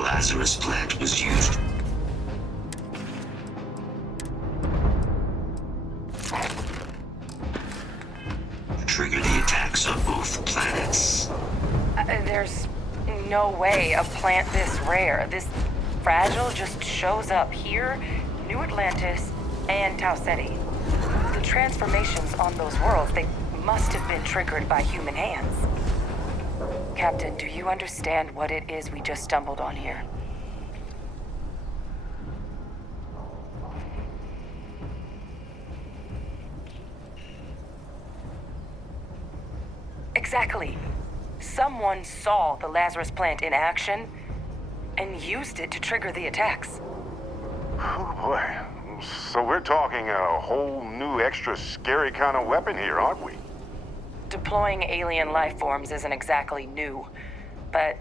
Lazarus plant was used. Trigger the attacks on both planets. There's no way a plant this rare, this fragile, just shows up here, New Atlantis, and Tau Ceti. The transformations on those worlds, they must have been triggered by human hands. Captain, do you understand what it is we just stumbled on here? Exactly. Someone saw the Lazarus plant in action and used it to trigger the attacks. Oh boy. So we're talking a whole new extra scary kind of weapon here, aren't we? Deploying alien life forms isn't exactly new, but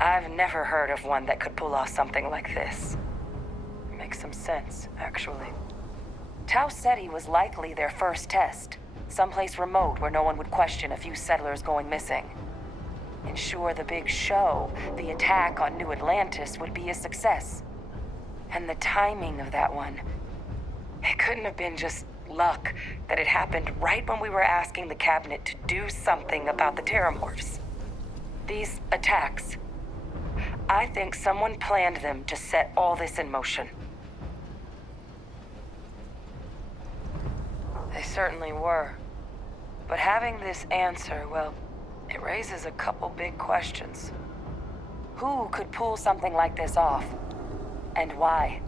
I've never heard of one that could pull off something like this. Makes some sense, actually. Tau Ceti was likely their first test, someplace remote where no one would question a few settlers going missing. Ensure the big show, the attack on New Atlantis, would be a success. And the timing of that one, it couldn't have been just luck that it happened right when we were asking the cabinet to do something about the Terramorphs. These attacks, I think someone planned them to set all this in motion. They certainly were. But having this answer, well, it raises a couple big questions. Who could pull something like this off? And why?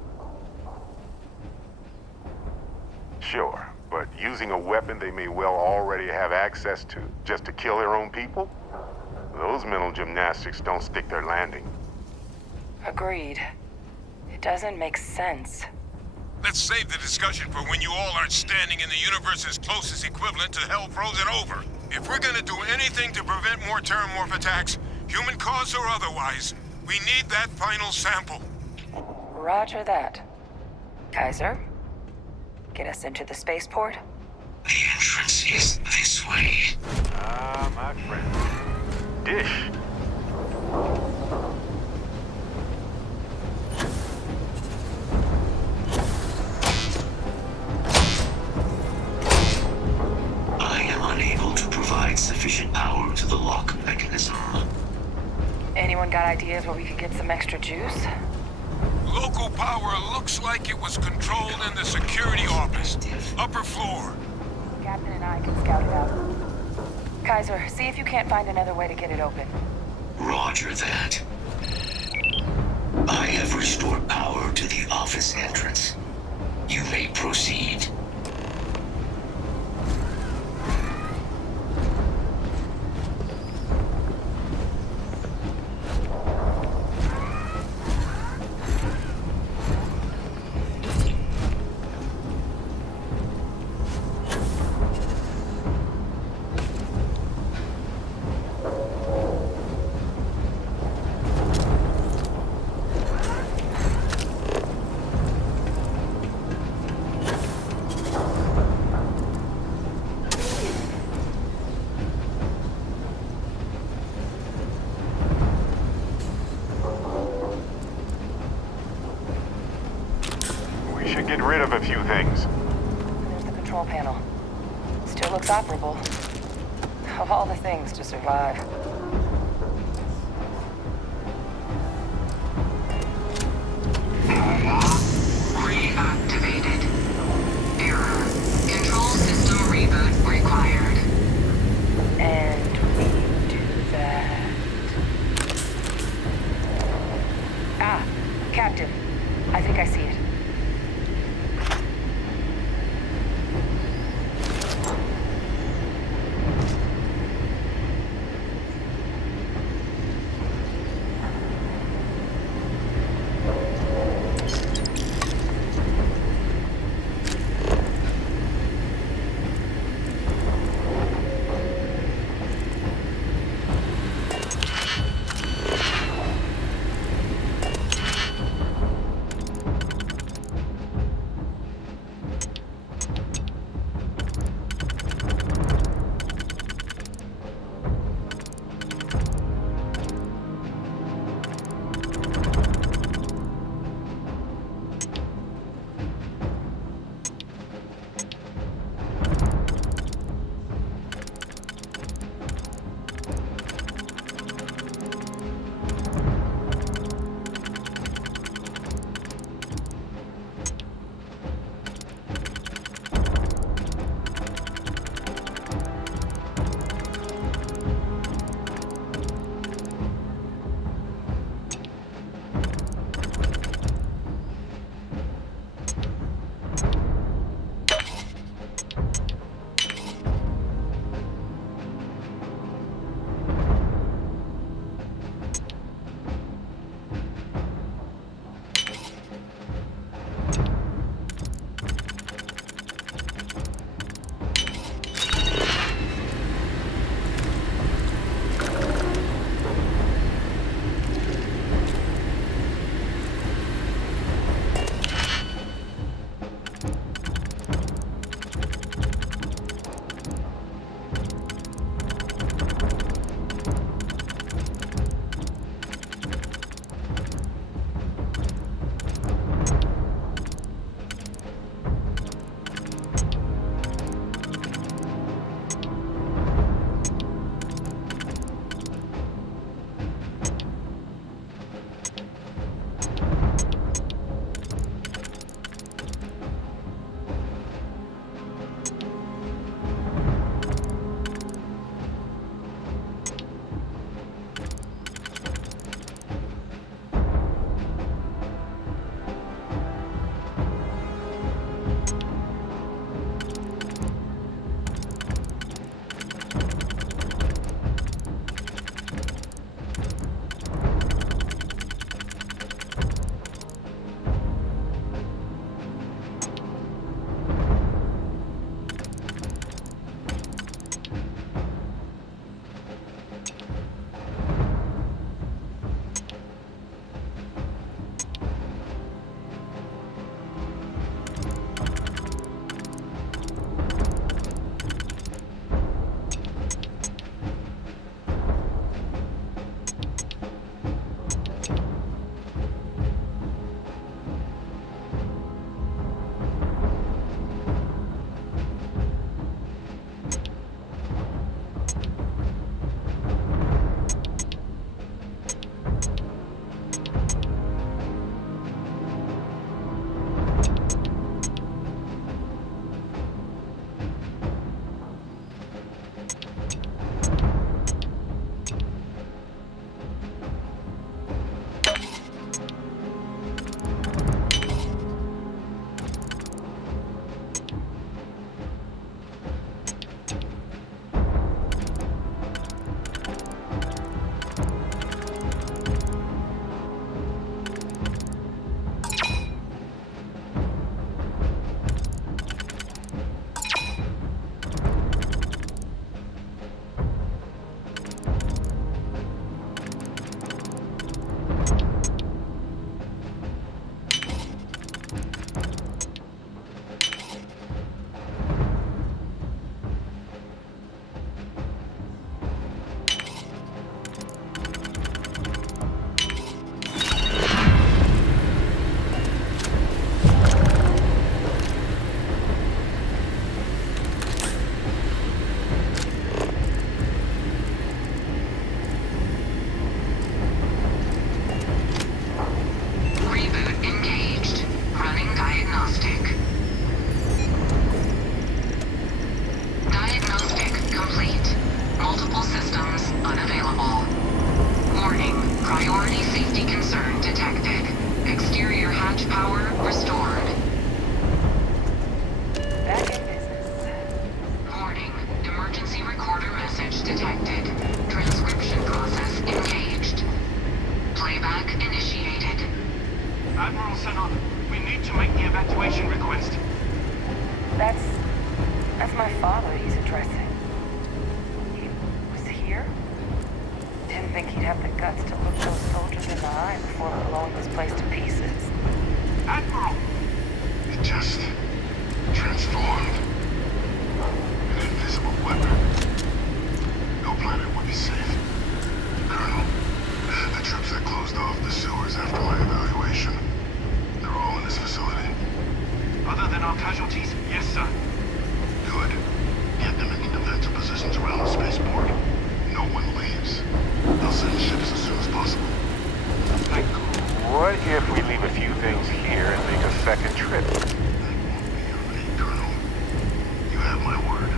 Sure, but using a weapon they may well already have access to just to kill their own people? Those mental gymnastics don't stick their landing. Agreed. It doesn't make sense. Let's save the discussion for when you all aren't standing in the universe's closest equivalent to hell frozen over. If we're gonna do anything to prevent more Terramorph attacks, human cause or otherwise, we need that final sample. Roger that. Kaiser, get us into the spaceport? The entrance is this way. Ah, my friend. Dish. I am unable to provide sufficient power to the lock mechanism. Anyone got ideas where we could get some extra juice? Local power looks like it was controlled in the security office. Upper floor. Captain and I can scout it out. Kaiser, see if you can't find another way to get it open. Roger that. I have restored power to the office entrance. You may proceed. Get rid of a few things. There's the control panel. Still looks operable. Of all the things to survive. Reactivated. Error. Control system reboot required. And we do that. Ah, Captain. I think I see it. unavailable. Warning, priority safety concern detected. Exterior hatch power restored. Back in business. Warning, emergency recorder message detected. Transcription process engaged. Playback initiated. Admiral Sanon, we need to make the evacuation request. That's my father he's addressing. He was here? Didn't think he'd have the guts to look those soldiers in the eye before blowing this place to pieces. Admiral! It just transformed. An invisible weapon. No planet would be safe. Colonel, the troops that closed off the sewers after my evaluation, they're all in this facility. Other than our casualties, yes, sir. Good. Get them in defensive positions around the spaceport. No one leaves. I'll send ships as soon as possible. What if we leave a few things here and make a second trip? Colonel. You have my word.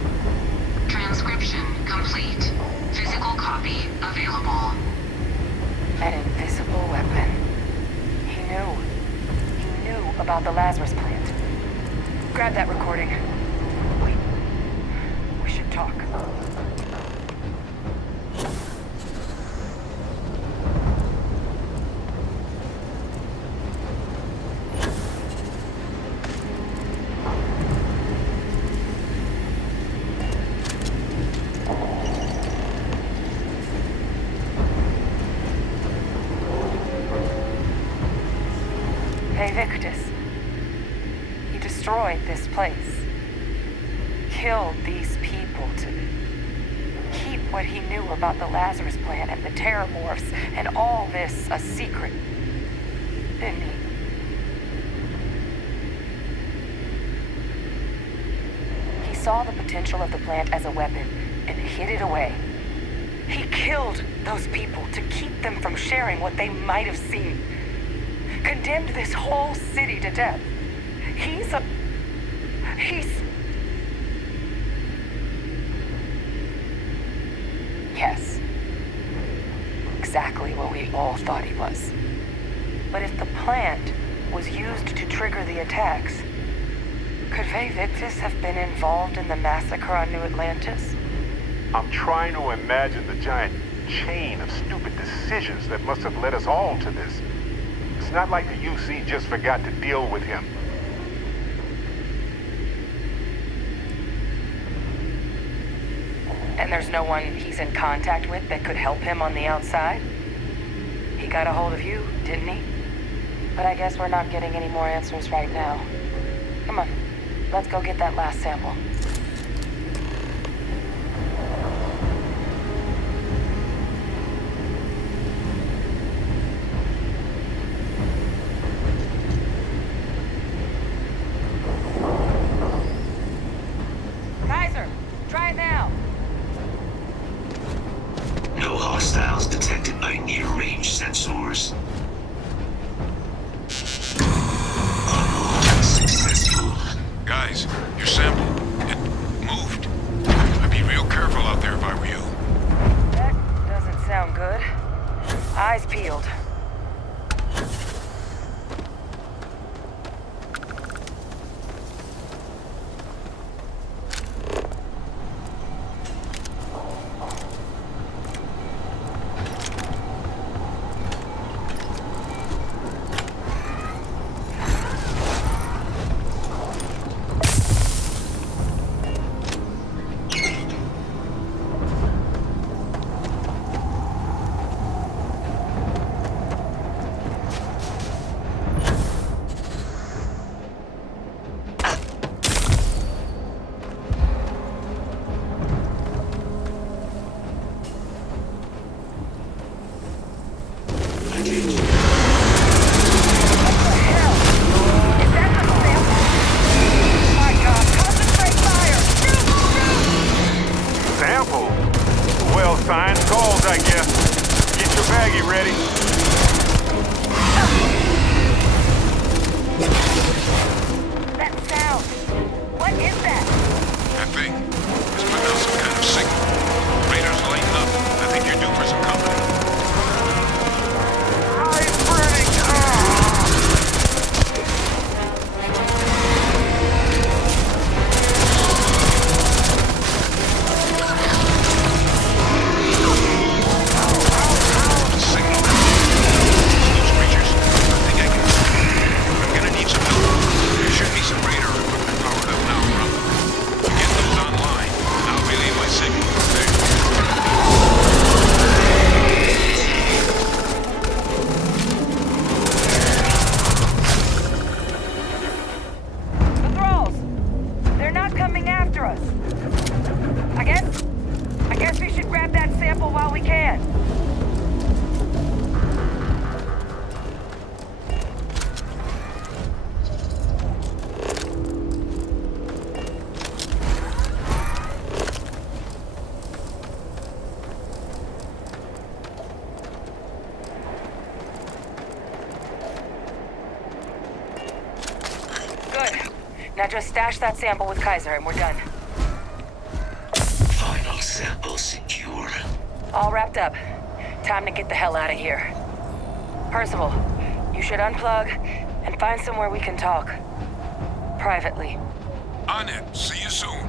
Transcription complete. Physical copy available. An invisible weapon. He knew. He knew about the Lazarus plant. Grab that recording. We should talk. Hey, Victus. He destroyed this place. Killed these people to keep what he knew about the Lazarus plant and the Terramorphs and all this a secret. Didn't he? He saw the potential of the plant as a weapon and hid it away. He killed those people to keep them from sharing what they might have seen. Condemned this whole city to death. He's Yes. Exactly what we all thought he was. But if the plant was used to trigger the attacks, could Vay Victus have been involved in the massacre on New Atlantis? I'm trying to imagine the giant chain of stupid decisions that must have led us all to this. It's not like the UC just forgot to deal with him. And there's no one he's in contact with that could help him on the outside? He got a hold of you, didn't he? But I guess we're not getting any more answers right now. Come on, let's go get that last sample. Kaiser, try it now. No hostiles detected by near-range sensors. Unsuccessful. Guys, your sample, it moved. I'd be real careful out there if I were you. That doesn't sound good. Eyes peeled. Sample? Well, science calls, I guess. Get your baggie ready. That sound. What is that? That thing is putting out some kind of signal. Radar's lighting up. I think you're doing Now just stash that sample with Kaiser and we're done. Final sample secure. All wrapped up. Time to get the hell out of here. Percival, you should unplug and find somewhere we can talk. Privately. On it. See you soon.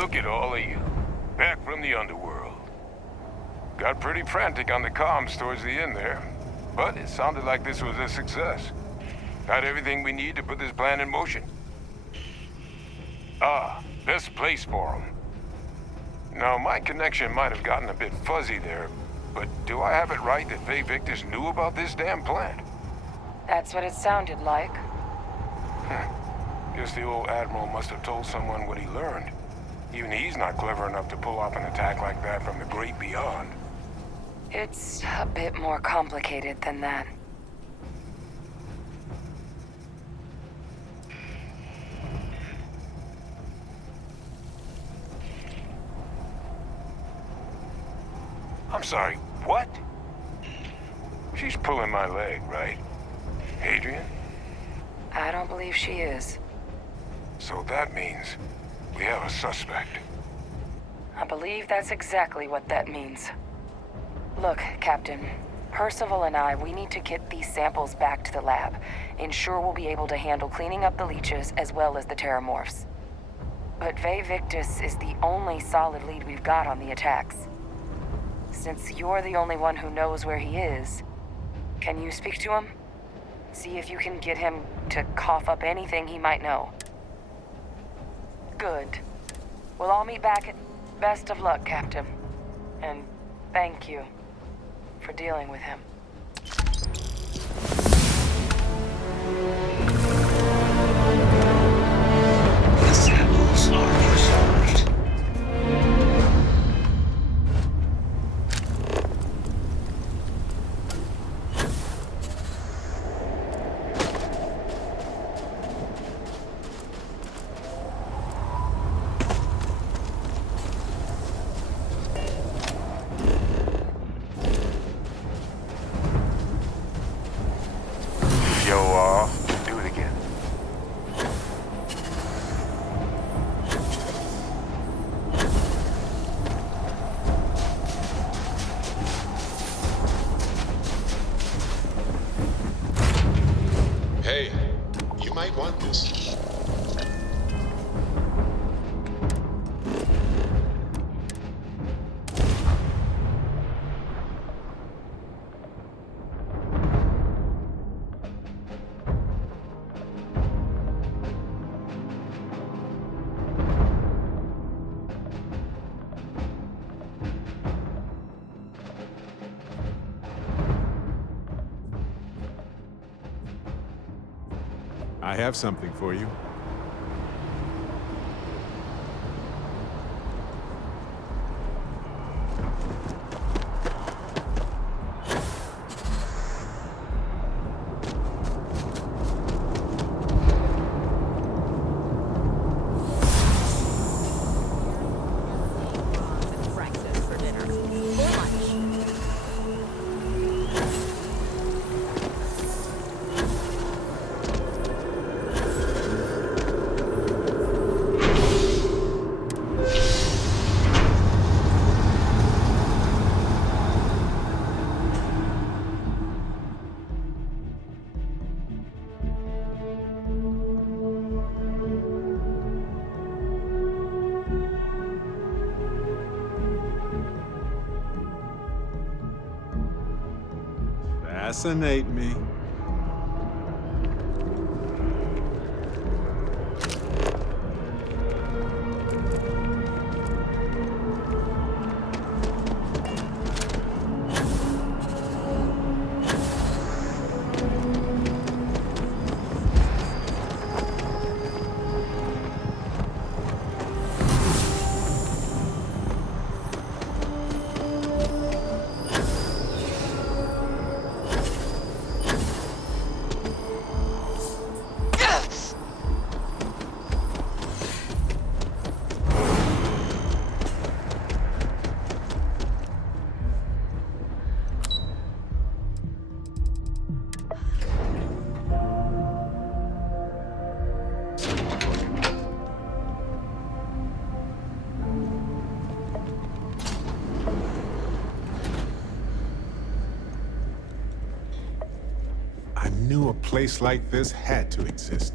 Look at all of you. Back from the underworld. Got pretty frantic on the comms towards the end there. But it sounded like this was a success. Got everything we need to put this plan in motion. Ah, best place for them. Now, my connection might have gotten a bit fuzzy there, but do I have it right that Faye Victus knew about this damn plan? That's what it sounded like. Guess the old Admiral must have told someone what he learned. Even he's not clever enough to pull off an attack like that from the great beyond. It's a bit more complicated than that. I'm sorry, what? She's pulling my leg, right? Adrian? I don't believe she is. So that means we have a suspect. I believe that's exactly what that means. Look, Captain. Percival and we need to get these samples back to the lab. Ensure we'll be able to handle cleaning up the leeches as well as the terramorphs. But Faye Victus is the only solid lead we've got on the attacks. Since you're the only one who knows where he is, can you speak to him? See if you can get him to cough up anything he might know. Good. We'll all meet back at... Best of luck, Captain. And thank you for dealing with him. The samples are preserved. I have something for you. Breakfast for dinner. Or lunch. Fascinate me. I knew a place like this had to exist.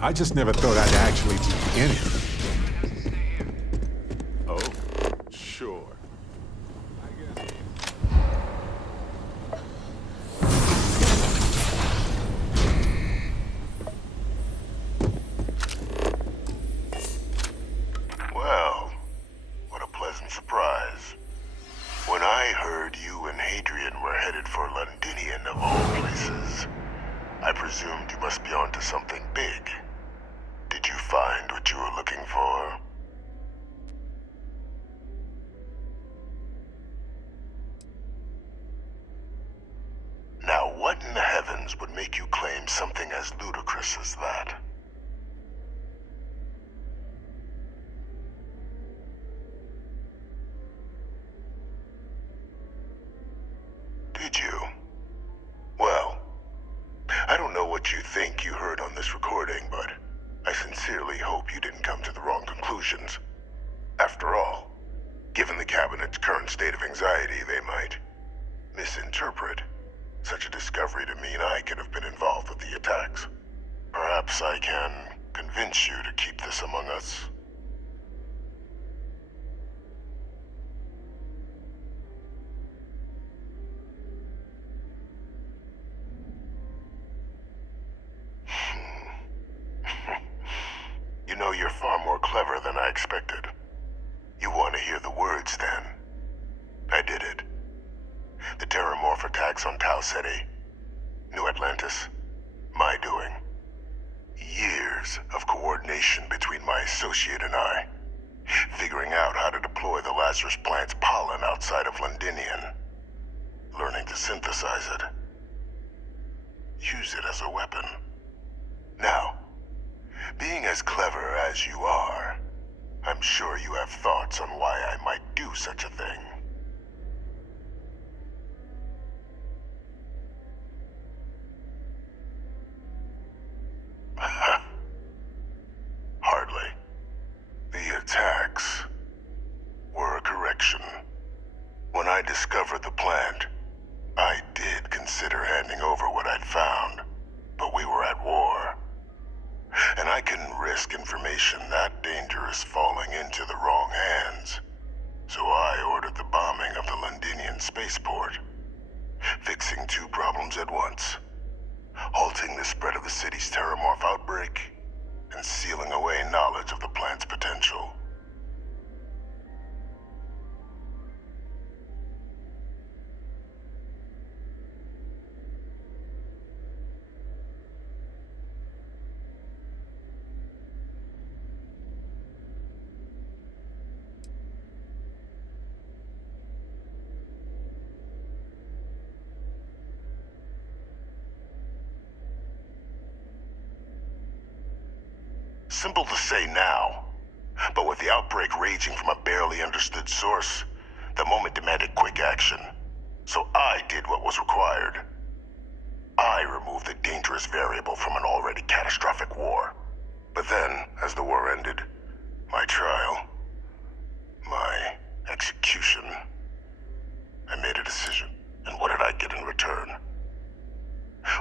I just never thought I'd actually be in it. Oh, sure. Well, what a pleasant surprise. When I heard you and Hadrian were headed for Londinian of all places, I presumed you must be onto something big. Did you find what you were looking for? Now, what in the heavens would make you claim something as ludicrous as that? Did you? Well, I don't know what you think you heard on this recording, but I sincerely hope you didn't come to the wrong conclusions. After all, given the Cabinet's current state of anxiety, they might misinterpret such a discovery to mean I could have been involved with the attacks. Perhaps I can convince you to keep this among us. You know, you're far more clever than I expected. You want to hear the words, then? I did it. The Terramorph attacks on Tau Ceti, New Atlantis, my doing. Years of coordination between my associate and I, figuring out how to deploy the Lazarus plant's pollen outside of Londinian, learning to synthesize it, use it as a weapon. Now, being as clever as you are, I'm sure you have thoughts on why I might do such a thing. Hardly. The attacks were a correction. When I discovered the plant, I did consider handing over what I'd found, but we were at war. And I couldn't risk information that dangerous falling into the wrong hands. So I ordered the bombing of the Londinian spaceport, fixing two problems at once. Halting the spread of the city's Terramorph outbreak, and sealing away knowledge of the plant's potential. Simple to say now. But with the outbreak raging from a barely understood source, the moment demanded quick action. So I did what was required. I removed the dangerous variable from an already catastrophic war. But then, as the war ended, my trial, my execution, I made a decision. And what did I get in return?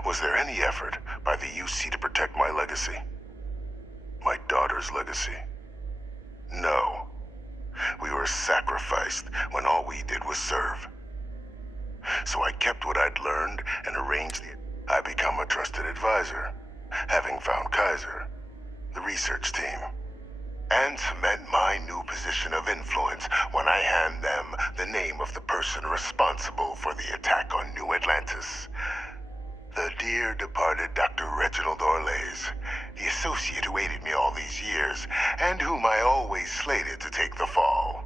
Was there any effort by the UC to protect my legacy? My daughter's legacy? No. We were sacrificed when all we did was serve. So I kept what I'd learned and arranged it. I become a trusted advisor, having found Kaiser, the research team, and cement my new position of influence when I hand them the name of the person responsible for the attack on New Atlantis. The dear departed Dr. Reginald Orlays, the associate who aided me all these years, and whom I always slated to take the fall.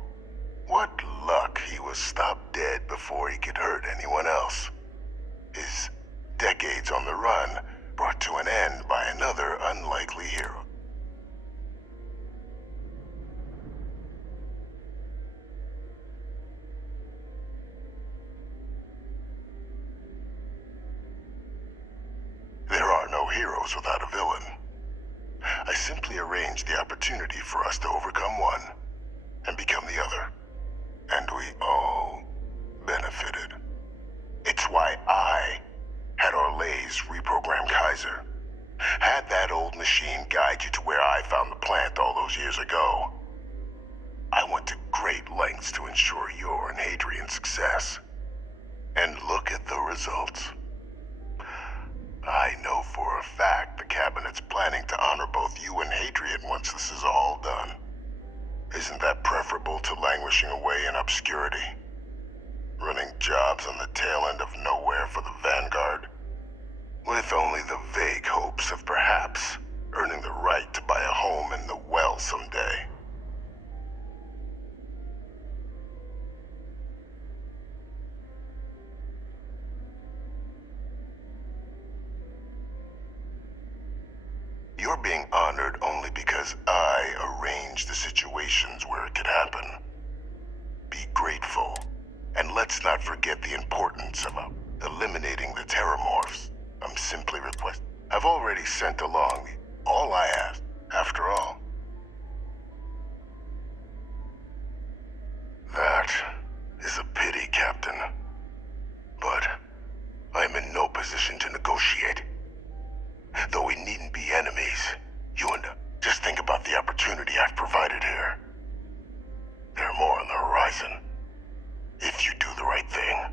What luck he was stopped dead before he could hurt anyone else. His decades on the run brought to an end by another unlikely hero. There are no heroes without a villain. I simply arranged the opportunity for us to overcome one and become the other. And we all benefited. It's why I had Orlays reprogram Kaiser. Had that old machine guide you to where I found the plant all those years ago. I went to great lengths to ensure your and Hadrian's success. And look at the results. I know for a fact the Cabinet's planning to honor both you and Hadrian once this is all done. Isn't that preferable to languishing away in obscurity? Running jobs on the tail end of nowhere for the Vanguard? With only the vague hopes of perhaps earning the right to buy a home in the well someday. You're being honored only because I arranged the situations where it could happen. Be grateful. And let's not forget the importance of eliminating the terramorphs. I'm simply requesting. I've already sent along all I asked, after all. That is a pity, Captain. But I'm in no position to negotiate. Though we needn't be enemies, you and just think about the opportunity I've provided here. There are more on the horizon, if you do the right thing.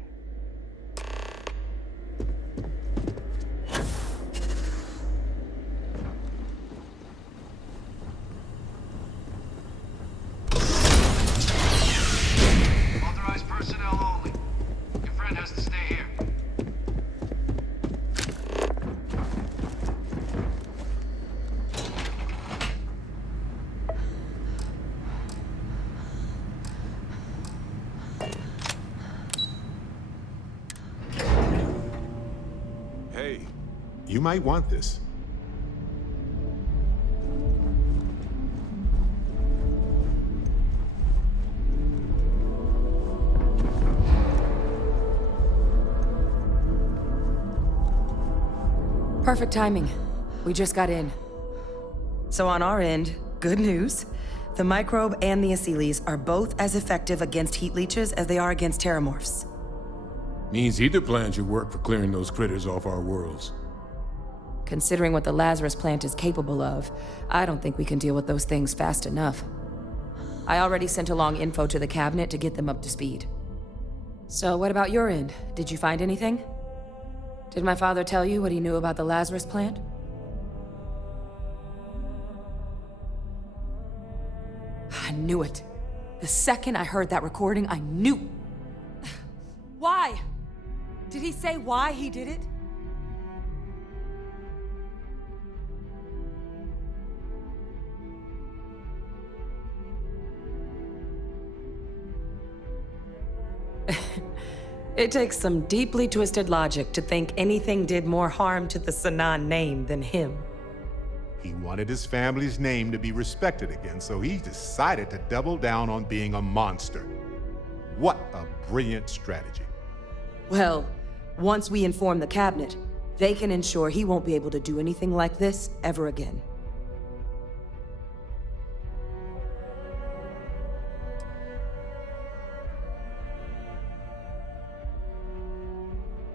Authorized personnel only. Your friend has to stay here. Hey, you might want this. Perfect timing. We just got in. So on our end, good news. The microbe and the Asylees are both as effective against heat leeches as they are against terramorphs. Means either plan should work for clearing those critters off our worlds. Considering what the Lazarus plant is capable of, I don't think we can deal with those things fast enough. I already sent along info to the cabinet to get them up to speed. So what about your end? Did you find anything? Did my father tell you what he knew about the Lazarus plant? I knew it. The second I heard that recording, I knew. Why? Did he say why he did it? It takes some deeply twisted logic to think anything did more harm to the Sanan name than him. He wanted his family's name to be respected again, so he decided to double down on being a monster. What a brilliant strategy. Well, once we inform the cabinet, they can ensure he won't be able to do anything like this ever again.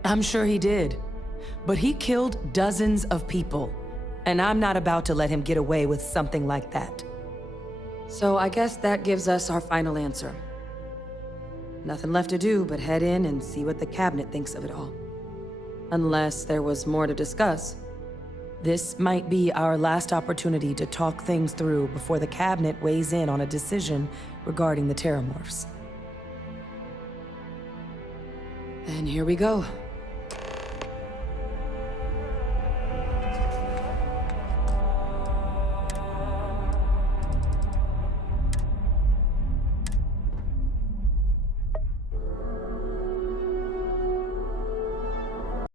I'm sure he did, but he killed dozens of people, and I'm not about to let him get away with something like that. So I guess that gives us our final answer. Nothing left to do but head in and see what the cabinet thinks of it all. Unless there was more to discuss. This might be our last opportunity to talk things through before the cabinet weighs in on a decision regarding the Terramorphs. And here we go.